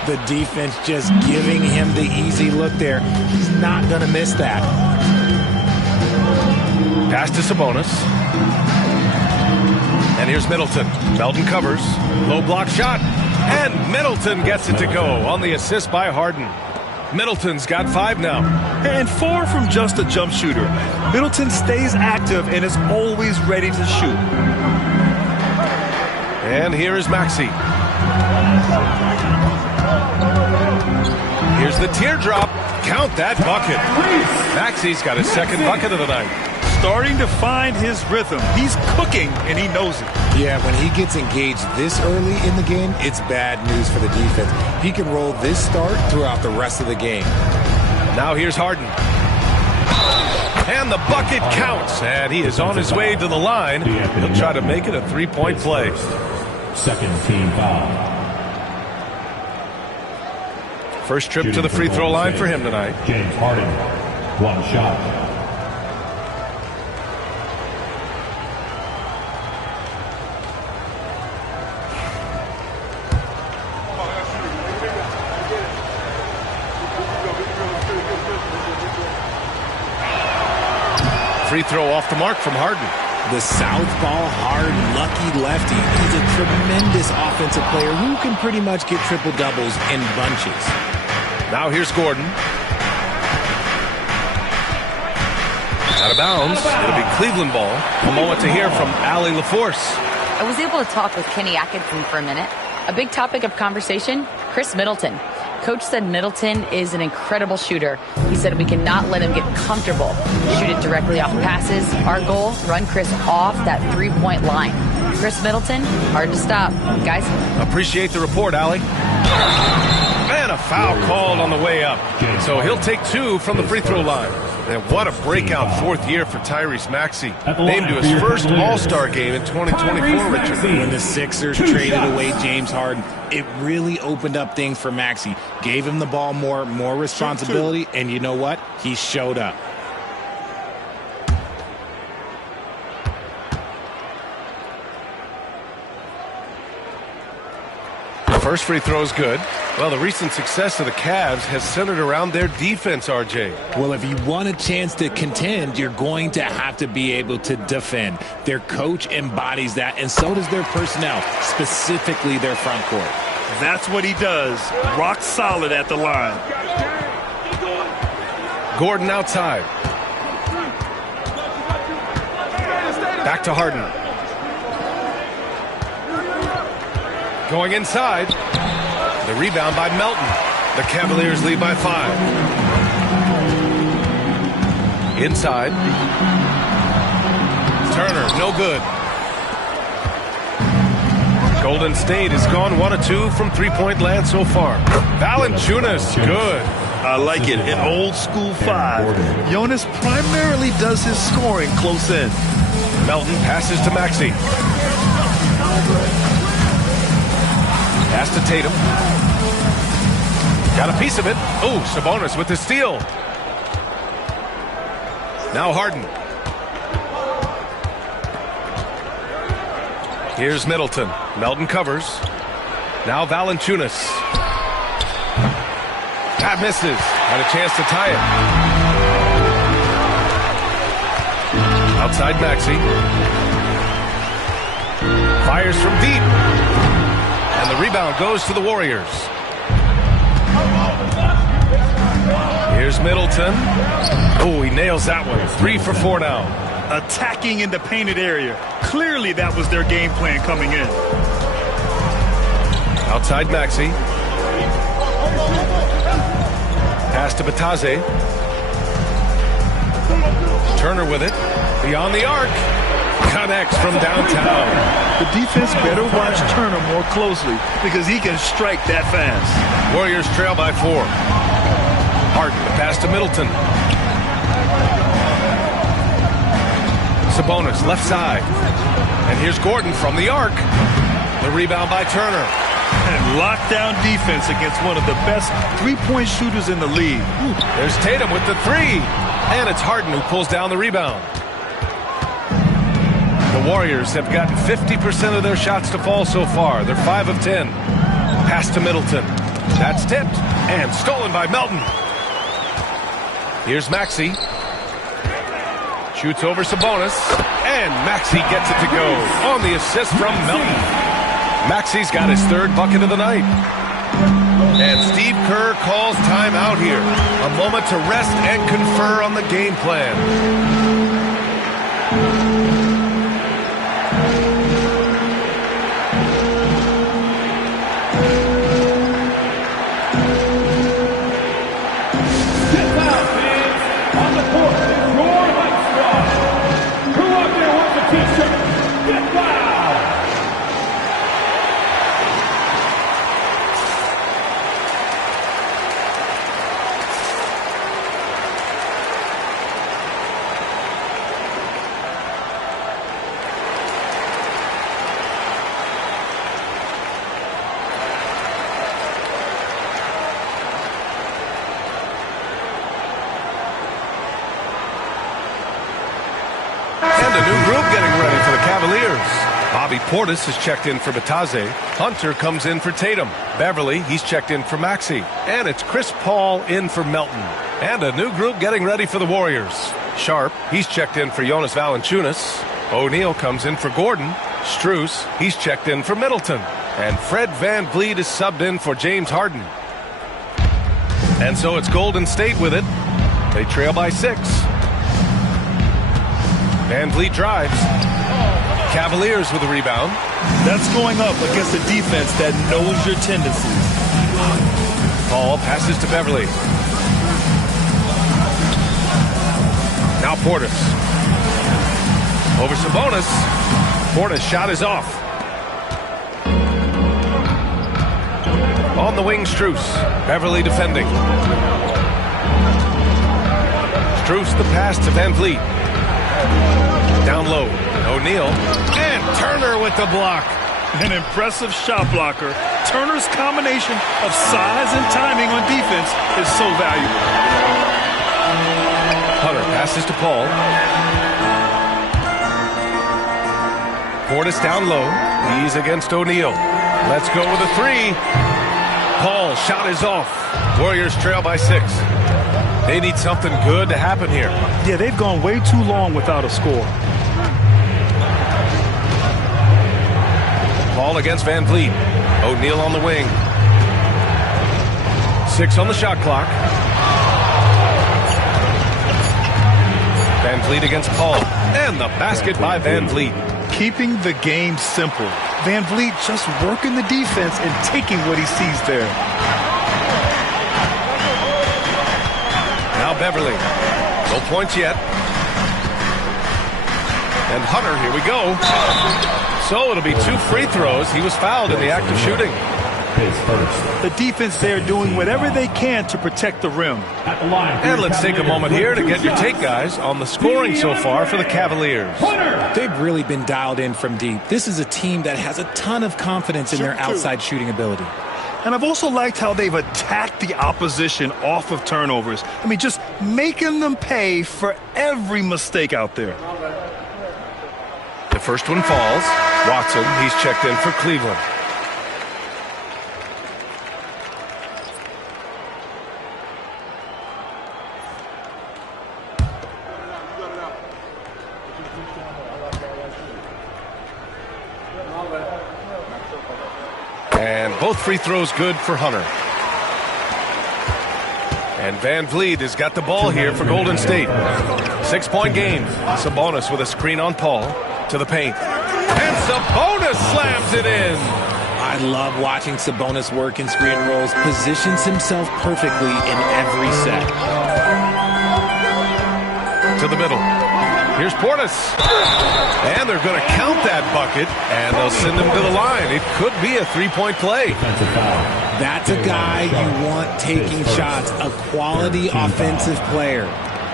The defense just giving him the easy look there. He's not going to miss that. Pass to Sabonis. And here's Middleton. Melton covers. Low block shot. And Middleton gets it to go on the assist by Harden. Middleton's got 5 now. And far from just a jump shooter, Middleton stays active and is always ready to shoot. And here is Maxey. Here's the teardrop. Count that bucket. Maxey's got his second bucket of the night. Starting to find his rhythm. He's cooking, and he knows it. Yeah, when he gets engaged this early in the game, it's bad news for the defense. He can roll this start throughout the rest of the game. Now here's Harden. And the bucket counts. And he is on his way to the line. He'll try to make it a 3-point play. Second team foul. First trip to the free throw line for him tonight. James Harden, 1 shot. Free throw off the mark from Harden. The southpaw, hard, lucky lefty. He's a tremendous offensive player who can pretty much get triple-doubles in bunches. Now here's Gordon. Out of bounds. It'll be Cleveland ball. A moment to hear from Allie LaForce. I was able to talk with Kenny Atkinson for a minute. A big topic of conversation, Chris Middleton. Coach said Middleton is an incredible shooter. He said we cannot let him get comfortable. Shoot it directly off passes. Our goal, run Chris off that 3-point line. Chris Middleton, hard to stop. Guys. Appreciate the report, Allie. Man, a foul called on the way up. So he'll take 2 from the free throw line. And what a breakout 4th year for Tyrese Maxey. Named to his first All-Star game in 2024, Richard. When the Sixers traded away James Harden, it really opened up things for Maxey. Gave him the ball more responsibility, and you know what? He showed up. First free throw is good. Well, the recent success of the Cavs has centered around their defense, RJ. Well, if you want a chance to contend, you're going to have to be able to defend. Their coach embodies that, and so does their personnel, specifically their front court. That's what he does. Rock solid at the line. Gordon outside. Back to Harden. Going inside. The rebound by Melton. The Cavaliers lead by 5. Inside. Turner, no good. Golden State has gone 1 of 2 from three-point land so far. Valanciunas, good. I like it. An old school 5. Jonas primarily does his scoring close in. Melton passes to Maxey. Pass to Tatum. Got a piece of it. Oh, Sabonis with the steal. Now Harden. Here's Middleton. Melton covers. Now Valanciunas. That misses. Had a chance to tie it. Outside Maxey. Fires from deep. And the rebound goes to the Warriors. Here's Middleton. Oh, he nails that one. 3 for 4 now. Attacking in the painted area. Clearly that was their game plan coming in. Outside Maxey. Pass to Bataze. Turner with it. Beyond the arc. Connects from downtown. The defense better watch Turner more closely because he can strike that fast. Warriors trail by 4. Harden, the pass to Middleton. Sabonis, left side. And here's Gordon from the arc. The rebound by Turner. And lockdown defense against one of the best three-point shooters in the league. There's Tatum with the 3. And it's Harden who pulls down the rebound. The Warriors have gotten 50% of their shots to fall so far. They're 5 of 10. Pass to Middleton. That's tipped and stolen by Melton. Here's Maxey. Shoots over Sabonis. And Maxey gets it to go on the assist from Melton. Maxey's got his 3rd bucket of the night. And Steve Kerr calls timeout here. A moment to rest and confer on the game plan. Bobby Portis has checked in for Bataze. Hunter comes in for Tatum. Beverly, he's checked in for Maxey. And it's Chris Paul in for Melton. And a new group getting ready for the Warriors. Sharp, he's checked in for Jonas Valanciunas. O'Neal comes in for Gordon. Strus, he's checked in for Middleton. And Fred VanVleet is subbed in for James Harden. And so it's Golden State with it. They trail by 6. VanVleet drives. Cavaliers with a rebound. That's going up against a defense that knows your tendencies. Paul passes to Beverly. Now Portis. Over Sabonis. Portis' shot is off. On the wing, Strus. Beverly defending. Strus the pass to VanVleet. Down low. O'Neal. And Turner with the block. An impressive shot blocker. Turner's combination of size and timing on defense is so valuable. Hunter passes to Paul. Portis down low. He's against O'Neal. Let's go with a three. Paul, shot is off. Warriors trail by 6. They need something good to happen here. Yeah, they've gone way too long without a score. Paul against Van Vliet. O'Neal on the wing. 6 on the shot clock. Van Vliet against Paul. And the basket by Van Vliet. Keeping the game simple. Van Vliet just working the defense and taking what he sees there. Now Beverly. No points yet. And Hunter, here we go. So it'll be 2 free throws. He was fouled in the act of shooting. The defense there doing whatever they can to protect the rim. And let's take a moment here to get your take, guys, on the scoring so far for the Cavaliers. They've really been dialed in from deep. This is a team that has a ton of confidence in their outside shooting ability. And I've also liked how they've attacked the opposition off of turnovers. I mean, just making them pay for every mistake out there. The first one falls. Watson, he's checked in for Cleveland. And both free throws good for Hunter. And Van Vliet has got the ball here for Golden State. 6-point game. Sabonis with a screen on Paul to the paint. And Sabonis slams it in. I love watching Sabonis work in screen rolls. Positions himself perfectly in every set. To the middle. Here's Portis. And they're going to count that bucket, and they'll send him to the line. It could be a 3-point play. That's a guy you want taking shots, a quality offensive player.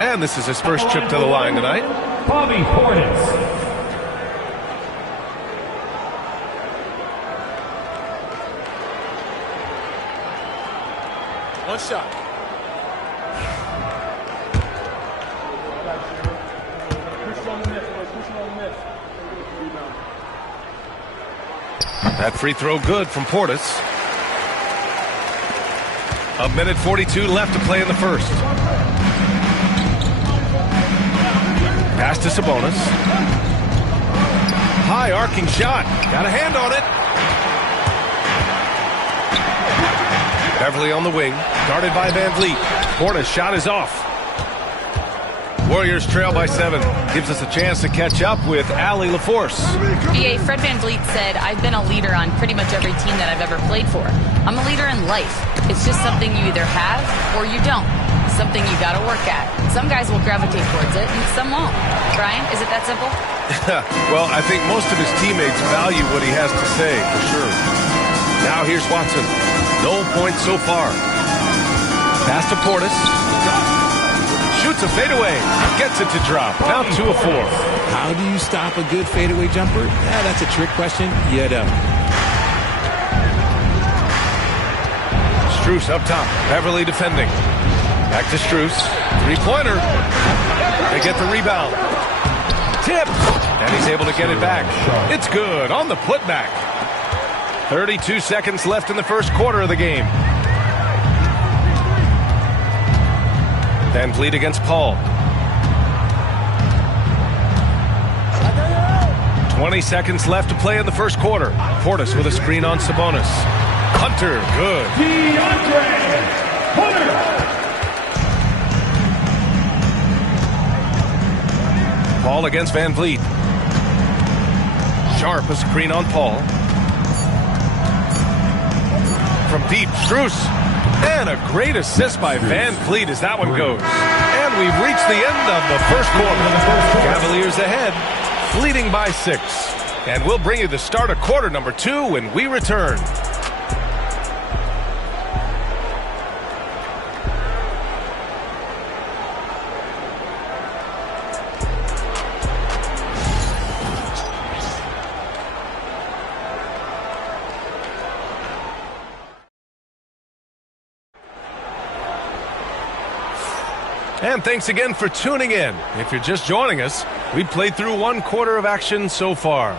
And this is his first trip to the line tonight. Bobby Portis. One shot. That free throw good from Portis. 1:42 left to play in the first. Pass to Sabonis. High arcing shot. Got a hand on it. Beverly on the wing. Guarded by Van Vliet. Portis' shot is off. Warriors trail by 7. Gives us a chance to catch up with Allie LaForce. BA, Fred Van Vliet said, I've been a leader on pretty much every team that I've ever played for. I'm a leader in life. It's just something you either have or you don't. Something you got to work at. Some guys will gravitate towards it and some won't. Brian, is it that simple? Well, I think most of his teammates value what he has to say, for sure. Now here's Watson. No points so far. Pass to Portis. Shoots a fadeaway. Gets it to drop. Now 2 of 4. How do you stop a good fadeaway jumper? That's a trick question. You don't. Strus up top. Beverly defending. Back to Strus. 3-pointer. They get the rebound. Tip. And he's able to get it back. It's good on the putback. 32 seconds left in the first quarter of the game. Van Vliet against Paul. 20 seconds left to play in the first quarter. Portis with a screen on Sabonis. Hunter, good. DeAndre Hunter. Paul against Van Vliet. Sharp a screen on Paul. From deep, Strus. And a great assist by Van Vliet as that one goes. And we've reached the end of the first quarter. Cavaliers ahead, leading by 6. And we'll bring you the start of quarter number 2 when we return. And thanks again for tuning in. If you're just joining us, we played through 1 quarter of action so far.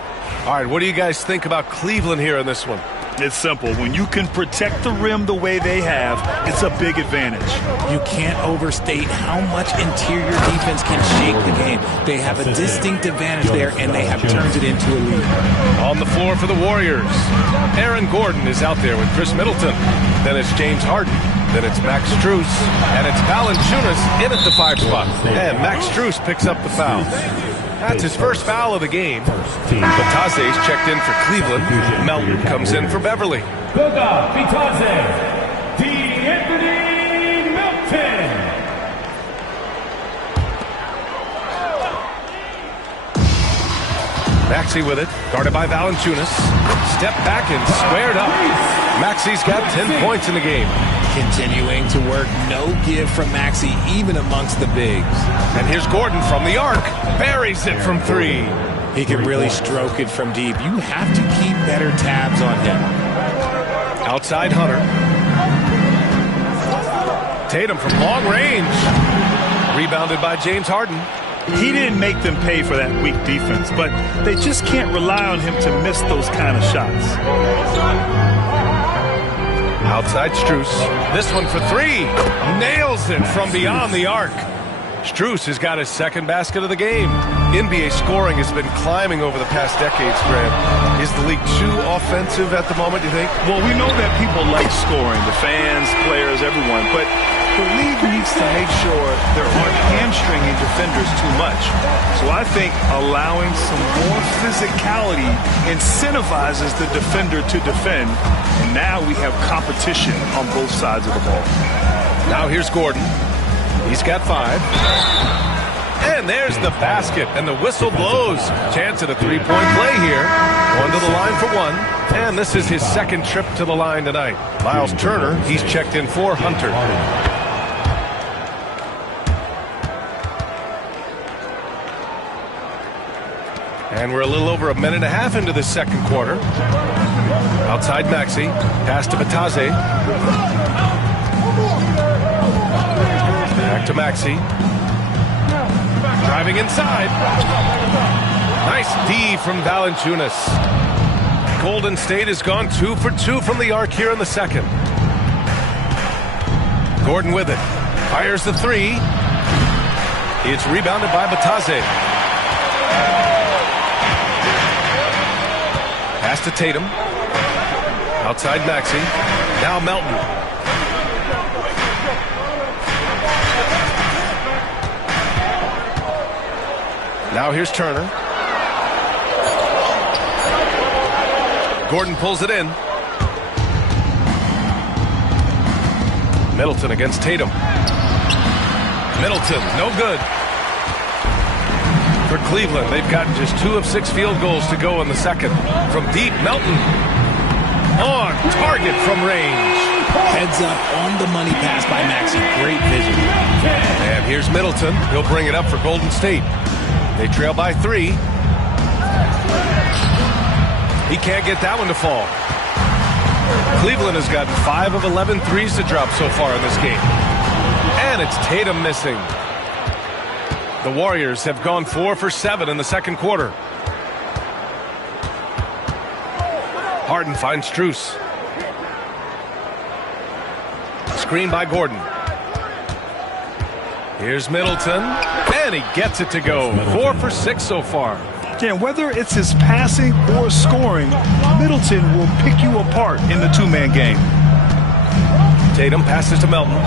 All right, what do you guys think about Cleveland here in this one? It's simple. When you can protect the rim the way they have, it's a big advantage. You can't overstate how much interior defense can shake the game. They have a distinct advantage there, and they have turned it into a lead. On the floor for the Warriors, Aaron Gordon is out there with Chris Middleton. Then it's James Harden. Then it's Max Strus. And it's Valanciunas in at the 5 spot. And Max Strus picks up the foul. That's his first foul of the game. Batase's checked in for Cleveland. Melton comes in for Beverly. Goga Bitadze, D'Anthony Melton. Maxey with it, guarded by Valanciunas. Step back and squared up. Maxey's got 10 points in the game. Continuing to work, no give from Maxey, even amongst the bigs. And here's Gordon from the arc. Buries it from 3. He can really stroke it from deep. You have to keep better tabs on him. Outside Hunter. Tatum from long range. Rebounded by James Harden. He didn't make them pay for that weak defense, but they just can't rely on him to miss those kind of shots. Outside Strus. This one for 3. Nails it from beyond the arc. Strus has got his second basket of the game. NBA scoring has been climbing over the past decades, Grant. Is the league too offensive at the moment, do you think? Well, we know that people like scoring, the fans, players, everyone, but the league needs to make sure there aren't hamstringing defenders too much. So I think allowing some more physicality incentivizes the defender to defend, and now we have competition on both sides of the ball. Now here's Gordon. He's got 5. And there's the basket, and the whistle blows. Chance at a 3-point play here. Going to the line for 1. And this is his second trip to the line tonight. Miles Turner, he's checked in for Hunter. And we're a little over a minute and a half into this second quarter. Outside Maxey. Pass to Bitadze. Back to Maxey. Driving inside. Nice D from Valanciunas. Golden State has gone 2 for 2 from the arc here in the second. Gordon with it. Fires the 3. It's rebounded by Bitadze. Pass to Tatum. Outside Maxey. Now Melton. Now here's Turner. Gordon pulls it in. Middleton against Tatum. Middleton, no good. For Cleveland, they've gotten just 2 of 6 field goals to go in the second. From deep, Melton. On target from range. Heads up on the money pass by Maxey. Great vision. And here's Middleton. He'll bring it up for Golden State. They trail by 3. He can't get that one to fall. Cleveland has gotten 5 of 11 threes to drop so far in this game. And it's Tatum missing. The Warriors have gone 4 for 7 in the second quarter. Harden finds Strus. Screen by Gordon. Here's Middleton. And he gets it to go. 4 for 6 so far. Yeah, whether it's his passing or scoring, Middleton will pick you apart in the two-man game. Tatum passes to Melton.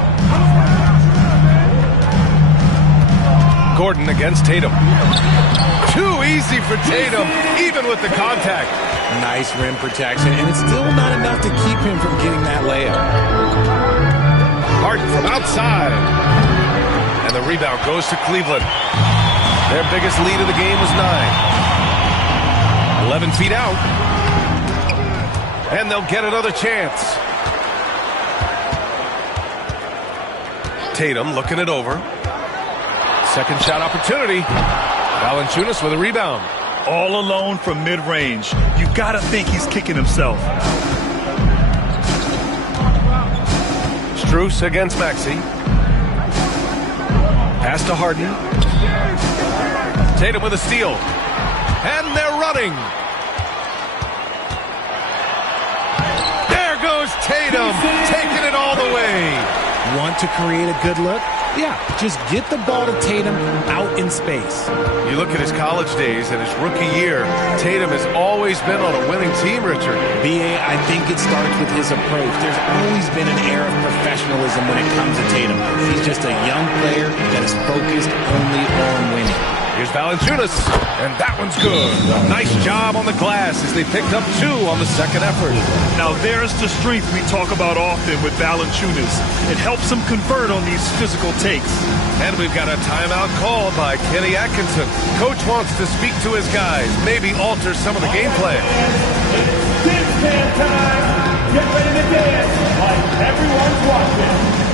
Gordon against Tatum. Too easy for Tatum, even with the contact. Nice rim protection, and it's still not enough to keep him from getting that layup. Harden from outside. And the rebound goes to Cleveland. Their biggest lead of the game was 9. 11 feet out. And they'll get another chance. Tatum looking it over. Second shot opportunity. Valanciunas with a rebound. All alone from mid-range. You gotta think he's kicking himself. Strus against Maxey. Pass to Harden. Tatum with a steal. And they're running. Tatum taking it all the way. Want to create a good look? Yeah, just get the ball to Tatum out in space. You look at his college days and his rookie year, Tatum has always been on a winning team, Richard. B.A., I think it starts with his approach. There's always been an air of professionalism when it comes to Tatum. He's just a young player that is focused only on winning. Here's Valanciunas, and that one's good. Nice job on the glass as they picked up 2 on the second effort. Now there's the strength we talk about often with Valanciunas. It helps him convert on these physical takes. And we've got a timeout called by Kenny Atkinson. Coach wants to speak to his guys, maybe alter some of the game plan. It's dance band time. Get ready to dance like everyone's watching.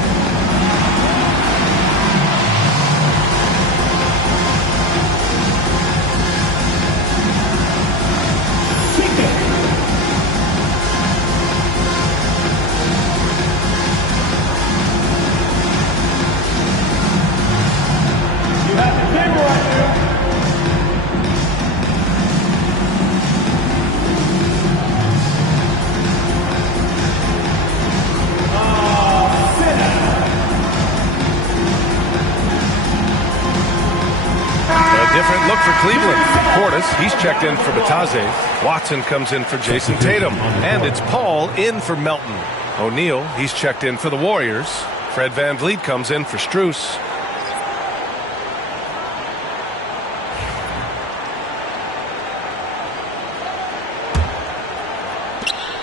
Different look for Cleveland. Portis, he's checked in for Batase. Watson comes in for Jason Tatum. And it's Paul in for Melton. O'Neal, he's checked in for the Warriors. Fred VanVleet comes in for Strus.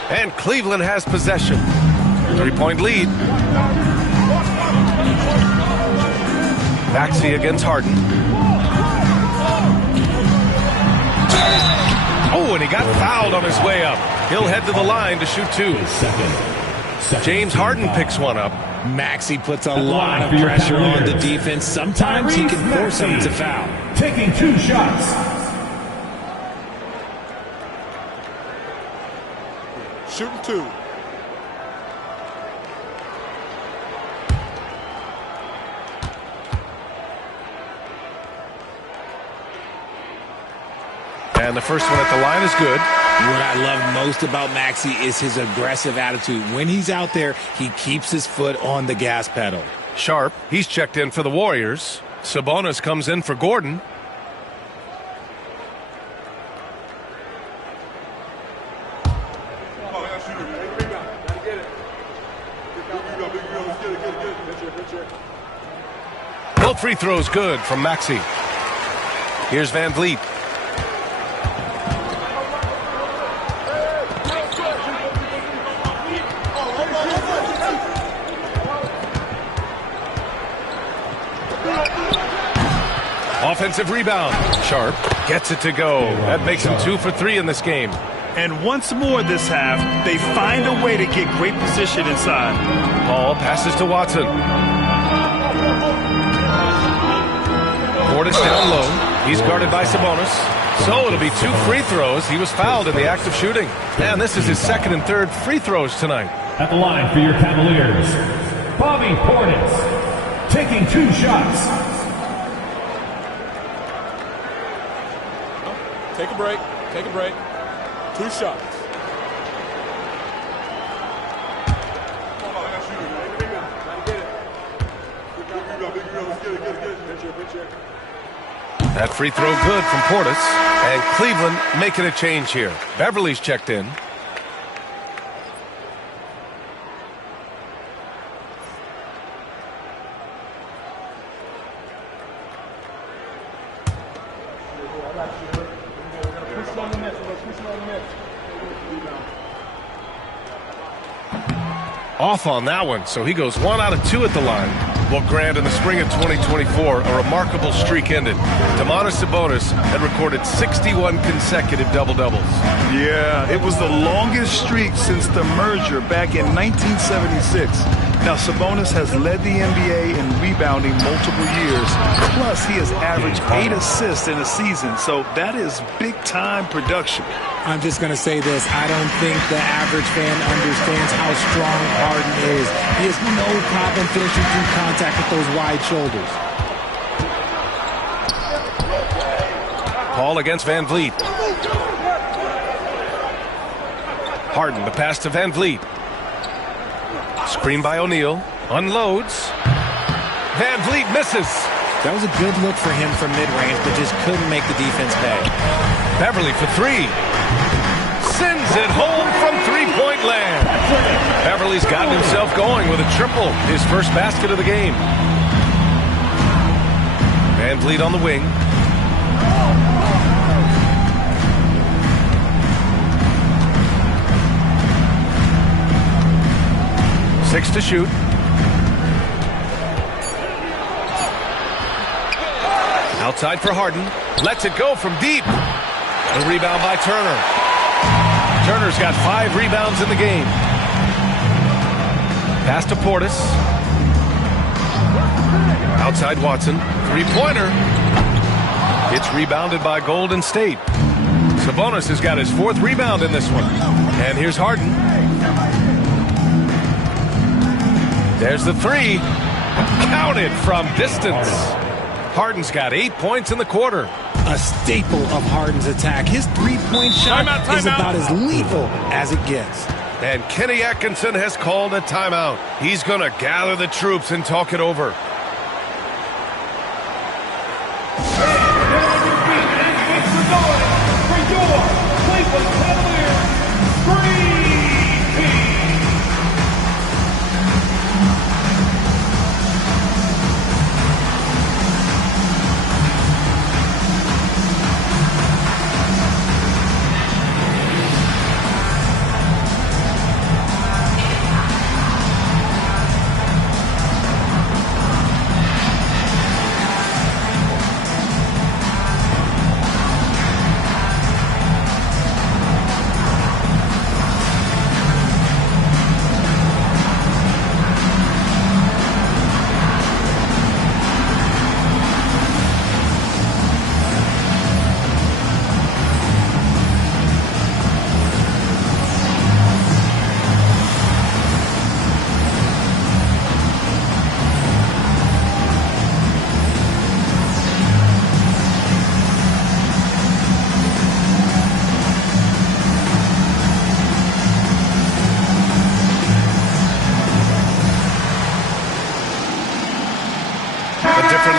And Cleveland has possession. 3-point lead. Maxey against Harden. Oh, and he got fouled on his way up. He'll head to the line to shoot 2. James Harden picks one up. Maxey puts a lot of pressure on the defense. Sometimes he can force them to foul. Taking 2 shots. Shooting 2. And the first one at the line is good. What I love most about Maxey is his aggressive attitude. When he's out there, he keeps his foot on the gas pedal. Sharp, he's checked in for the Warriors. Sabonis comes in for Gordon. Both free throws good from Maxey. Here's VanVleet. Offensive rebound. Sharp gets it to go. That makes him 2 for 3 in this game. And once more this half, they find a way to get great position inside. Paul passes to Watson. Portis down low. He's guarded by Sabonis. So it'll be 2 free throws. He was fouled in the act of shooting. And this is his second and third free throws tonight. At the line for your Cavaliers, Bobby Portis, taking 2 shots. Take a break. Take a break. 2 shots. That free throw good from Portis. And Cleveland making a change here. Beverly's checked in. Off on that one, so he goes 1 out of 2 at the line. Well, Grant, in the spring of 2024, a remarkable streak ended. Domantas Sabonis had recorded 61 consecutive double-doubles. Yeah, it was the longest streak since the merger back in 1976. Now, Sabonis has led the NBA in rebounding multiple years. Plus, he has averaged 8 assists in a season, so that is big-time production. I'm just going to say this. I don't think the average fan understands how strong Harden is. He has no problem finishing through contact with those wide shoulders. Paul against VanVleet. Harden, the pass to VanVleet. Screen by O'Neal. Unloads. Van Vliet misses. That was a good look for him from mid-range, but just couldn't make the defense pay. Beverly for three. Sends it home from three-point land. Beverly's gotten himself going with a triple, his first basket of the game. Van Vliet on the wing. Six to shoot. Outside for Harden. Lets it go from deep. The rebound by Turner. Turner's got 5 rebounds in the game. Pass to Portis. Outside Watson. Three-pointer. It's rebounded by Golden State. Sabonis has got his 4th rebound in this one. And here's Harden. There's the three. Counted from distance. Harden's got 8 points in the quarter. A staple of Harden's attack. His three-point shot is about as lethal as it gets. And Kenny Atkinson has called a timeout. He's going to gather the troops and talk it over.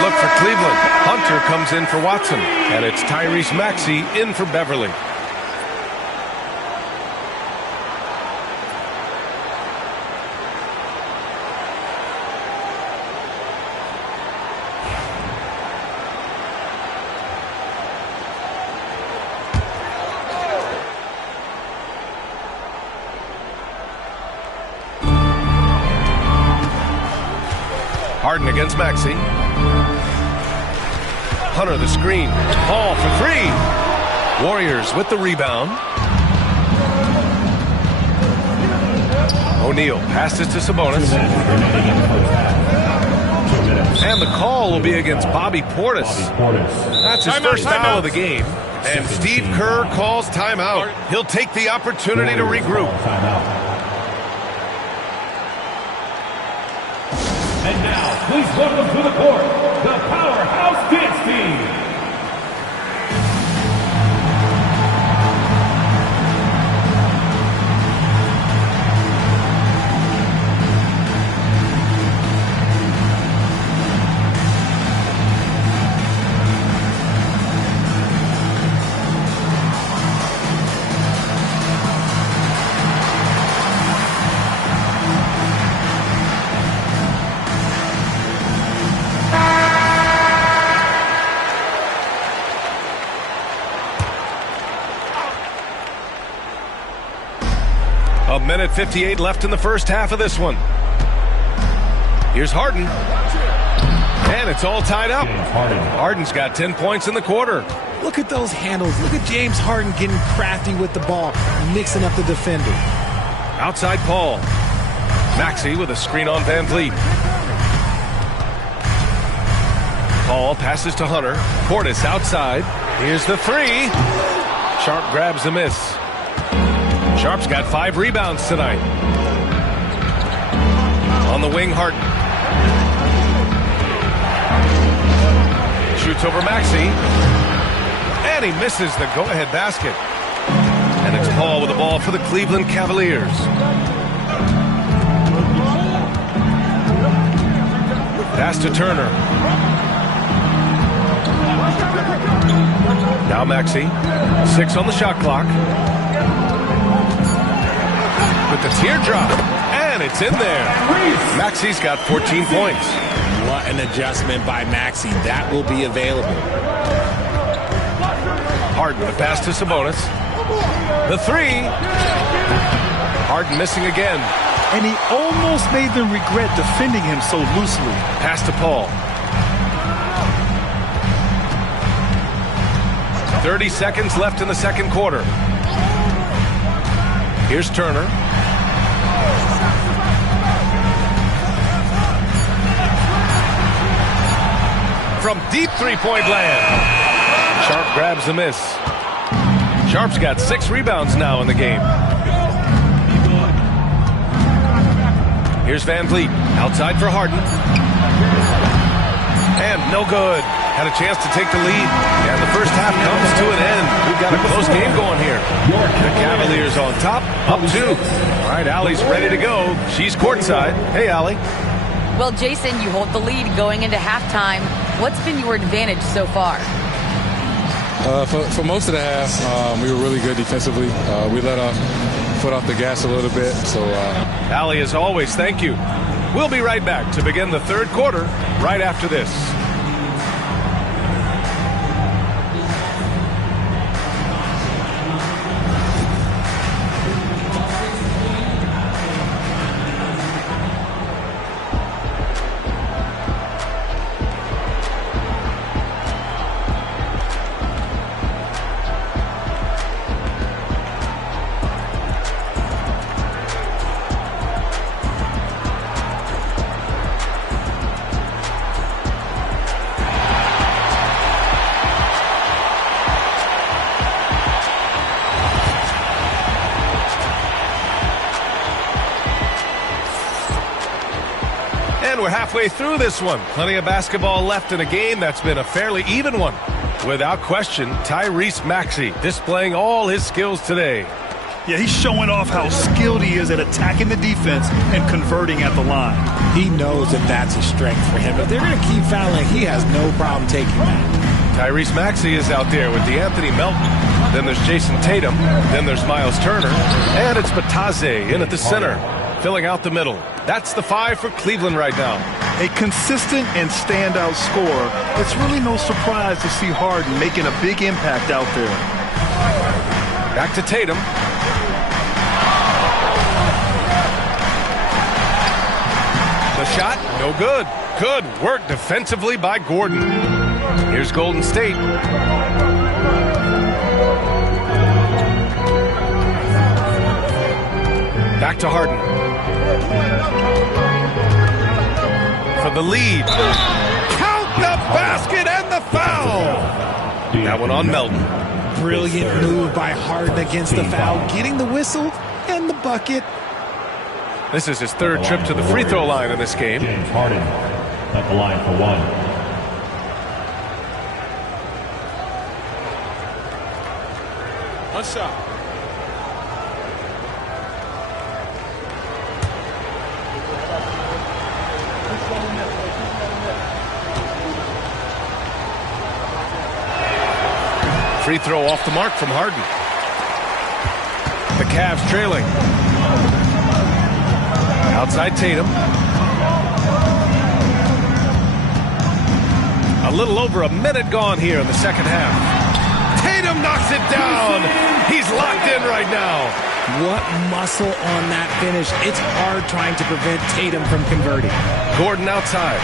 Look for Cleveland. Hunter comes in for Watson, and it's Tyrese Maxey in for Beverly. Harden against Maxey. Hunter the screen. Ball for three. Warriors with the rebound. O'Neal passes to Sabonis. And the call will be against Bobby Portis. That's his first foul of the game. And Steve Kerr calls timeout. He'll take the opportunity to regroup. And now, please welcome to the court, the Powerhouse Dance Team. A minute 58 left in the first half of this one. Here's Harden. And it's all tied up. Harden's got 10 points in the quarter. Look at those handles. Look at James Harden getting crafty with the ball, mixing up the defender. Outside Paul. Maxey with a screen on Van Vliet. Paul passes to Hunter. Portis outside. Here's the three. Sharp grabs the miss. Sharp's got 5 rebounds tonight. On the wing, Harden. Shoots over Maxey. And he misses the go-ahead basket. And it's Paul with the ball for the Cleveland Cavaliers. Pass to Turner. Now Maxey. 6 on the shot clock. With the teardrop. And it's in there. Maxey's got 14 points. What an adjustment by Maxey. That will be available. Harden, the pass to Sabonis. The 3. Harden missing again. And he almost made them regret defending him so loosely. Pass to Paul. 30 seconds left in the second quarter. Here's Turner. From deep three-point land. Sharp grabs the miss. Sharp's got 6 rebounds now in the game. Here's Van Vliet. Outside for Harden. And no good. Had a chance to take the lead. And the first half comes to an end. We've got a close game going here. The Cavaliers on top, up 2. All right, Allie's ready to go. She's courtside. Hey, Allie. Well, Jason, you hold the lead going into halftime. What's been your advantage so far? For most of the half, we were really good defensively. We let our foot off the gas a little bit. So, Allie, as always, thank you. We'll be right back to begin the third quarter right after this. We're halfway through this one. Plenty of basketball left in a game that's been a fairly even one. Without question, Tyrese Maxey displaying all his skills today. Yeah, he's showing off how skilled he is at attacking the defense and converting at the line. He knows that that's a strength for him. If they're going to keep fouling, he has no problem taking that. Tyrese Maxey is out there with DeAnthony Melton. Then there's Jason Tatum. Then there's Miles Turner. And it's Bataze in at the center, filling out the middle. That's the 5 for Cleveland right now. A consistent and standout scorer. It's really no surprise to see Harden making a big impact out there. Back to Tatum. The shot, no good. Good work defensively by Gordon. Here's Golden State. Back to Harden. For the lead. Count the basket and the foul. That one on Melton. Brilliant move by Harden against the foul, getting the whistle and the bucket. This is his third trip to the free throw line in this game. James Harden at the line for 1. One shot. Free throw off the mark from Harden. The Cavs trailing. Outside Tatum. A little over a minute gone here in the second half. Tatum knocks it down. He's locked in right now. What muscle on that finish. It's hard trying to prevent Tatum from converting. Gordon outside.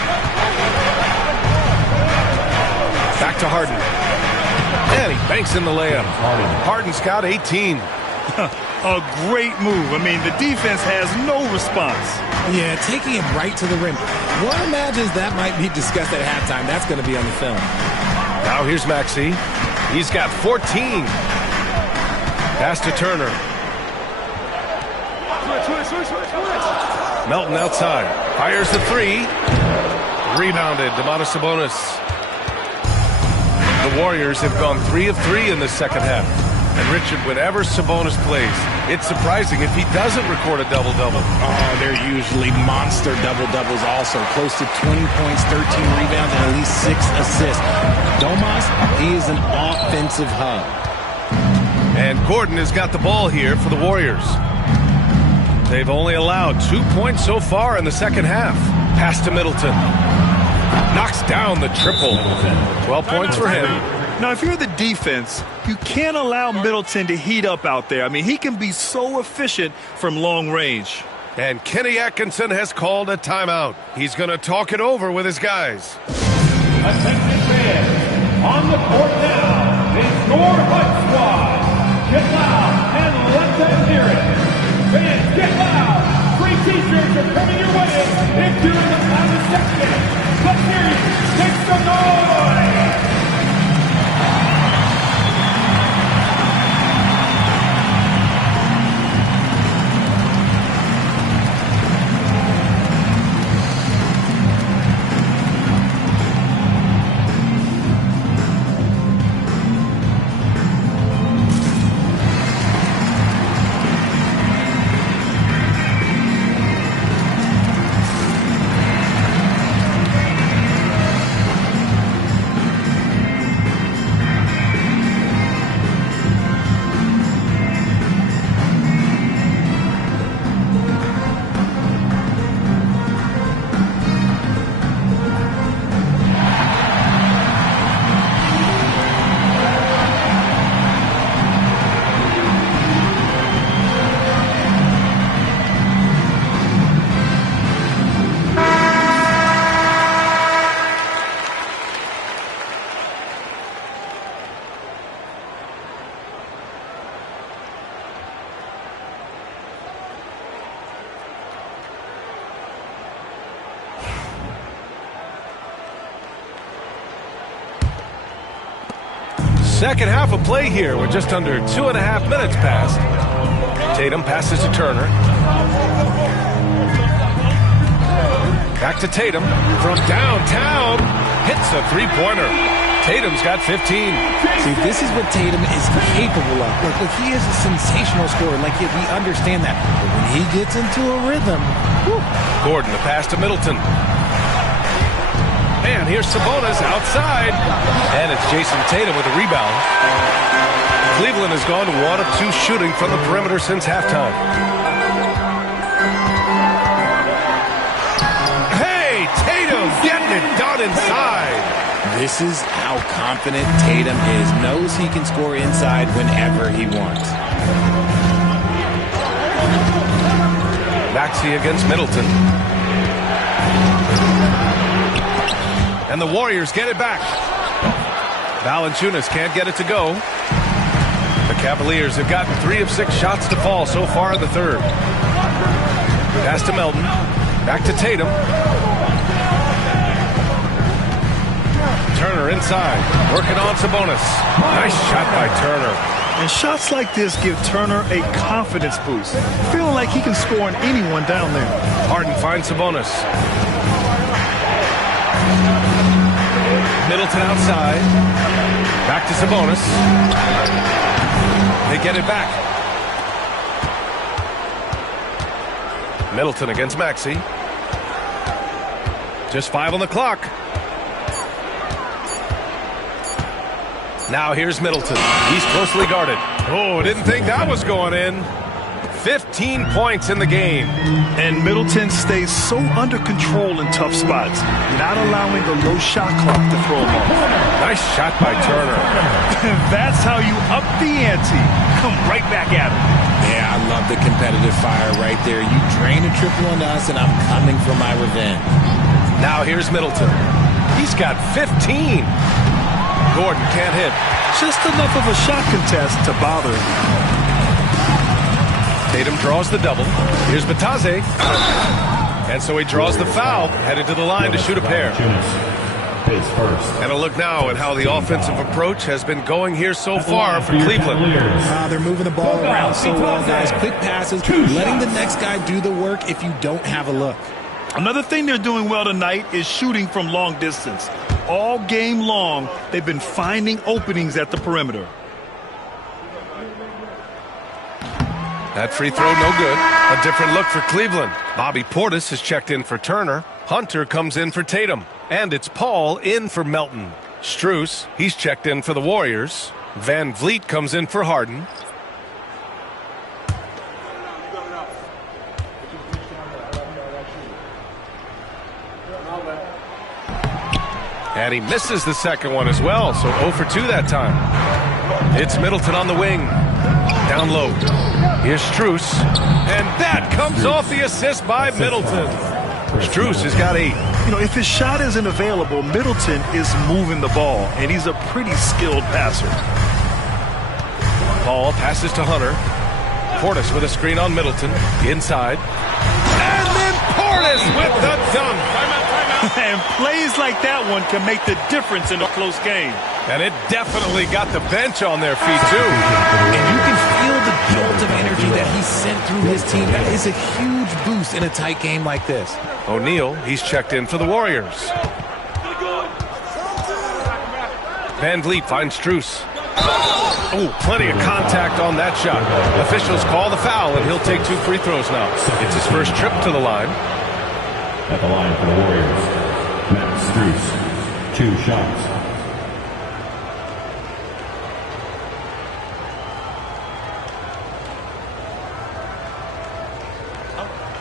Back to Harden. And he banks in the layup. Harden's got 18. A great move. I mean, the defense has no response. Yeah, taking it right to the rim. One imagines that might be discussed at halftime. That's going to be on the film. Now here's Maxey. He's got 14. Pass to Turner. Melton outside. Fires the 3. Rebounded. Domantas Sabonis. The Warriors have gone 3 of 3 in the second half. And Richard, whenever Sabonis plays, it's surprising if he doesn't record a double-double. Oh, they're usually monster double-doubles also. Close to 20 points, 13 rebounds, and at least 6 assists. Domas, he is an offensive hub. And Gordon has got the ball here for the Warriors. They've only allowed 2 points so far in the second half. Pass to Middleton. Knocks down the triple. 12 points for him. Now, if you're the defense, you can't allow Middleton to heat up out there. I mean, he can be so efficient from long range. And Kenny Atkinson has called a timeout. He's going to talk it over with his guys. Attention fans, on the court now, it's your HUD squad. Get loud and let them hear it. Fans, get loud. Free t-shirts are coming your way if you're in the loudest section. Let's hear you. Make some noise. Second half of play here with just under 2.5 minutes passed. Tatum passes to Turner. Back to Tatum from downtown. Hits a three-pointer. Tatum's got 15. See, this is what Tatum is capable of. Look, he is a sensational scorer. Like, we understand that. But when he gets into a rhythm, whew. Gordon, the pass to Middleton. And here's Sabonis outside. And it's Jason Tatum with a rebound. Cleveland has gone 1 of 2 shooting from the perimeter since halftime. Hey, Tatum getting it done inside. This is how confident Tatum is. Knows he can score inside whenever he wants. Maxey against Middleton. And the Warriors get it back. Valanciunas can't get it to go. The Cavaliers have gotten 3 of 6 shots to fall so far in the third. Pass to Melton. Back to Tatum. Turner inside. Working on Sabonis. Nice shot by Turner. And shots like this give Turner a confidence boost, feeling like he can score on anyone down there. Harden finds Sabonis. Middleton outside. Back to Sabonis. They get it back. Middleton against Maxey. Just 5 on the clock. Now here's Middleton. He's closely guarded. Oh, didn't think that was going in. 15 points in the game. And Middleton stays so under control in tough spots, not allowing the low shot clock to throw him off. Nice shot by Turner. That's how you up the ante. Come right back at him. Yeah, I love the competitive fire right there. You drain a triple on us, and I'm coming for my revenge. Now here's Middleton. He's got 15. Gordon can't hit. Just enough of a shot contest to bother him. Tatum draws the double. Here's Batase. And so he draws the foul, headed to the line to shoot a pair. And a look now at how the offensive approach has been going here so far for Cleveland. They're moving the ball around so well, guys. Quick passes, letting the next guy do the work if you don't have a look. Another thing they're doing well tonight is shooting from long distance. All game long, they've been finding openings at the perimeter. That free throw, no good. A different look for Cleveland. Bobby Portis is checked in for Turner. Hunter comes in for Tatum. And it's Paul in for Melton. Strus, he's checked in for the Warriors. Van Vliet comes in for Harden. And he misses the second one as well, so 0 for 2 that time. It's Middleton on the wing. Down low. Here's Strus. And that comes off the assist by Middleton. Strus has got 8. You know, if his shot isn't available, Middleton is moving the ball, and he's a pretty skilled passer. Paul passes to Hunter. Portis with a screen on Middleton. Inside. And then Portis with the dunk. And plays like that one can make the difference in a close game. And it definitely got the bench on their feet, too. And you can feel the jolt of energy that he sent through his team. That is a huge boost in a tight game like this. O'Neal, he's checked in for the Warriors. Van Vliet finds Strus. Oh, plenty of contact on that shot. Officials call the foul, and he'll take 2 free throws now. It's his first trip to the line. At the line for the Warriors, Matt Strus, 2 shots.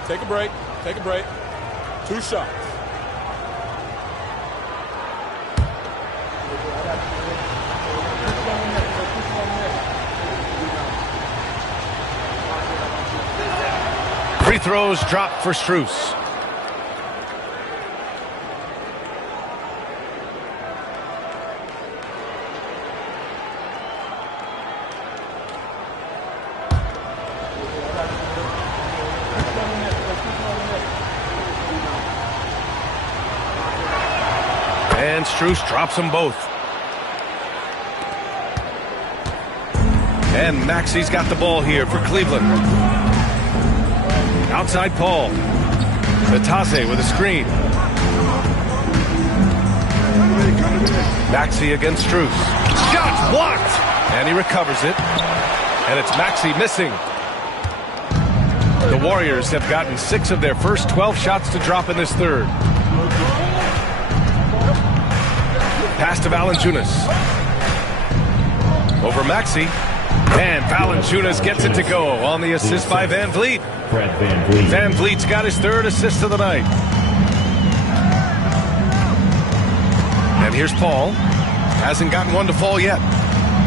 Take a break. Take a break. 2 shots. Free throws dropped for Strus. And Strus drops them both. And Maxi's got the ball here for Cleveland. Outside Paul. Vitase with a screen. Maxi against Strus. Shot blocked! And he recovers it. And it's Maxi missing. The Warriors have gotten 6 of their first 12 shots to drop in this third. Pass to Valanciunas. Over Maxi. And Valanciunas gets it to go on the assist by Van Vliet. Van Vliet's got his 3rd assist of the night. And here's Paul. Hasn't gotten one to fall yet.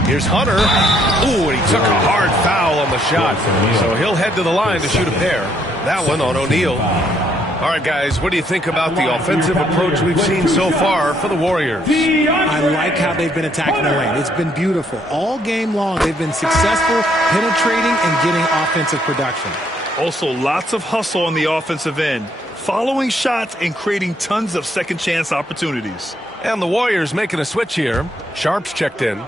Here's Hunter. Ooh, and he took a hard foul on the shot. So he'll head to the line to shoot a pair. That one on O'Neal. All right, guys, what do you think about the offensive approach we've seen so far for the Warriors? I like how they've been attacking the lane. It's been beautiful. All game long, they've been successful penetrating and getting offensive production. Also, lots of hustle on the offensive end, following shots and creating tons of second chance opportunities. And the Warriors making a switch here. Sharp's checked in.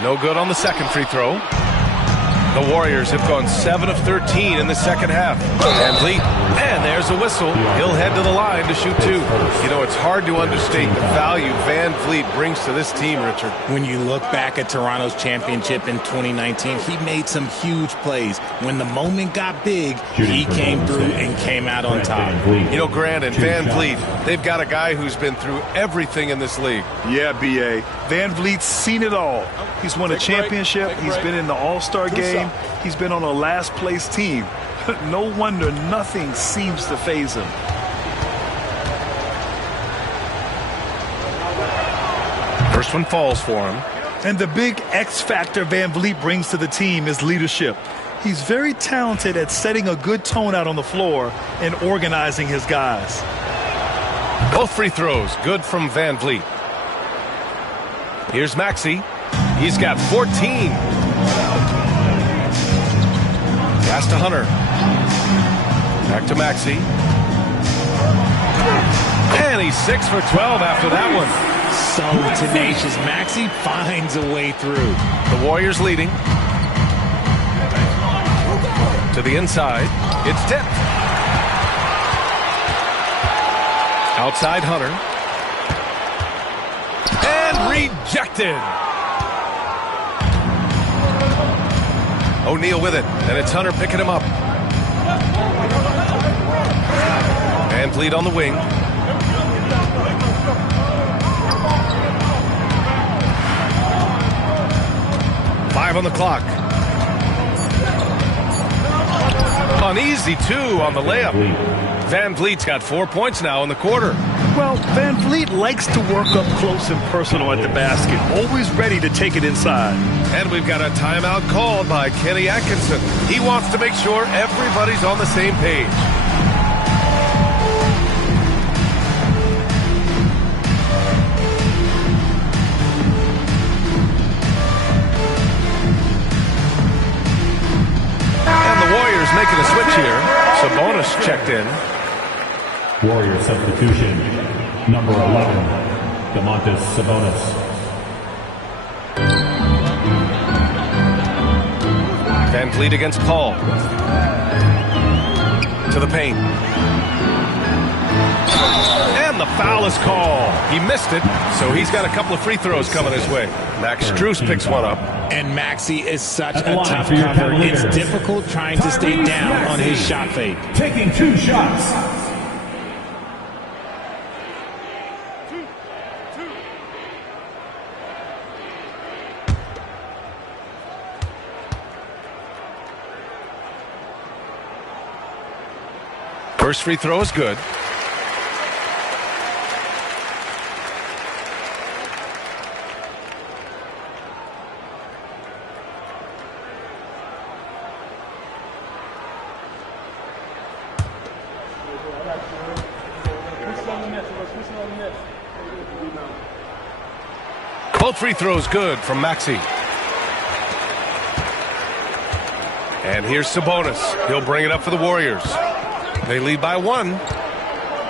No good on the second free throw. The Warriors have gone 7 of 13 in the second half. Van Vliet, and there's a whistle. He'll head to the line to shoot 2. You know, it's hard to understate the value Van Vliet brings to this team, Richard. When you look back at Toronto's championship in 2019, he made some huge plays. When the moment got big, he came through and came out on top. You know, Grant and Van Vliet, they've got a guy who's been through everything in this league. Yeah, B.A. Van Vliet's seen it all. He's won a championship. He's been in the All-Star game. He's been on a last-place team. No wonder nothing seems to faze him. First one falls for him. And the big X factor Van Vliet brings to the team is leadership. He's very talented at setting a good tone out on the floor and organizing his guys. Both free throws good from Van Vliet. Here's Maxi. He's got 14. Pass to Hunter. Back to Maxi. And he's 6 for 12 after that one. So tenacious. Maxi finds a way through. The Warriors leading. To the inside. It's tipped. Outside Hunter. Rejected. O'Neal with it, and it's Hunter picking him up. Van Vliet on the wing. Five on the clock. Uneasy, too, on the layup. Van Vliet's got 4 points now in the quarter. Well, Van Vliet likes to work up close and personal at the basket, always ready to take it inside. And we've got a timeout called by Kenny Atkinson. He wants to make sure everybody's on the same page. And the Warriors making a switch here. Sabonis checked in. Warrior substitution, number 11, Domantas Sabonis. Van Vliet against Paul. To the paint. And the foul is called. He missed it, so he's got a couple of free throws coming his way. Max Strus picks one up. And Maxey is such a tough cover. It's difficult trying to stay down on his shot fake. Taking 2 shots. First free throw is good. Both free throws good from Maxey. And here's Sabonis. He'll bring it up for the Warriors. They lead by 1.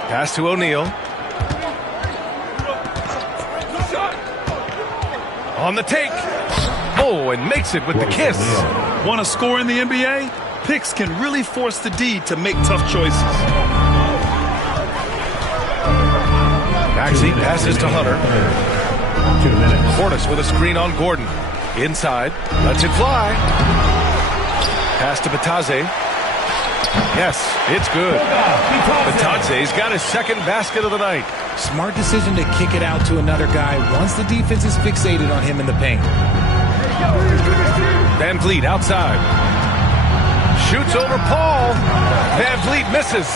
Pass to O'Neal. On the take. Oh, and makes it with the kiss. Want to score in the NBA? Picks can really force the D to make tough choices. Maxey passes to Hunter. 2 minutes. Portis with a screen on Gordon. Inside. Lets it fly. Pass to Batadze. Yes, it's good. Batadze's got his second basket of the night. Smart decision to kick it out to another guy once the defense is fixated on him in the paint. Van Vliet outside. Shoots over Paul. Van Vliet misses.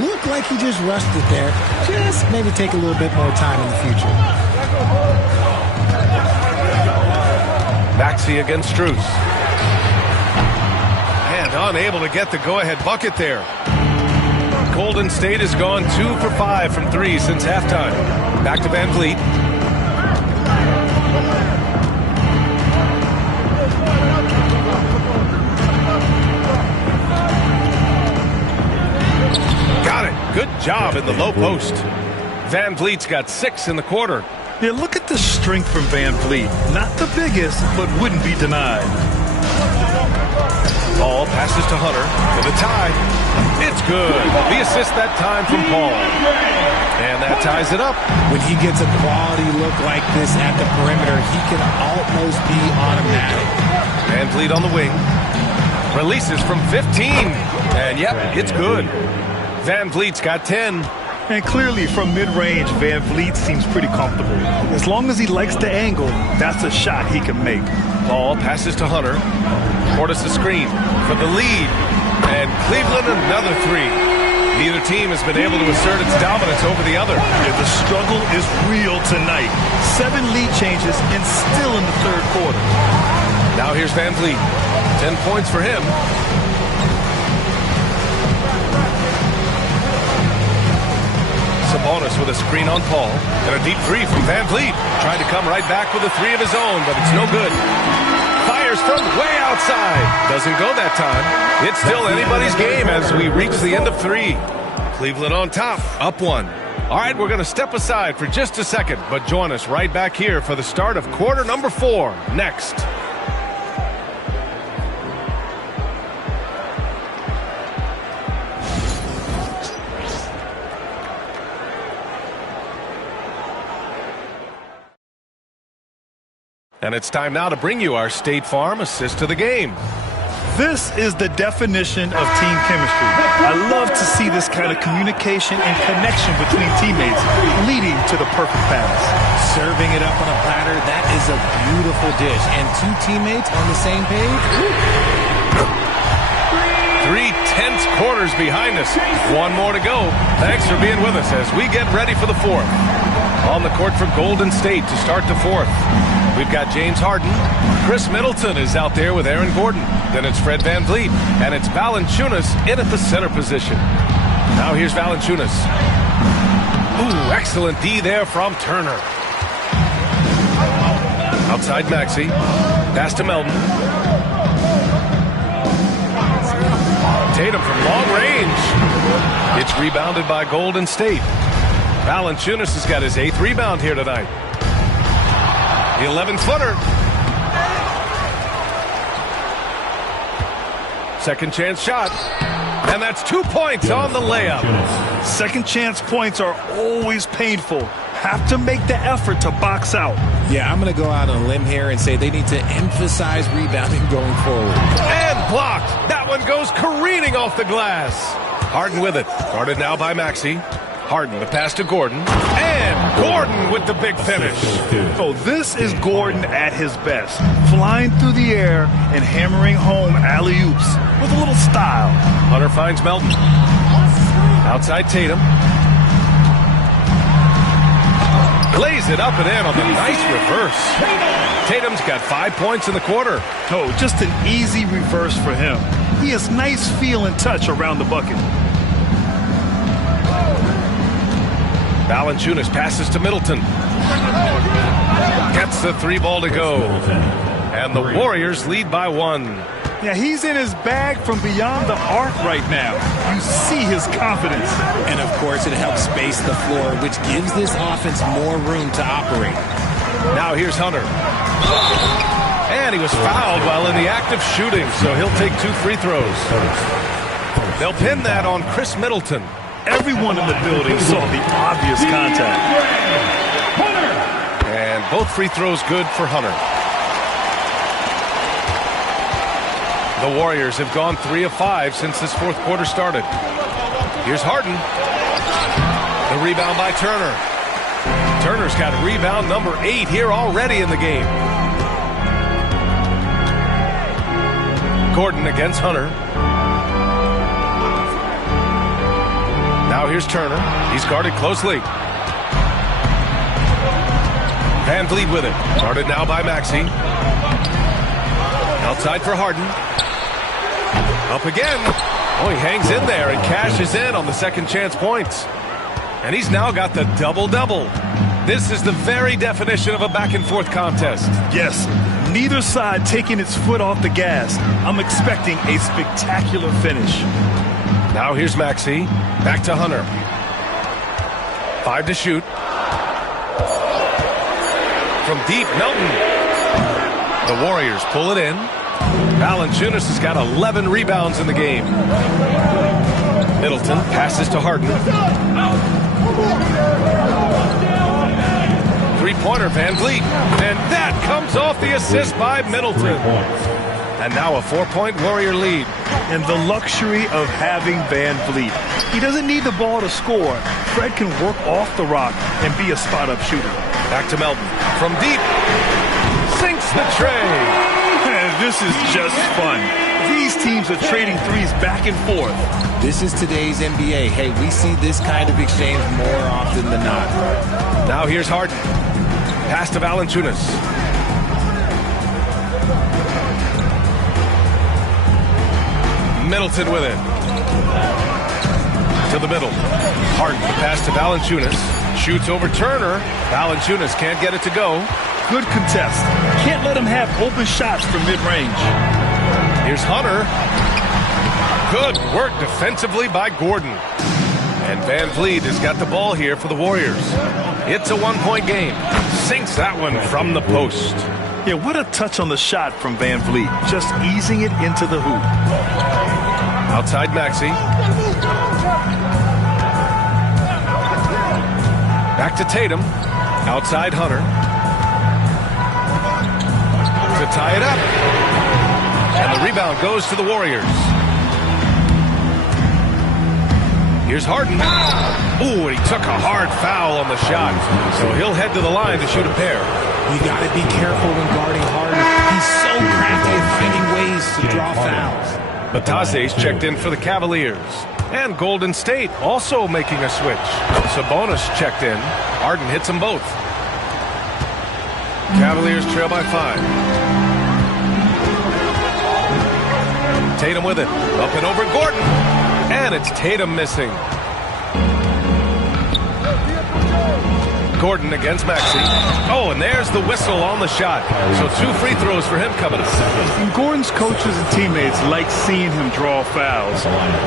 Looked like he just rushed it there. Just maybe take a little bit more time in the future. Maxey against Strus. And unable to get the go-ahead bucket there. Golden State has gone 2 for 5 from 3 since halftime. Back to Van Vliet. Got it. Good job in the low post. Van Vliet's got 6 in the quarter. Yeah, look at the strength from Van Vliet. Not the biggest, but wouldn't be denied. Paul passes to Hunter for the tie. It's good. The assist that time from Paul. And that ties it up. When he gets a quality look like this at the perimeter, he can almost be automatic. Van Vliet on the wing. Releases from 15. And yep, it's good. Van Vliet's got 10. And clearly from mid-range, Van Vliet seems pretty comfortable. As long as he likes the angle, that's a shot he can make. Ball passes to Hunter. Portis the screen for the lead. And Cleveland another 3. Neither team has been able to assert its dominance over the other. Yeah, the struggle is real tonight. 7 lead changes and still in the third quarter. Now here's Van Vliet. 10 points for him. Sabonis with a screen on Paul. And a deep 3 from Van Vliet. Tried to come right back with a 3 of his own, but it's no good. Fires from way outside. Doesn't go that time. It's still anybody's game as we reach the end of 3. Cleveland on top, up 1. All right, we're going to step aside for just a second, but join us right back here for the start of quarter number 4 next. And it's time now to bring you our State Farm assist to the game. This is the definition of team chemistry. I love to see this kind of communication and connection between teammates leading to the perfect pass. Serving it up on a platter, that is a beautiful dish. And two teammates on the same page. 3 tense quarters behind us. One more to go. Thanks for being with us as we get ready for the fourth. On the court for Golden State to start the fourth. We've got James Harden. Chris Middleton is out there with Aaron Gordon. Then it's Fred VanVleet. And it's Valanciunas in at the center position. Now here's Valanciunas. Ooh, excellent D there from Turner. Outside Maxey. Pass to Melton. Tatum from long range. It's rebounded by Golden State. Valanciunas has got his 8th rebound here tonight. The 11-footer. Second chance shot. And that's 2 points on the layup. Second chance points are always painful. Have to make the effort to box out. Yeah, I'm going to go out on a limb here and say they need to emphasize rebounding going forward. And blocked. That one goes careening off the glass. Harden with it. Guarded now by Maxey. Harden, the pass to Gordon. And Gordon with the big finish. Oh, this is Gordon at his best. Flying through the air and hammering home alley-oops with a little style. Hunter finds Melton. Outside Tatum. Lays it up and in on the nice reverse. Tatum's got 5 points in the quarter. Oh, just an easy reverse for him. He has nice feel and touch around the bucket. Valanciunas passes to Middleton. Gets the 3 ball to go. And the Warriors lead by 1. Yeah, he's in his bag from beyond the arc right now. You see his confidence. And, of course, it helps space the floor, which gives this offense more room to operate. Now here's Hunter. And he was fouled while in the act of shooting, so he'll take 2 free throws. They'll pin that on Chris Middleton. Everyone in the building saw the obvious contact. And both free throws good for Hunter. The Warriors have gone 3 of 5 since this fourth quarter started. Here's Harden. The rebound by Turner. Turner's got rebound number 8 here already in the game. Gordon against Hunter. Now here's Turner. He's guarded closely. VanVleet with it. Guarded now by Maxey. Outside for Harden. Up again. Oh, he hangs in there and cashes in on the second chance points. And he's now got the double-double. This is the very definition of a back-and-forth contest. Yes, neither side taking its foot off the gas. I'm expecting a spectacular finish. Now here's Maxey. Back to Hunter. 5 to shoot. From deep, Melton. The Warriors pull it in. Valanciunas has got 11 rebounds in the game. Middleton passes to Harden. Three-pointer, VanVleet. And that comes off the assist by Middleton. And now a 4-point Warrior lead. And the luxury of having VanVleet. He doesn't need the ball to score. Fred can work off the rock and be a spot-up shooter. Back to Melton. From deep. Sinks the tray. This is just fun. These teams are trading threes back and forth. This is today's NBA. Hey, we see this kind of exchange more often than not. Now here's Harden. Pass to Valanciunas. Middleton with it. To the middle. Harden, the pass to Valanciunas. Shoots over Turner. Valanciunas can't get it to go. Good contest. Can't let him have open shots from mid-range. Here's Hunter. Good work defensively by Gordon. And VanVleet has got the ball here for the Warriors. It's a 1-point game. Sinks that one from the post. Yeah, what a touch on the shot from VanVleet. Just easing it into the hoop. Outside Maxey. Back to Tatum. Outside Hunter. tie it up. And the rebound goes to the Warriors. Here's Harden. Ooh, and he took a hard foul on the shot. So he'll head to the line to shoot a pair. You got to be careful when guarding Harden. He's so crafty at finding ways to draw fouls. Batase's checked in for the Cavaliers. And Golden State also making a switch. Sabonis checked in. Harden hits them both. Cavaliers trail by 5. Tatum with it. Up and over Gordon. And it's Tatum missing. Gordon against Maxey. Oh, and there's the whistle on the shot. So 2 free throws for him coming up. And Gordon's coaches and teammates like seeing him draw fouls,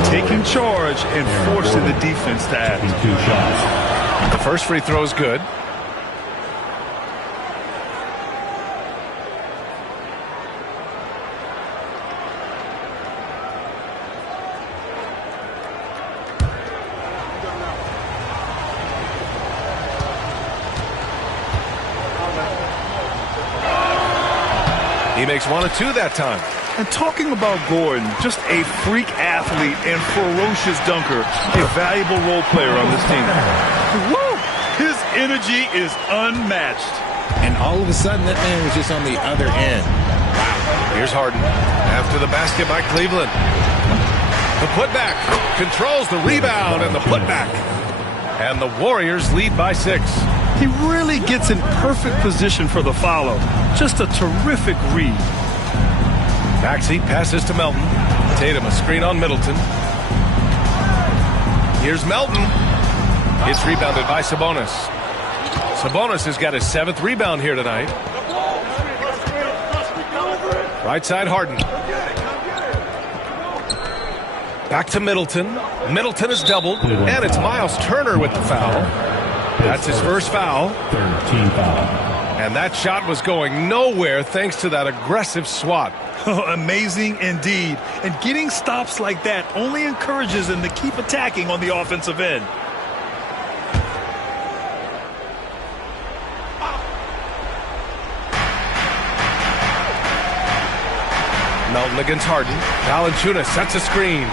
taking charge and forcing the defense to act. The first free throw is good. He makes 1 of 2 that time. And talking about Gordon, just a freak athlete and ferocious dunker, a valuable role player on this team. Woo! His energy is unmatched. And all of a sudden, that man was just on the other end. Wow. Here's Harden. After the basket by Cleveland. The putback. Controls the rebound and the putback. And the Warriors lead by 6. He really gets in perfect position for the follow. Just a terrific read. Maxey passes to Melton. Tatum a screen on Middleton. Here's Melton. It's rebounded by Sabonis. Sabonis has got his 7th rebound here tonight. Right side Harden. Back to Middleton. Middleton is doubled. And it's Miles Turner with the foul. That's his first foul. 13 foul. And that shot was going nowhere thanks to that aggressive swat. Amazing indeed. And getting stops like that only encourages him to keep attacking on the offensive end. Melton against Harden. Valanciunas sets a screen.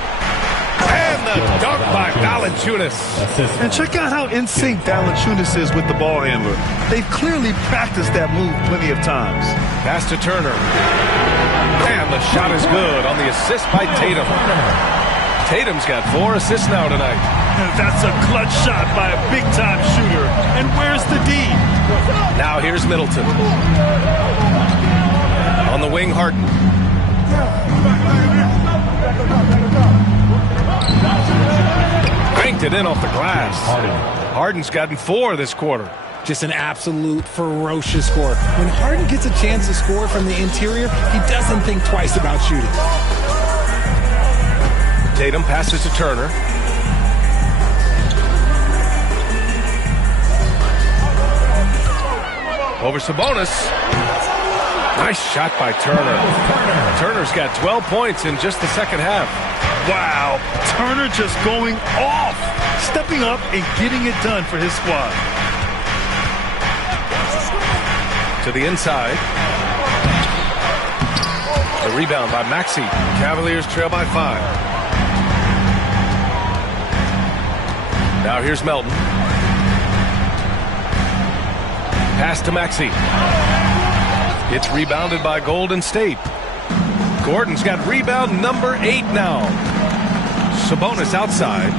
And the dunk by Valanciunas. And check out how in sync Valanciunas is with the ball handler. They've clearly practiced that move plenty of times. Pass to Turner. And the shot is good on the assist by Tatum. Tatum's got 4 assists now tonight. That's a clutch shot by a big-time shooter. And where's the D? Now here's Middleton. On the wing, Harden. Banked it in off the glass. Harden's gotten 4 this quarter. Just an absolute ferocious score. When Harden gets a chance to score from the interior, he doesn't think twice about shooting. Tatum passes to Turner. Over Sabonis. Nice shot by Turner. Turner's got 12 points in just the second half. Wow, Turner just going off, stepping up and getting it done for his squad. To the inside. The rebound by Maxey. Cavaliers trail by 5. Now here's Melton. Pass to Maxey. It's rebounded by Golden State. Gordon's got rebound number 8 now. Sabonis outside.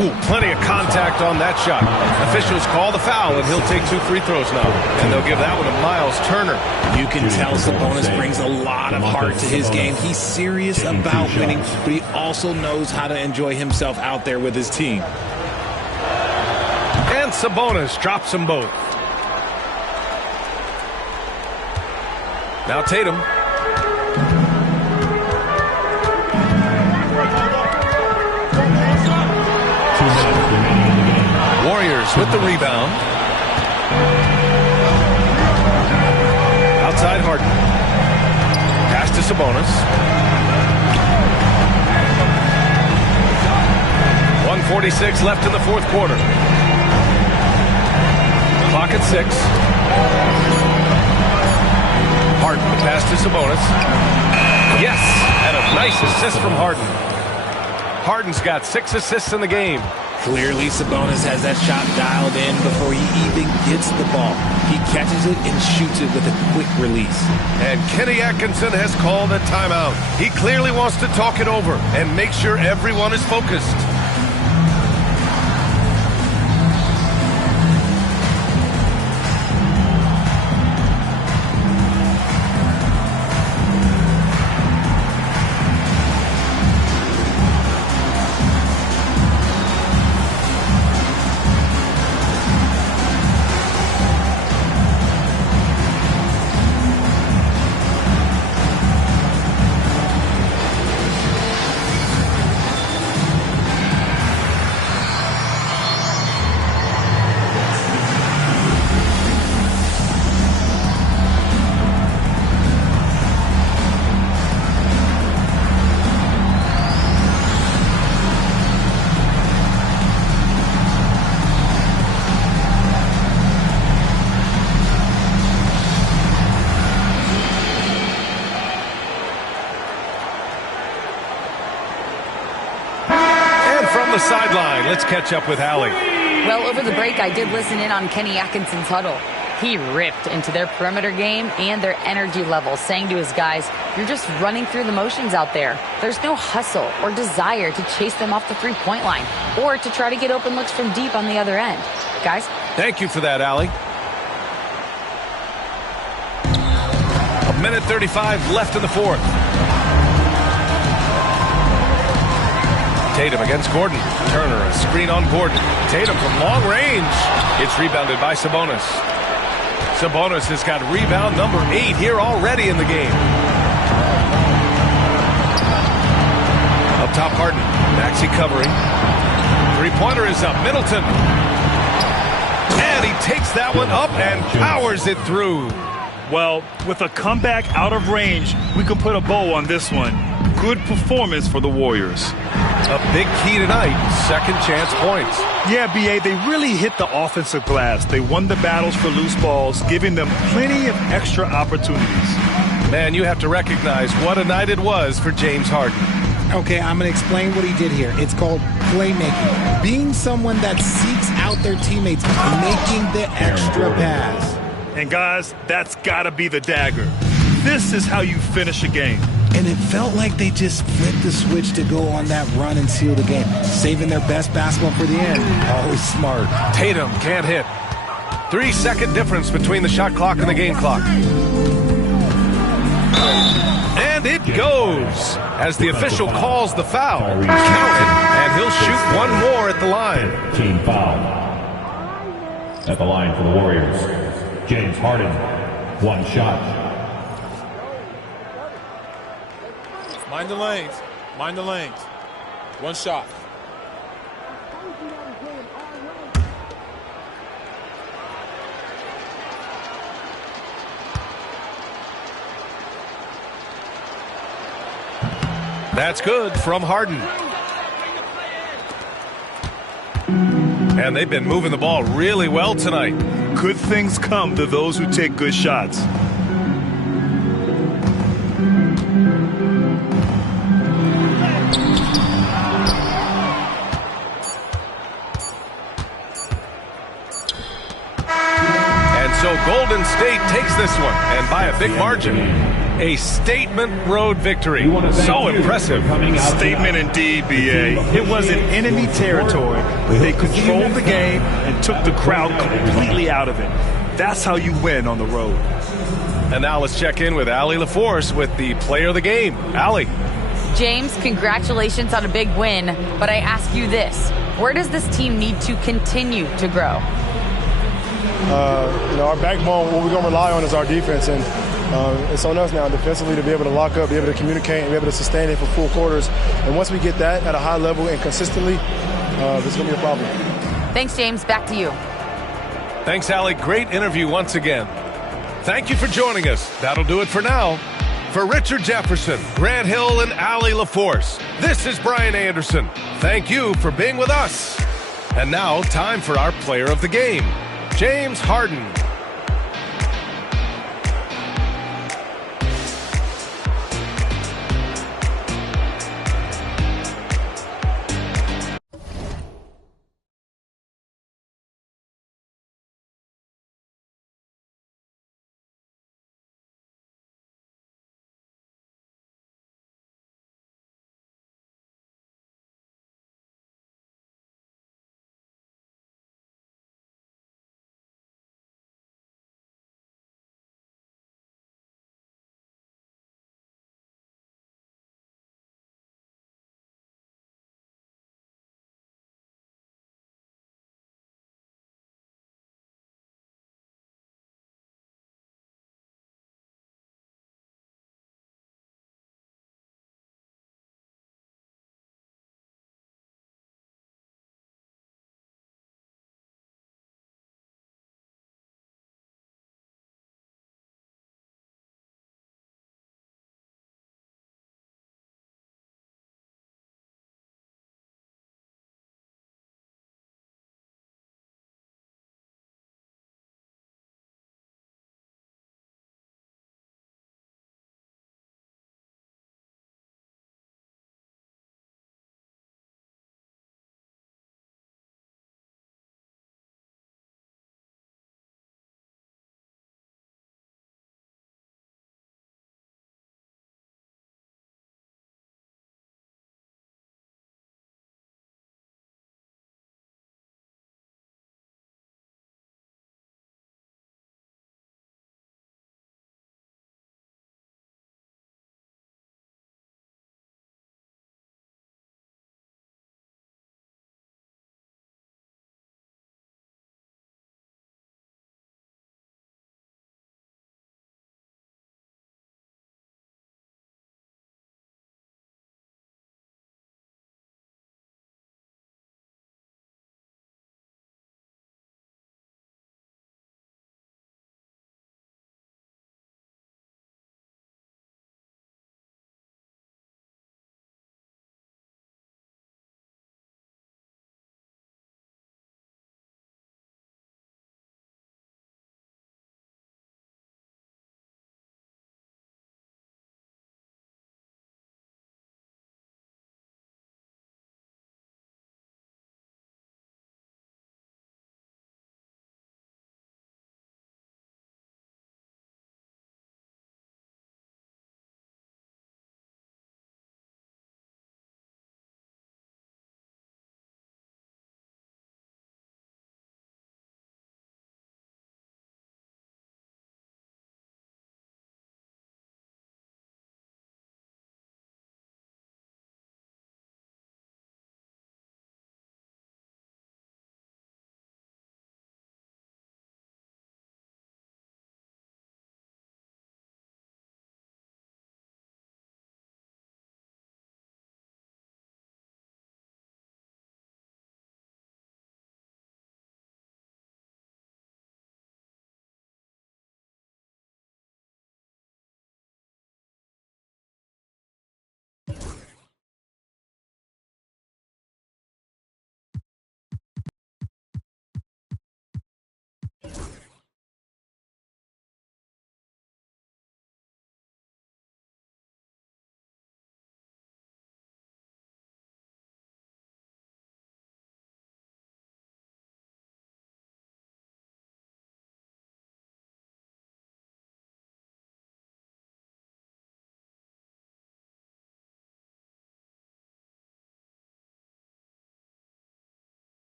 Ooh, plenty of contact on that shot. Officials call the foul, and he'll take 2 free throws now. And they'll give that one to Miles Turner. You can tell Sabonis brings a lot of heart to his game. He's serious about winning, but he also knows how to enjoy himself out there with his team. And Sabonis drops them both. Now Tatum. Warriors with the rebound. Outside Harden. Pass to Sabonis. 1:46 left in the fourth quarter. Clock clock at 6. Harden pass to Sabonis. Yes, and a nice assist from Harden. Harden's got 6 assists in the game. Clearly, Sabonis has that shot dialed in before he even gets the ball. He catches it and shoots it with a quick release. And Kenny Atkinson has called a timeout. He clearly wants to talk it over and make sure everyone is focused. The sideline. Let's catch up with Allie. Well, over the break, I did listen in on Kenny Atkinson's huddle. He ripped into their perimeter game and their energy level, saying to his guys, you're just running through the motions out there. There's no hustle or desire to chase them off the three-point line or to try to get open looks from deep on the other end. Guys? Thank you for that, Allie. 1:35 left in the fourth. Tatum against Gordon. Turner, a screen on Gordon. Tatum from long range. It's rebounded by Sabonis. Sabonis has got rebound number 8 here already in the game. Up top, Harden. Maxey covering. Three-pointer is up. Middleton. And he takes that one up and powers it through. Well, with a comeback out of range, we can put a bow on this one. Good performance for the Warriors. A big key tonight, second chance points. Yeah, B.A., they really hit the offensive glass. They won the battles for loose balls, giving them plenty of extra opportunities. Man, you have to recognize what a night it was for James Harden. Okay, I'm going to explain what he did here. It's called playmaking. Being someone that seeks out their teammates, making the extra pass. And guys, that's got to be the dagger. This is how you finish a game. And it felt like they just flipped the switch to go on that run and seal the game, saving their best basketball for the end. Always smart. Tatum can't hit. 3-second difference between the shot clock and the game clock. And it goes as the official calls the foul. Count it, and he'll shoot one more at the line. Team foul. At the line for the Warriors, James Harden, 1 shot. Mind the lanes. Mind the lanes. 1 shot. That's good from Harden. And they've been moving the ball really well tonight. Good things come to those who take good shots. So Golden State takes this one, and by a big margin. A statement road victory. So impressive. Statement indeed, B.A. It was in enemy territory. They controlled the game and took the crowd completely out of it. That's how you win on the road. And now let's check in with Allie LaForce with the player of the game. Allie. James, congratulations on a big win, but I ask you this. Where does this team need to continue to grow? Our backbone, what we're going to rely on is our defense, and it's on us now defensively to be able to lock up, be able to communicate, and be able to sustain it for full quarters. And once we get that at a high level and consistently, it's going to be a problem. Thanks, James. Back to you. Thanks, Allie. Great interview once again. Thank you for joining us. That'll do it for now. For Richard Jefferson, Grant Hill, and Allie LaForce, this is Brian Anderson. Thank you for being with us. And now, time for our player of the game. James Harden.